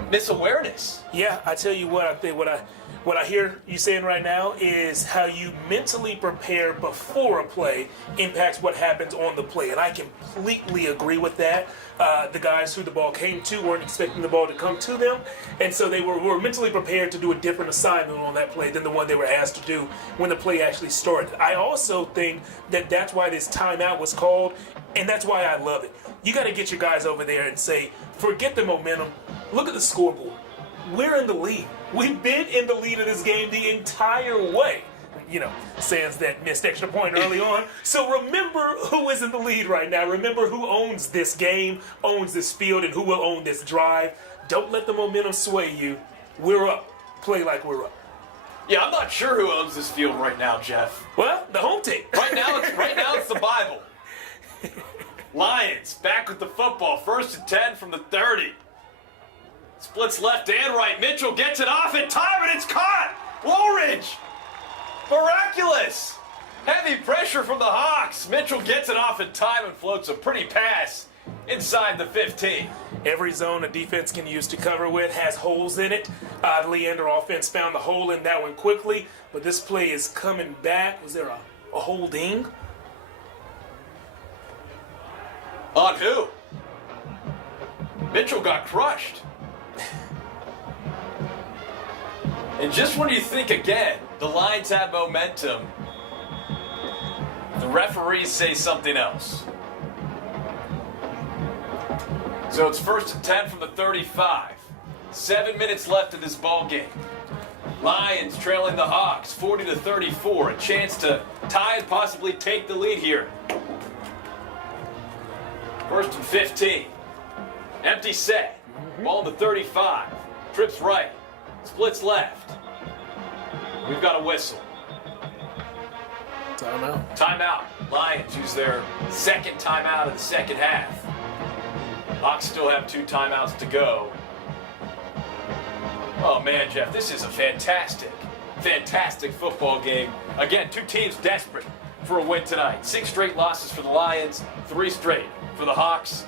misawareness. Yeah, I tell you what, I think what I hear you saying right now is how you mentally prepare before a play impacts what happens on the play, and I completely agree with that. The guys who the ball came to weren't expecting the ball to come to them, and so they were mentally prepared to do a different assignment on that play than the one they were asked to do when the play actually started. I also think that that's why this timeout was called, and that's why I love it. You got to get your guys over there and say, forget the momentum, look at the scoreboard. We're in the lead. We've been in the lead of this game the entire way. You know, sans that missed extra point early on. So remember who is in the lead right now. Remember who owns this game, owns this field, and who will own this drive. Don't let the momentum sway you. We're up. Play like we're up. Yeah, I'm not sure who owns this field right now, Jeff. Well, the home team. Right now it's the Bible. Lions back with the football. 1st and 10 from the 30. Splits left and right. Mitchell gets it off in time, and it's caught. Woolridge. Miraculous. Heavy pressure from the Hawks. Mitchell gets it off in time and floats a pretty pass inside the 15. Every zone a defense can use to cover with has holes in it. The Leander offense found the hole in that one quickly, but this play is coming back. Was there a holding? On who? Mitchell got crushed. And just when you think again, the Lions have momentum, the referees say something else. So it's 1st and 10 from the 35. 7 minutes left of this ball game. Lions trailing the Hawks 40-34. A chance to tie and possibly take the lead here. 1st and 15. Empty set. Ball in the 35. Trips right. Splits left. We've got a whistle. Timeout. Timeout. Lions use their second timeout of the second half. Hawks still have 2 timeouts to go. Oh man, Jeff, this is a fantastic football game. Again, 2 teams desperate for a win tonight. 6 straight losses for the Lions, 3 straight for the Hawks.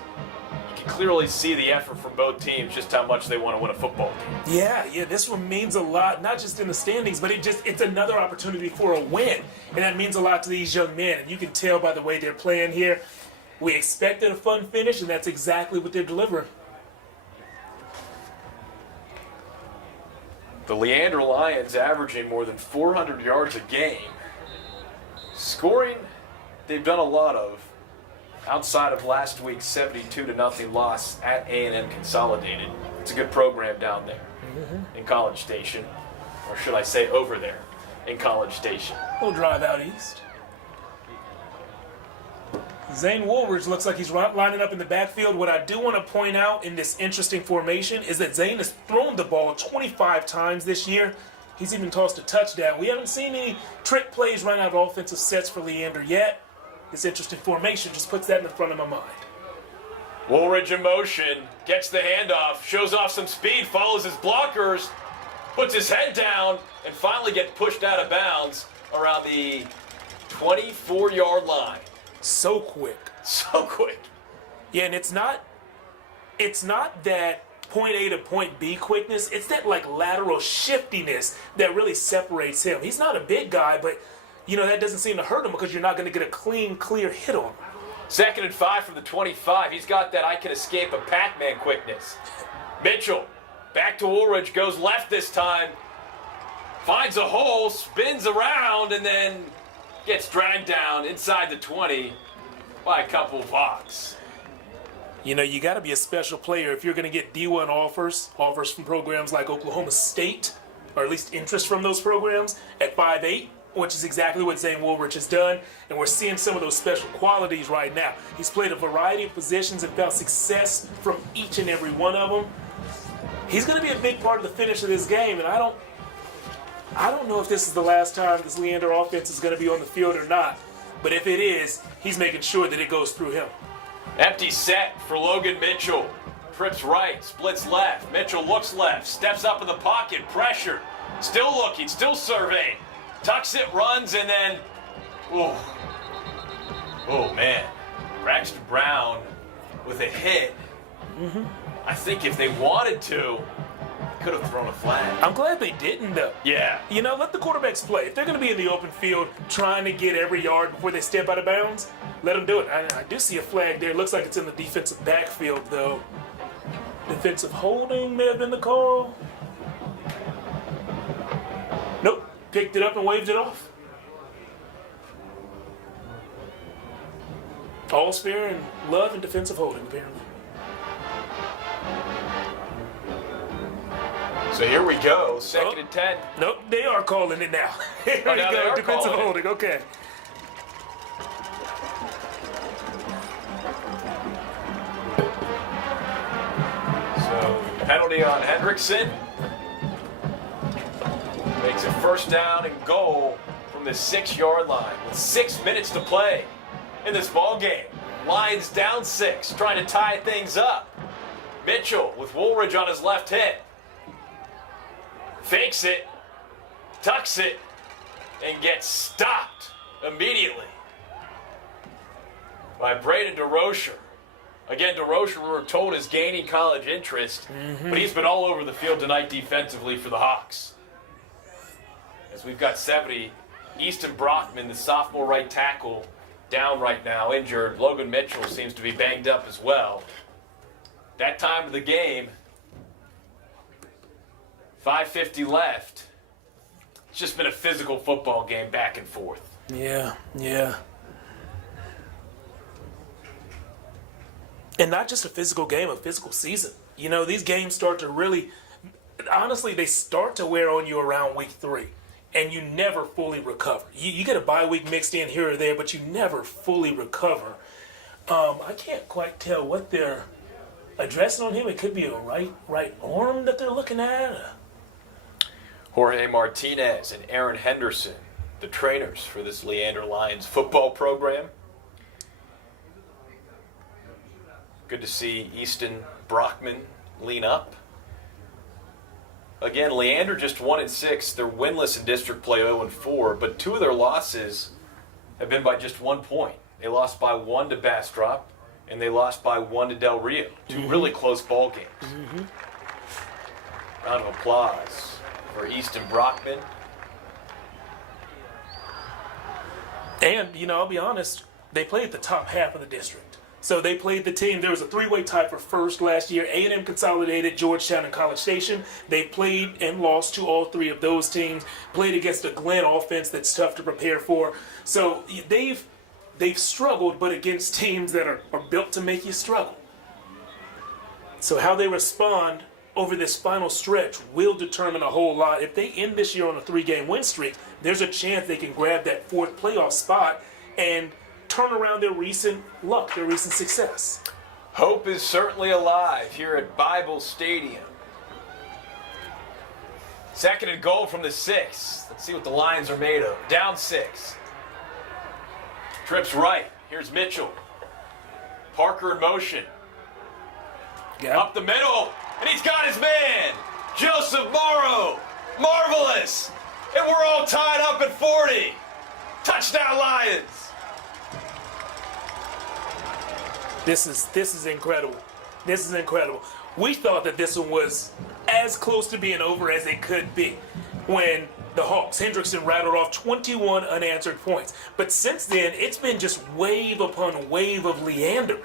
You can clearly see the effort from both teams, just how much they want to win a football game. Yeah, this one means a lot, not just in the standings, but it's another opportunity for a win. And that means a lot to these young men. And you can tell by the way they're playing here. We expected a fun finish, and that's exactly what they're delivering. The Leander Lions averaging more than 400 yards a game. Scoring, they've done a lot of, outside of last week's 72-0 loss at A&M Consolidated. It's a good program down there in College Station, or should I say over there in College Station. We'll drive out east. Zane Woolridge looks like he's lining up in the backfield. What I do want to point out in this interesting formation is that Zane has thrown the ball 25 times this year. He's even tossed a touchdown. We haven't seen any trick plays run out of offensive sets for Leander yet. This interesting formation just puts that in the front of my mind. Woolridge in motion, gets the handoff, shows off some speed, follows his blockers, puts his head down, and finally gets pushed out of bounds around the 24-yard line. So quick. So quick. Yeah, and it's not that point A to point B quickness. It's that like lateral shiftiness that really separates him. He's not a big guy, but that doesn't seem to hurt him because you're not going to get a clean, clear hit on him. 2nd and 5 from the 25. He's got that I can escape a Pac-Man quickness. Mitchell, back to Woolridge, goes left this time. Finds a hole, spins around, and then gets dragged down inside the 20 by a couple of Hawks. You got to be a special player if you're going to get D1 offers from programs like Oklahoma State, or at least interest from those programs at 5'8", which is exactly what Zane Woolridge has done, and we're seeing some of those special qualities right now. He's played a variety of positions and found success from each and every one of them. He's going to be a big part of the finish of this game, and I don't know if this is the last time this Leander offense is going to be on the field or not, but if it is, he's making sure that it goes through him. Empty set for Logan Mitchell. Trips right, splits left. Mitchell looks left, steps up in the pocket, pressure. Still looking, still surveying. Tucks it, runs, and then, oh man. Braxton Brown with a hit. I think if they wanted to, could have thrown a flag. I'm glad they didn't, though. Yeah. Let the quarterbacks play. If they're going to be in the open field trying to get every yard before they step out of bounds, let them do it. I do see a flag there. It looks like it's in the defensive backfield, though. Defensive holding may have been the call. Nope. Picked it up and waved it off. All's fair in love and defensive holding, apparently. So here we go, 2nd and 10. Nope, they are calling it now. Here we go, defensive holding, okay. So penalty on Hendrickson. Makes it 1st down and goal from the 6-yard line with 6 minutes to play in this ball game. Lions down 6, trying to tie things up. Mitchell with Woolridge on his left hip. Fakes it, tucks it, and gets stopped immediately by Braden DeRocher. Again, DeRocher, we were told, is gaining college interest, but he's been all over the field tonight defensively for the Hawks. As we've got 70, Easton Brockman, the sophomore right tackle, down right now, injured. Logan Mitchell seems to be banged up as well. That time of the game, 5:50 left. It's just been a physical football game back and forth. Yeah. And not just a physical game, a physical season. You know, these games start to really, honestly, they start to wear on you around week 3. And you never fully recover. You get a bye week mixed in here or there, but you never fully recover. I can't quite tell what they're addressing on him. It could be a right arm that they're looking at. Jorge Martinez and Aaron Hendrickson, the trainers for this Leander Lions football program. Good to see Easton Brockman lean up. Again, Leander just 1-6. They're winless in district play 0-4, but 2 of their losses have been by just 1 point. They lost by 1 to Bastrop, and they lost by 1 to Del Rio. 2 really close ball games. Round of applause for Easton Brockman. And, you know, I'll be honest, they played the top half of the district. So they played the team. There was a 3-way tie for first last year. A&M Consolidated, Georgetown, and College Station. They played and lost to all 3 of those teams. Played against a Glenn offense that's tough to prepare for. So they've struggled, but against teams that are built to make you struggle. So how they respond over this final stretch will determine a whole lot. If they end this year on a 3-game win streak, there's a chance they can grab that 4th playoff spot and turn around their recent luck, their recent success. Hope is certainly alive here at Bible Stadium. 2nd and goal from the 6. Let's see what the Lions are made of. Down 6. Trips right. Here's Mitchell. Parker in motion. Up the middle. And he's got his man. Joseph Morrow. Marvelous. And we're all tied up at 40. Touchdown Lions. This is incredible. This is incredible. We thought that this one was as close to being over as it could be when the Hawks, Hendrickson, rattled off 21 unanswered points. But since then, it's been just wave upon wave of Leander.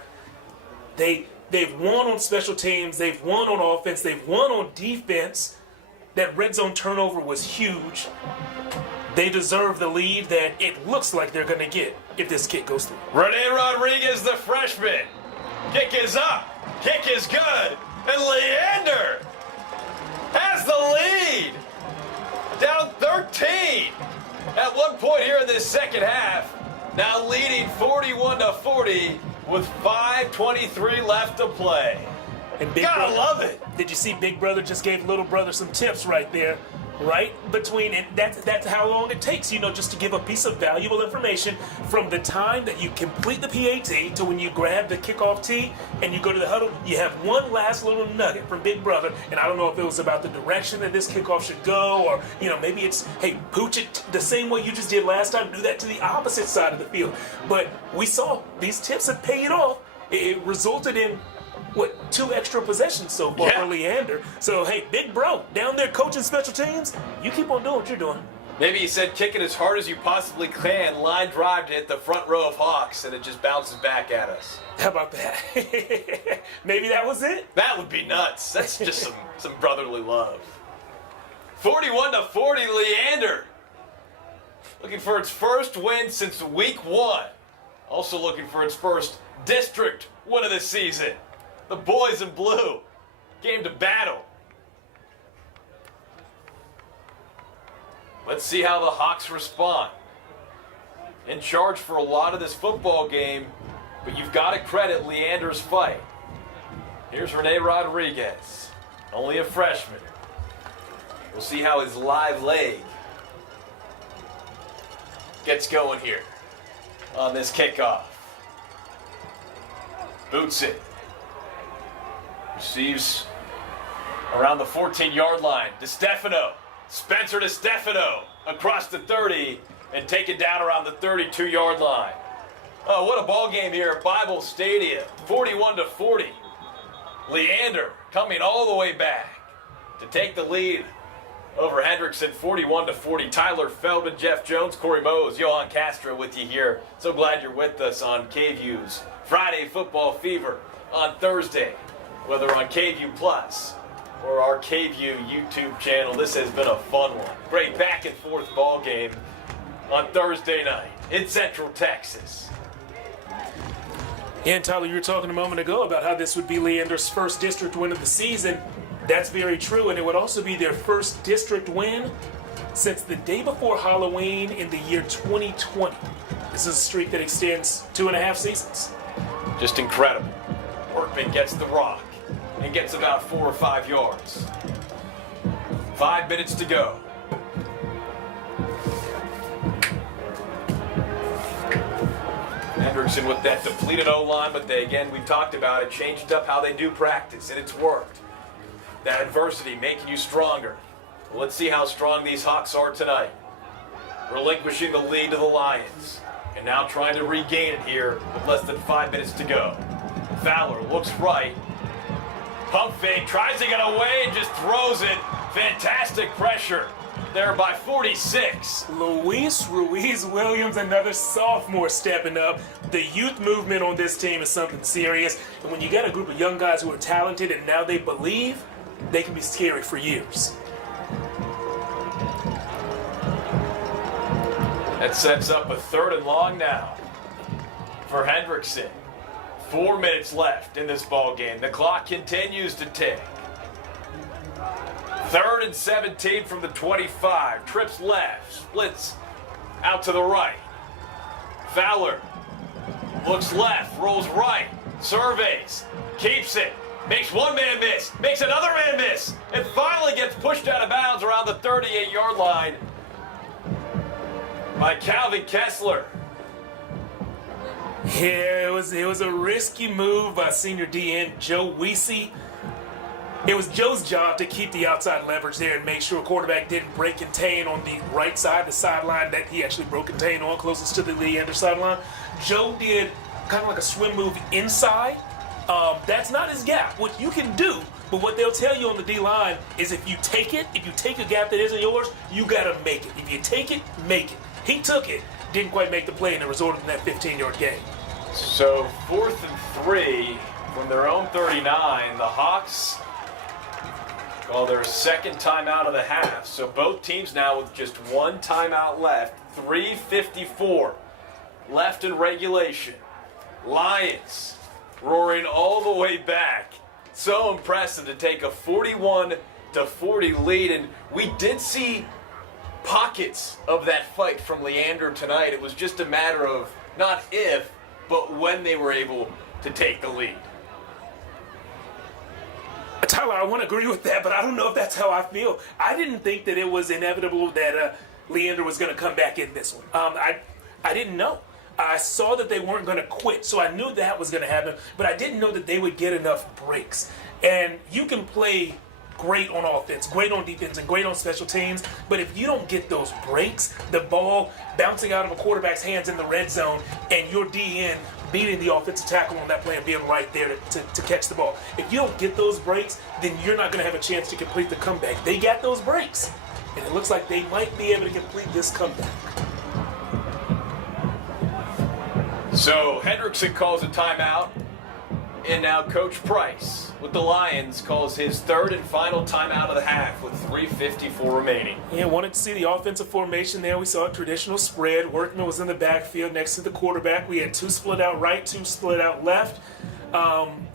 They've won on special teams. They've won on offense. They've won on defense. That red zone turnover was huge. They deserve the lead that it looks like they're going to get if this kick goes through. Rene Rodriguez, the freshman. Kick is up. Kick is good. And Leander has the lead. Down 13 at one point here in this second half. Now leading 41-40 with 5:23 left to play. And Big Gotta Brother, love it. Did you see Big Brother just gave Little Brother some tips right there? Right between it, that's how long it takes, you know, just to give a piece of valuable information from the time that you complete the PAT to when you grab the kickoff tee and you go to the huddle. You have one last little nugget from Big Brother, and I don't know if it was about the direction that this kickoff should go, or, you know, maybe it's, hey, pooch it the same way you just did last time, do that to the opposite side of the field. But we saw these tips have paid off. It resulted in 2 extra possessions so far for Leander. So, hey, big bro, down there coaching special teams, you keep on doing what you're doing. Maybe he said kick it as hard as you possibly can, line drive to hit the front row of Hawks, and it just bounces back at us. How about that? Maybe that was it? That would be nuts. That's just some brotherly love. 41-40, Leander. Looking for its first win since week 1. Also looking for its first district win of the season. The boys in blue came to battle. Let's see how the Hawks respond. In charge for a lot of this football game, but you've got to credit Leander's fight. Here's Rene Rodriguez, only a freshman. We'll see how his live leg gets going here on this kickoff. Boots it. Receives around the 14-yard line. DeStefano. Spencer DeStefano across the 30 and taken down around the 32-yard line. Oh, what a ball game here at Bible Stadium. 41-40. Leander coming all the way back to take the lead over Hendrickson. 41-40. Tyler Feldman, Jeff Jones, Corey Mose, Johan Castro with you here. So glad you're with us on KVUE's Friday Football Fever on Thursday. Whether on KVUE Plus for our KVUE YouTube channel. This has been a fun one. Great back and forth ball game on Thursday night in Central Texas. And Tyler, you were talking a moment ago about how this would be Leander's first district win of the season. That's very true, and it would also be their first district win since the day before Halloween in the year 2020. This is a streak that extends 2.5 seasons. Just incredible. Workman gets the rock and gets about 4 or 5 yards. 5 minutes to go. Hendrickson with that depleted O-line, but we talked about it, changed up how they do practice, and it's worked. That adversity making you stronger. Well, let's see how strong these Hawks are tonight. Relinquishing the lead to the Lions, and now trying to regain it here with less than 5 minutes to go. Fowler looks right. Pump fake, tries to get away and just throws it. Fantastic pressure there by 46. Luis Ruiz-Williams, another sophomore stepping up. The youth movement on this team is something serious. And when you got a group of young guys who are talented and now they believe, they can be scary for years. That sets up a 3rd and long now for Hendrickson. 4 minutes left in this ball game. The clock continues to tick. 3rd and 17 from the 25. Trips left, splits out to the right. Fowler looks left, rolls right, surveys, keeps it, makes one man miss, makes another man miss, and finally gets pushed out of bounds around the 38-yard line by Calvin Kessler. Yeah, it was a risky move by senior DN Joe Weesey. It was Joe's job to keep the outside leverage there and make sure quarterback didn't break contain on the right side, the sideline that he actually broke contain on, closest to the Leander sideline. Joe did kind of like a swim move inside. That's not his gap. What you can do, but what they'll tell you on the D-line is if you take a gap that isn't yours, you got to make it. If you take it, make it. He took it, didn't quite make the play, and it resulted in that 15-yard gain. So 4th and 3 from their own 39. The Hawks call their second timeout of the half. So both teams now with just one timeout left. 3:54 left in regulation. Lions roaring all the way back. So impressive to take a 41-40 lead. And we did see pockets of that fight from Leander tonight. It was just a matter of not if, but when they were able to take the lead. Tyler, I want to agree with that, but I don't know if that's how I feel. I didn't think that it was inevitable that Leander was going to come back in this one. I didn't know. I saw that they weren't going to quit, so I knew that was going to happen, but I didn't know that they would get enough breaks. And you can play great on offense, great on defense, and great on special teams, but if you don't get those breaks, the ball bouncing out of a quarterback's hands in the red zone and your DN beating the offensive tackle on that play and being right there to catch the ball. If you don't get those breaks, then you're not going to have a chance to complete the comeback. They got those breaks, and it looks like they might be able to complete this comeback. So Hendrickson calls a timeout, and now Coach Price with the Lions calls his 3rd and final timeout of the half with 3:54 remaining. Yeah, wanted to see the offensive formation there. We saw a traditional spread. Workman was in the backfield next to the quarterback. We had 2 split out right, 2 split out left.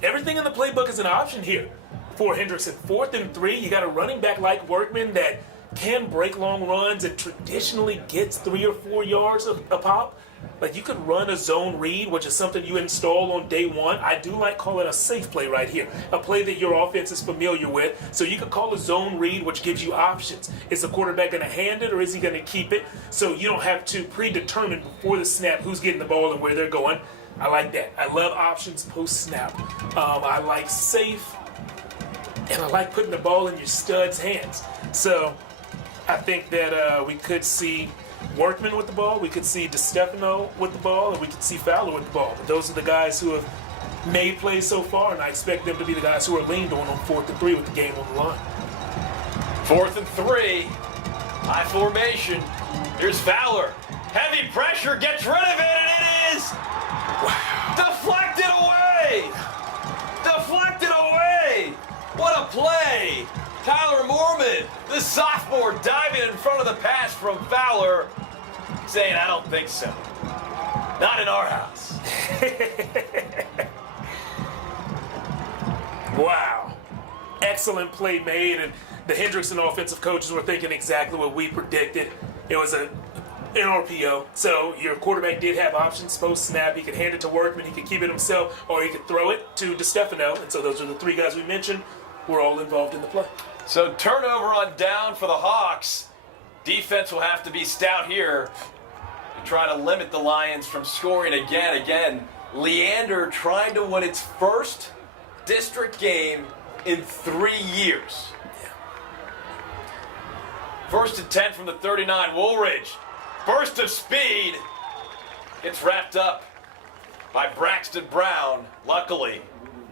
Everything in the playbook is an option here for Hendrickson. 4th and 3, you got a running back like Workman that can break long runs and traditionally gets 3 or 4 yards a pop. Like, you could run a zone read, which is something you install on day one. I do like calling a safe play right here, a play that your offense is familiar with. So you could call a zone read, which gives you options. Is the quarterback going to hand it or is he going to keep it? So you don't have to predetermine before the snap who's getting the ball and where they're going. I like that. I love options post-snap. I like safe, and I like putting the ball in your stud's hands. So I think that we could see Workman with the ball, we could see DeStefano with the ball, and we could see Fowler with the ball. But those are the guys who have made plays so far, and I expect them to be the guys who are leaned on 4th and 3 with the game on the line. 4th and 3, high formation. Here's Fowler. Heavy pressure, gets rid of it, and it is deflected away. Deflected away. What a play the sophomore diving in front of the pass from Fowler, saying, I don't think so. Not in our house. Wow. Excellent play made, and the Hendrickson offensive coaches were thinking exactly what we predicted. It was an RPO, so your quarterback did have options post-snap. He could hand it to Workman, he could keep it himself, or he could throw it to DeStefano, and so those are the three guys we mentioned were all involved in the play. So turnover on down for the Hawks. Defense will have to be stout here to try to limit the Lions from scoring again. Leander trying to win its first district game in 3 years. First and 10 from the 39. Woolridge, burst of speed, gets wrapped up by Braxton Brown. Luckily,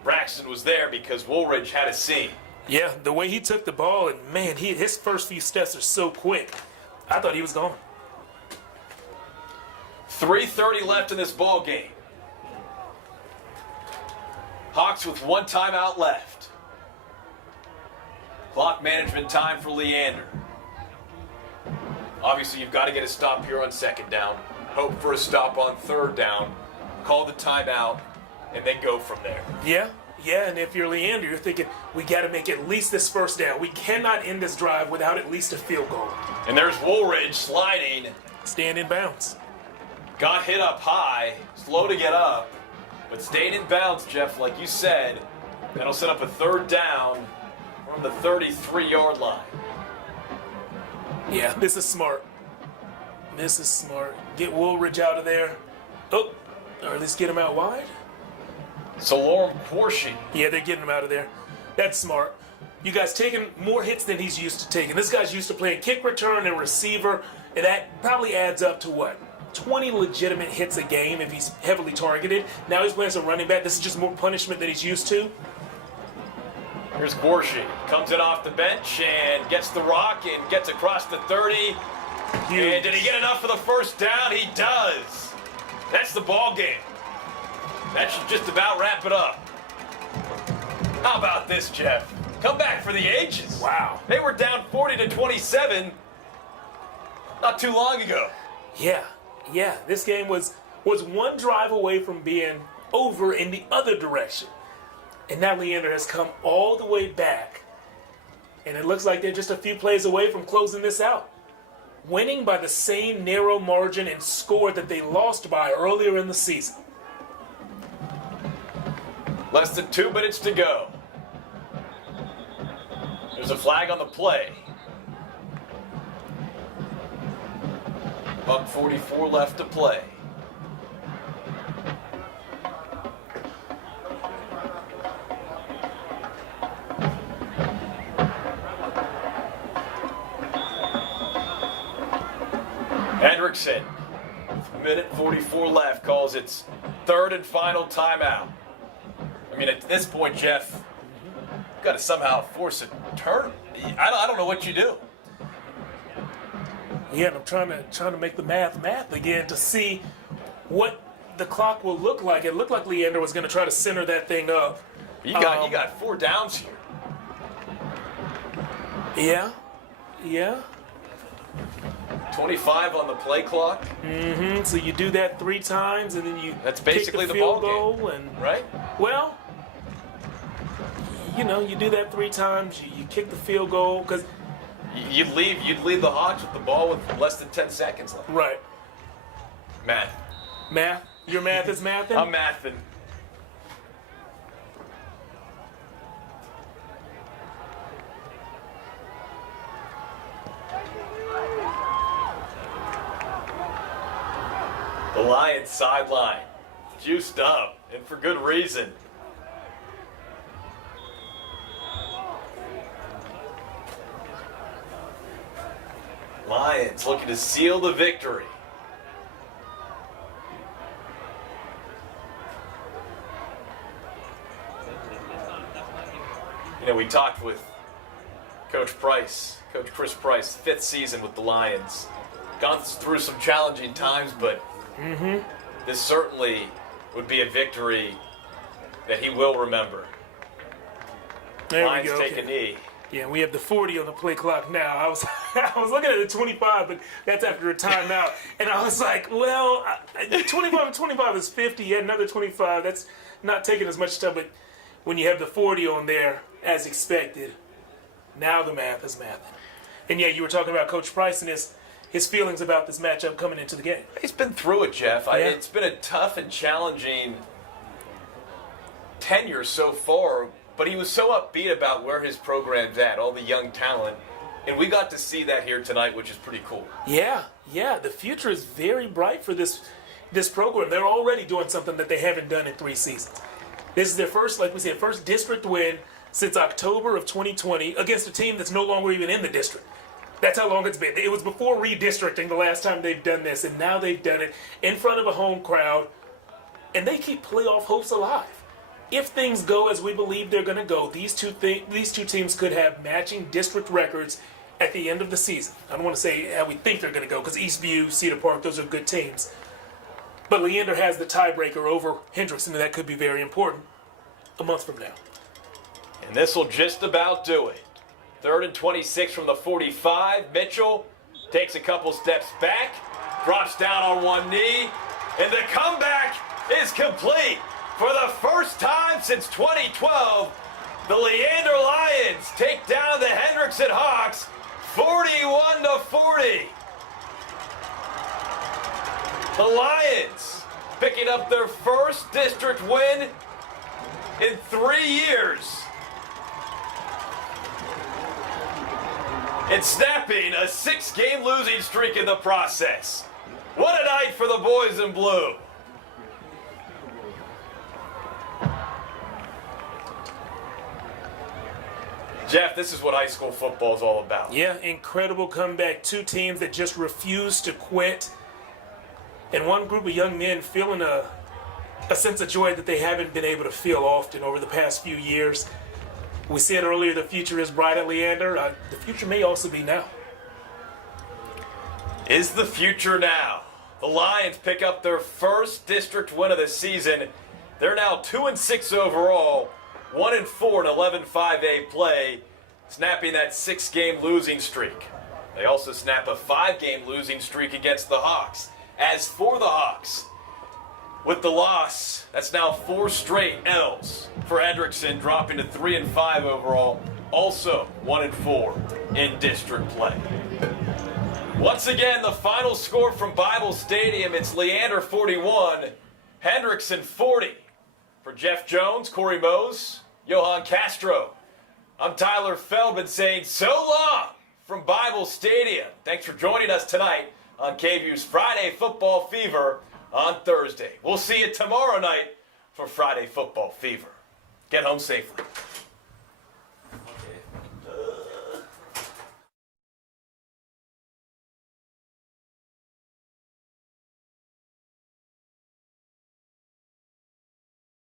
Braxton was there because Woolridge had a seam. Yeah, the way he took the ball, and man, his first few steps are so quick. I thought he was gone. 3:30 left in this ball game. Hawks with one timeout left. Clock management time for Leander. Obviously, you've got to get a stop here on second down. Hope for a stop on third down. Call the timeout, and then go from there. Yeah, and if you're Leander, you're thinking, we got to make at least this first down. We cannot end this drive without at least a field goal. And there's Woolridge sliding. Stand in bounds. Got hit up high, slow to get up, but stayed in bounds, Jeff, like you said. That'll set up a third down from the 33-yard line. Yeah, this is smart. This is smart. Get Woolridge out of there. Oh, or at least get him out wide. So Lorem Portion. Yeah, they're getting him out of there. That's smart. You guys taking more hits than he's used to taking. This guy's used to playing kick return and receiver, and that probably adds up to what? 20 legitimate hits a game if he's heavily targeted. Now he's playing as a running back. This is just more punishment than he's used to. Here's Gorshi. Comes in off the bench and gets the rock and gets across the 30. Huge. And did he get enough for the first down? He does. That's the ball game. That should just about wrap it up. How about this, Jeff? Come back for the ages. Wow. They were down 40-27 not too long ago. Yeah. This game was one drive away from being over in the other direction. And now Leander has come all the way back. And it looks like they're just a few plays away from closing this out. Winning by the same narrow margin and score that they lost by earlier in the season. Less than 2 minutes to go. There's a flag on the play. $1:44 left to play. Hendrickson, with 1:44 left, calls its third and final timeout. I mean, at this point, Jeff, you've got to somehow force a turn. I don't know what you do. Yeah, and I'm trying to make the math again to see what the clock will look like. It looked like Leander was going to try to center that thing up. You got 4 downs here. Yeah. 25 on the play clock. So you do that 3 times, and then you That's basically kick the the field ball goal, and Right? well, you do that 3 times. You kick the field goal because You'd leave the Hawks with the ball with less than 10 seconds left. right. Math. Your math is mathing. I'm mathing. The Lions sideline, juiced up, and for good reason. Lions looking to seal the victory. You know, we talked with Coach Chris Price, 5th season with the Lions. Gone through some challenging times, but this certainly would be a victory that he will remember. There Lions we go. take a knee. Yeah, we have the 40 on the play clock now. I was I was looking at the 25, but that's after a timeout. And I was like, well, 25 and 25 is 50. Yet another 25. That's not taking as much stuff. But when you have the 40 on there, as expected, now the math is mathing. And yeah, you were talking about Coach Price and his feelings about this matchup coming into the game. He's been through it, Jeff. It's been a tough and challenging tenure so far, but he was so upbeat about where his program's at, all the young talent, and we got to see that here tonight, which is pretty cool. Yeah, the future is very bright for this program. They're already doing something that they haven't done in 3 seasons. This is their first, like we said, first district win since October of 2020 against a team that's no longer even in the district. That's how long it's been. It was before redistricting the last time they've done this, and now they've done it in front of a home crowd, and they keep playoff hopes alive. If things go as we believe they're going to go, these two teams could have matching district records at the end of the season. I don't want to say how we think they're going to go, because Eastview, Cedar Park, those are good teams. But Leander has the tiebreaker over Hendrickson, and that could be very important a month from now. And this will just about do it. 3rd and 26 from the 45. Mitchell takes a couple steps back, drops down on one knee, and the comeback is complete. For the first time since 2012, the Leander Lions take down the Hendrickson Hawks 41-40. The Lions picking up their first district win in 3 years. And snapping a 6-game losing streak in the process. What a night for the boys in blue. Jeff, this is what high school football is all about. Yeah, incredible comeback. 2 teams that just refuse to quit. And one group of young men feeling a sense of joy that they haven't been able to feel often over the past few years. We said earlier the future is bright at Leander. The future may also be now. Is the future now? The Lions pick up their first district win of the season. They're now 2-6 overall, 1-4 in 11-5A play, snapping that 6-game losing streak. They also snap a 5-game losing streak against the Hawks. As for the Hawks, with the loss, that's now 4 straight L's for Hendrickson, dropping to 3-5 overall, also 1-4 in district play. Once again, the final score from Bible Stadium, it's Leander 41, Hendrickson 40. For Jeff Jones, Corey Mose, Johan Castro, I'm Tyler Feldman saying so long from Bible Stadium. Thanks for joining us tonight on KVUE's Friday Football Fever on Thursday. We'll see you tomorrow night for Friday Football Fever. Get home safely.